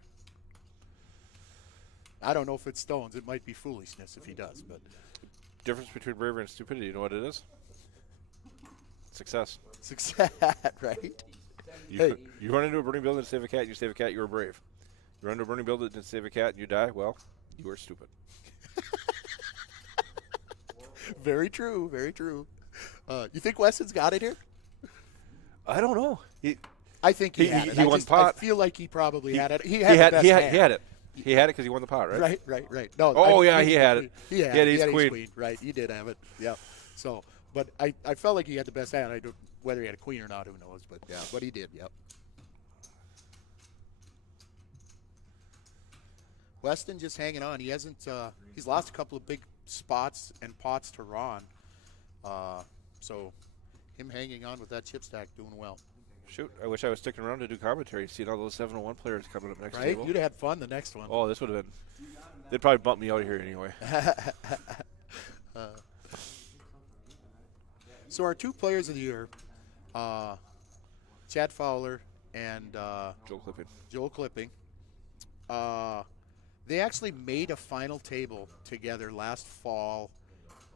I don't know if it's stones. It might be foolishness if he does, but Difference between bravery and stupidity, you know what it is? Success. success, right? You run into a burning building and save a cat, you save a cat, you were brave. You run into a burning building and save a cat and you die, well, you were stupid. Very true, very true. You think Weston's got it here? I don't know. I think he He- had it. he I won just- pot. I feel like he probably had it. He had it. He had it because he won the pot, right? Right. No. Oh, yeah, he had it. He had ace ace queen. Right, he did have it. Yep. So, but I felt like he had the best hand. I don't, whether he had a queen or not, who knows? But yeah, but he did. Yep. Weston just hanging on. He hasn't. He's lost a couple of big spots and pots to Ron. So, him hanging on with that chip stack, doing well. Shoot, I wish I was sticking around to do commentary, seeing all those 701 players coming up next Right? table. You'd have had fun the next one. Oh, this would have been. They'd probably bump me out of here anyway. So our two players of the year, Chad Fowler and Joel Clipping. they actually made a final table together last fall,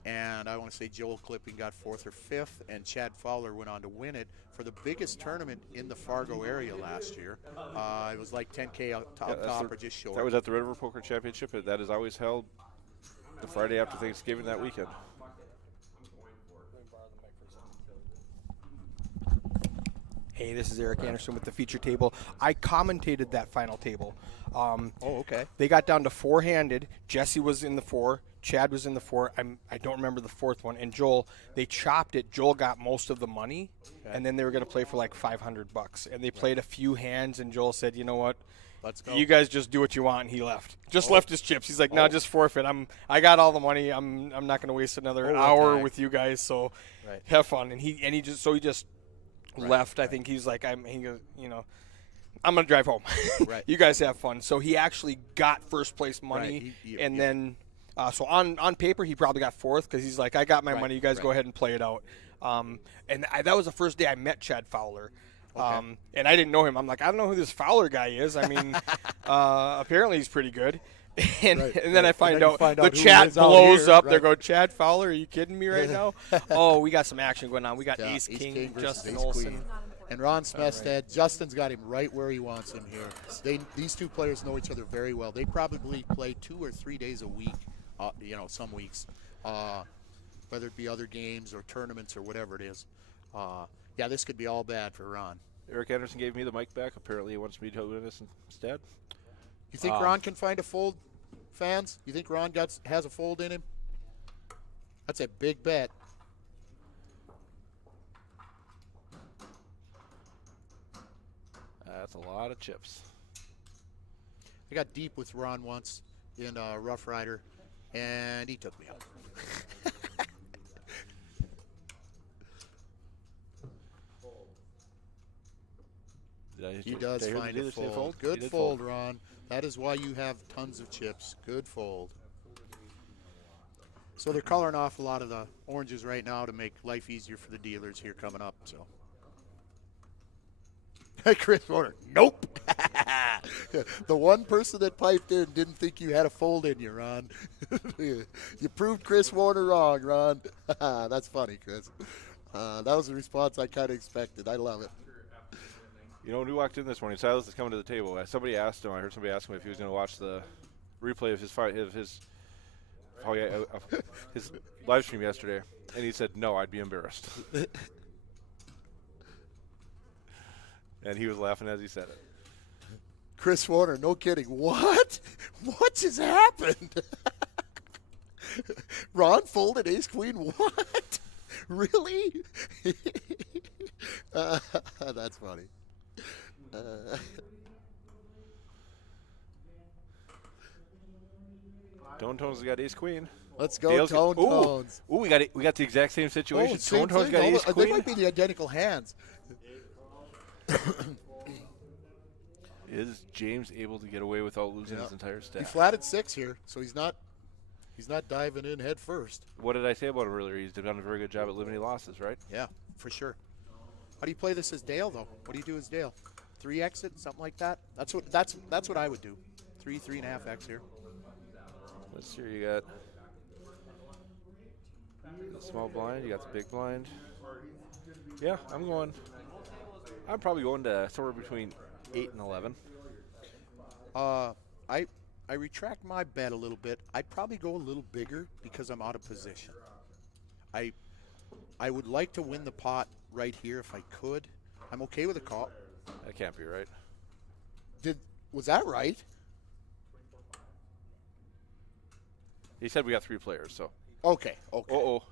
and I want to say Joel Clipping got 4th or 5th, and Chad Fowler went on to win it for the biggest tournament in the Fargo area last year. It was like 10K top or just short. That was at the Red River Poker Championship. That is always held the Friday after Thanksgiving that weekend. Hey, this is Eric Anderson with the feature table. I commentated that final table. Okay. They got down to four-handed. Jesse was in the 4. Chad was in the 4. I don't remember the 4th one. And Joel, they chopped it. Joel got most of the money, and then they were going to play for like $500. And they played a few hands, and Joel said, "You know what? Let's go. You guys just do what you want." And he left. Just left his chips. He's like, "No, just forfeit. I got all the money. I'm not going to waste another hour with you guys. So have fun." And he just left. I think he's like, I'm gonna drive home. Right. You guys have fun. So he actually got first place money, Right. and then so on paper he probably got 4th because he's like, I got my Right, money. You guys go right. ahead and play it out. That was the first day I met Chad Fowler. And I didn't know him. I'm like, I don't know who this Fowler guy is. I mean, apparently he's pretty good. And then I find out the who chat is out blows here, up. right. They go, "Chad Fowler, are you kidding me right now?" Oh, we got some action going on. We got Ace King, versus Justin Ace Olsen. Queen. And Ron Smestad. Justin's got him right where he wants him here. These two players know each other very well. They probably play 2 or 3 days a week, some weeks, whether it be other games or tournaments or whatever it is. This could be all bad for Ron. Eric Anderson gave me the mic back. Apparently he wants me to win this instead. You think Ron can find a fold, fans? You think Ron has a fold in him? That's a big bet. That's a lot of chips. I got deep with Ron once in Rough Rider, and he took me out. He does find a fold. Good fold, Ron. That is why you have tons of chips. Good fold. So they're coloring off a lot of the oranges right now to make life easier for the dealers here coming up. So, Chris Warner, nope. The one person that piped in didn't think you had a fold in you, Ron. You proved Chris Warner wrong, Ron. That's funny, Chris. That was the response I kind of expected. I love it. You know, when we walked in this morning, Silas is coming to the table. Somebody asked him. I heard somebody ask him if he was going to watch the replay of his his live stream yesterday, and he said, "No, I'd be embarrassed." And he was laughing as he said it. Chris Warner, no kidding. What? What just happened? Ron folded ace queen. What? Really? That's funny. Tone Tones got ace queen. Let's go, Dale's Tone ooh, Tones. Ooh, we got the exact same situation. Same Tone Tones thing. got ace They queen. might be the identical hands. Is James able to get away without losing his entire He stack? flatted 6 here, so he's not diving in head first. What did I say about him earlier? He's done a very good job at limiting losses, right? Yeah, for sure. How do you play this as Dale though? What do you do as Dale? 3 exit, something like that? That's what I would do. 3.5 X here. Let's see. You got the small blind. You got the big blind. Yeah, I'm probably going to somewhere between 8 and 11. I retract my bet a little bit. I'd probably go a little bigger because I'm out of position. I would like to win the pot right here if I could. I'm okay with a call. That can't be right. Was that right? He said we got 3 players, so. Okay. Uh-oh.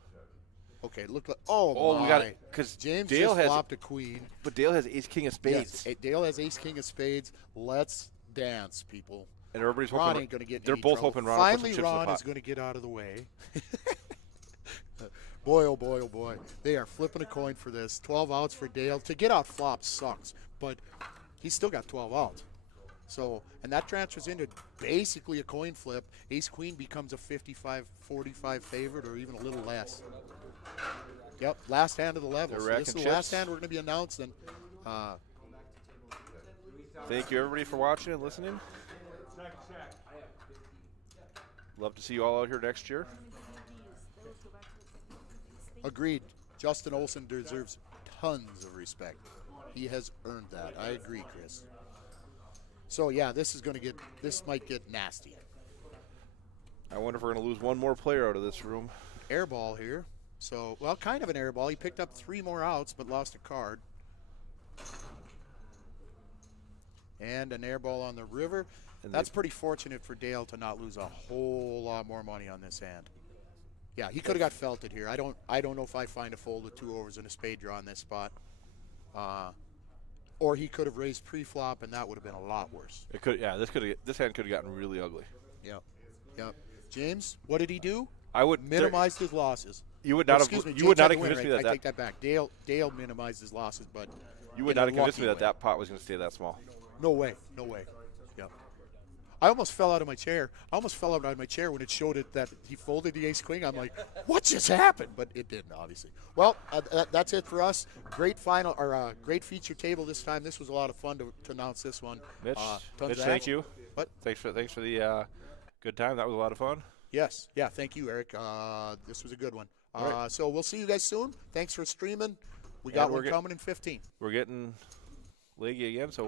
Okay, look like Oh, we got it. my. Because James Dale just has, flopped a queen. but Dale has ace king of spades. Yes, Dale has ace king of spades. Let's dance, people. And everybody's Ron hoping ain't going to get in they're any both trouble. hoping Ron will put some Finally, chips in the Ron pot. is going to get out of the way. Boy, oh boy, oh boy. They are flipping a coin for this. 12 outs for Dale. To get out flop sucks, but he's still got 12 outs. So, and that transfers into basically a coin flip. Ace queen becomes a 55-45 favorite or even a little less. Yep, last hand of the level. They're So this is racking the last chips. hand we're going to be announcing. Thank you, everybody, for watching and listening. Love to see you all out here next year. Agreed. Justin Olson deserves tons of respect. He has earned that. I agree, Chris. So yeah, this might get nasty. I wonder if we're going to lose one more player out of this room. Air ball here. So, well, kind of an air ball. He picked up 3 more outs, but lost a card. And an air ball on the river. And That's pretty fortunate for Dale to not lose a whole lot more money on this hand. Yeah, he could have got felted here. I don't know if I find a fold with 2 overs and a spade draw in this spot. Or he could have raised pre-flop, and that would have been a lot worse. It could, yeah. This hand could have gotten really ugly. Yep. James, what did he do? I would Minimized his losses. You would not have. Excuse me, You would James not had have the win convinced me rate. that. I take that back. Dale minimized his losses, but You would in not a have convinced me lucky that way. that pot was going to stay that small. No way. Yep. I almost fell out of my chair. When it showed it that he folded the ace queen. I'm like, what just happened? But it didn't, obviously. Well, that's it for us. Great final or great feature table this time. This was a lot of fun to announce this one. Mitch, tons Mitch, of thank action. you. What? Thanks for the good time. That was a lot of fun. Yes. Yeah. Thank you, Eric. This was a good one. Right. So we'll see you guys soon. Thanks for streaming. We And got we're one coming in 15. We're getting leggy again, so.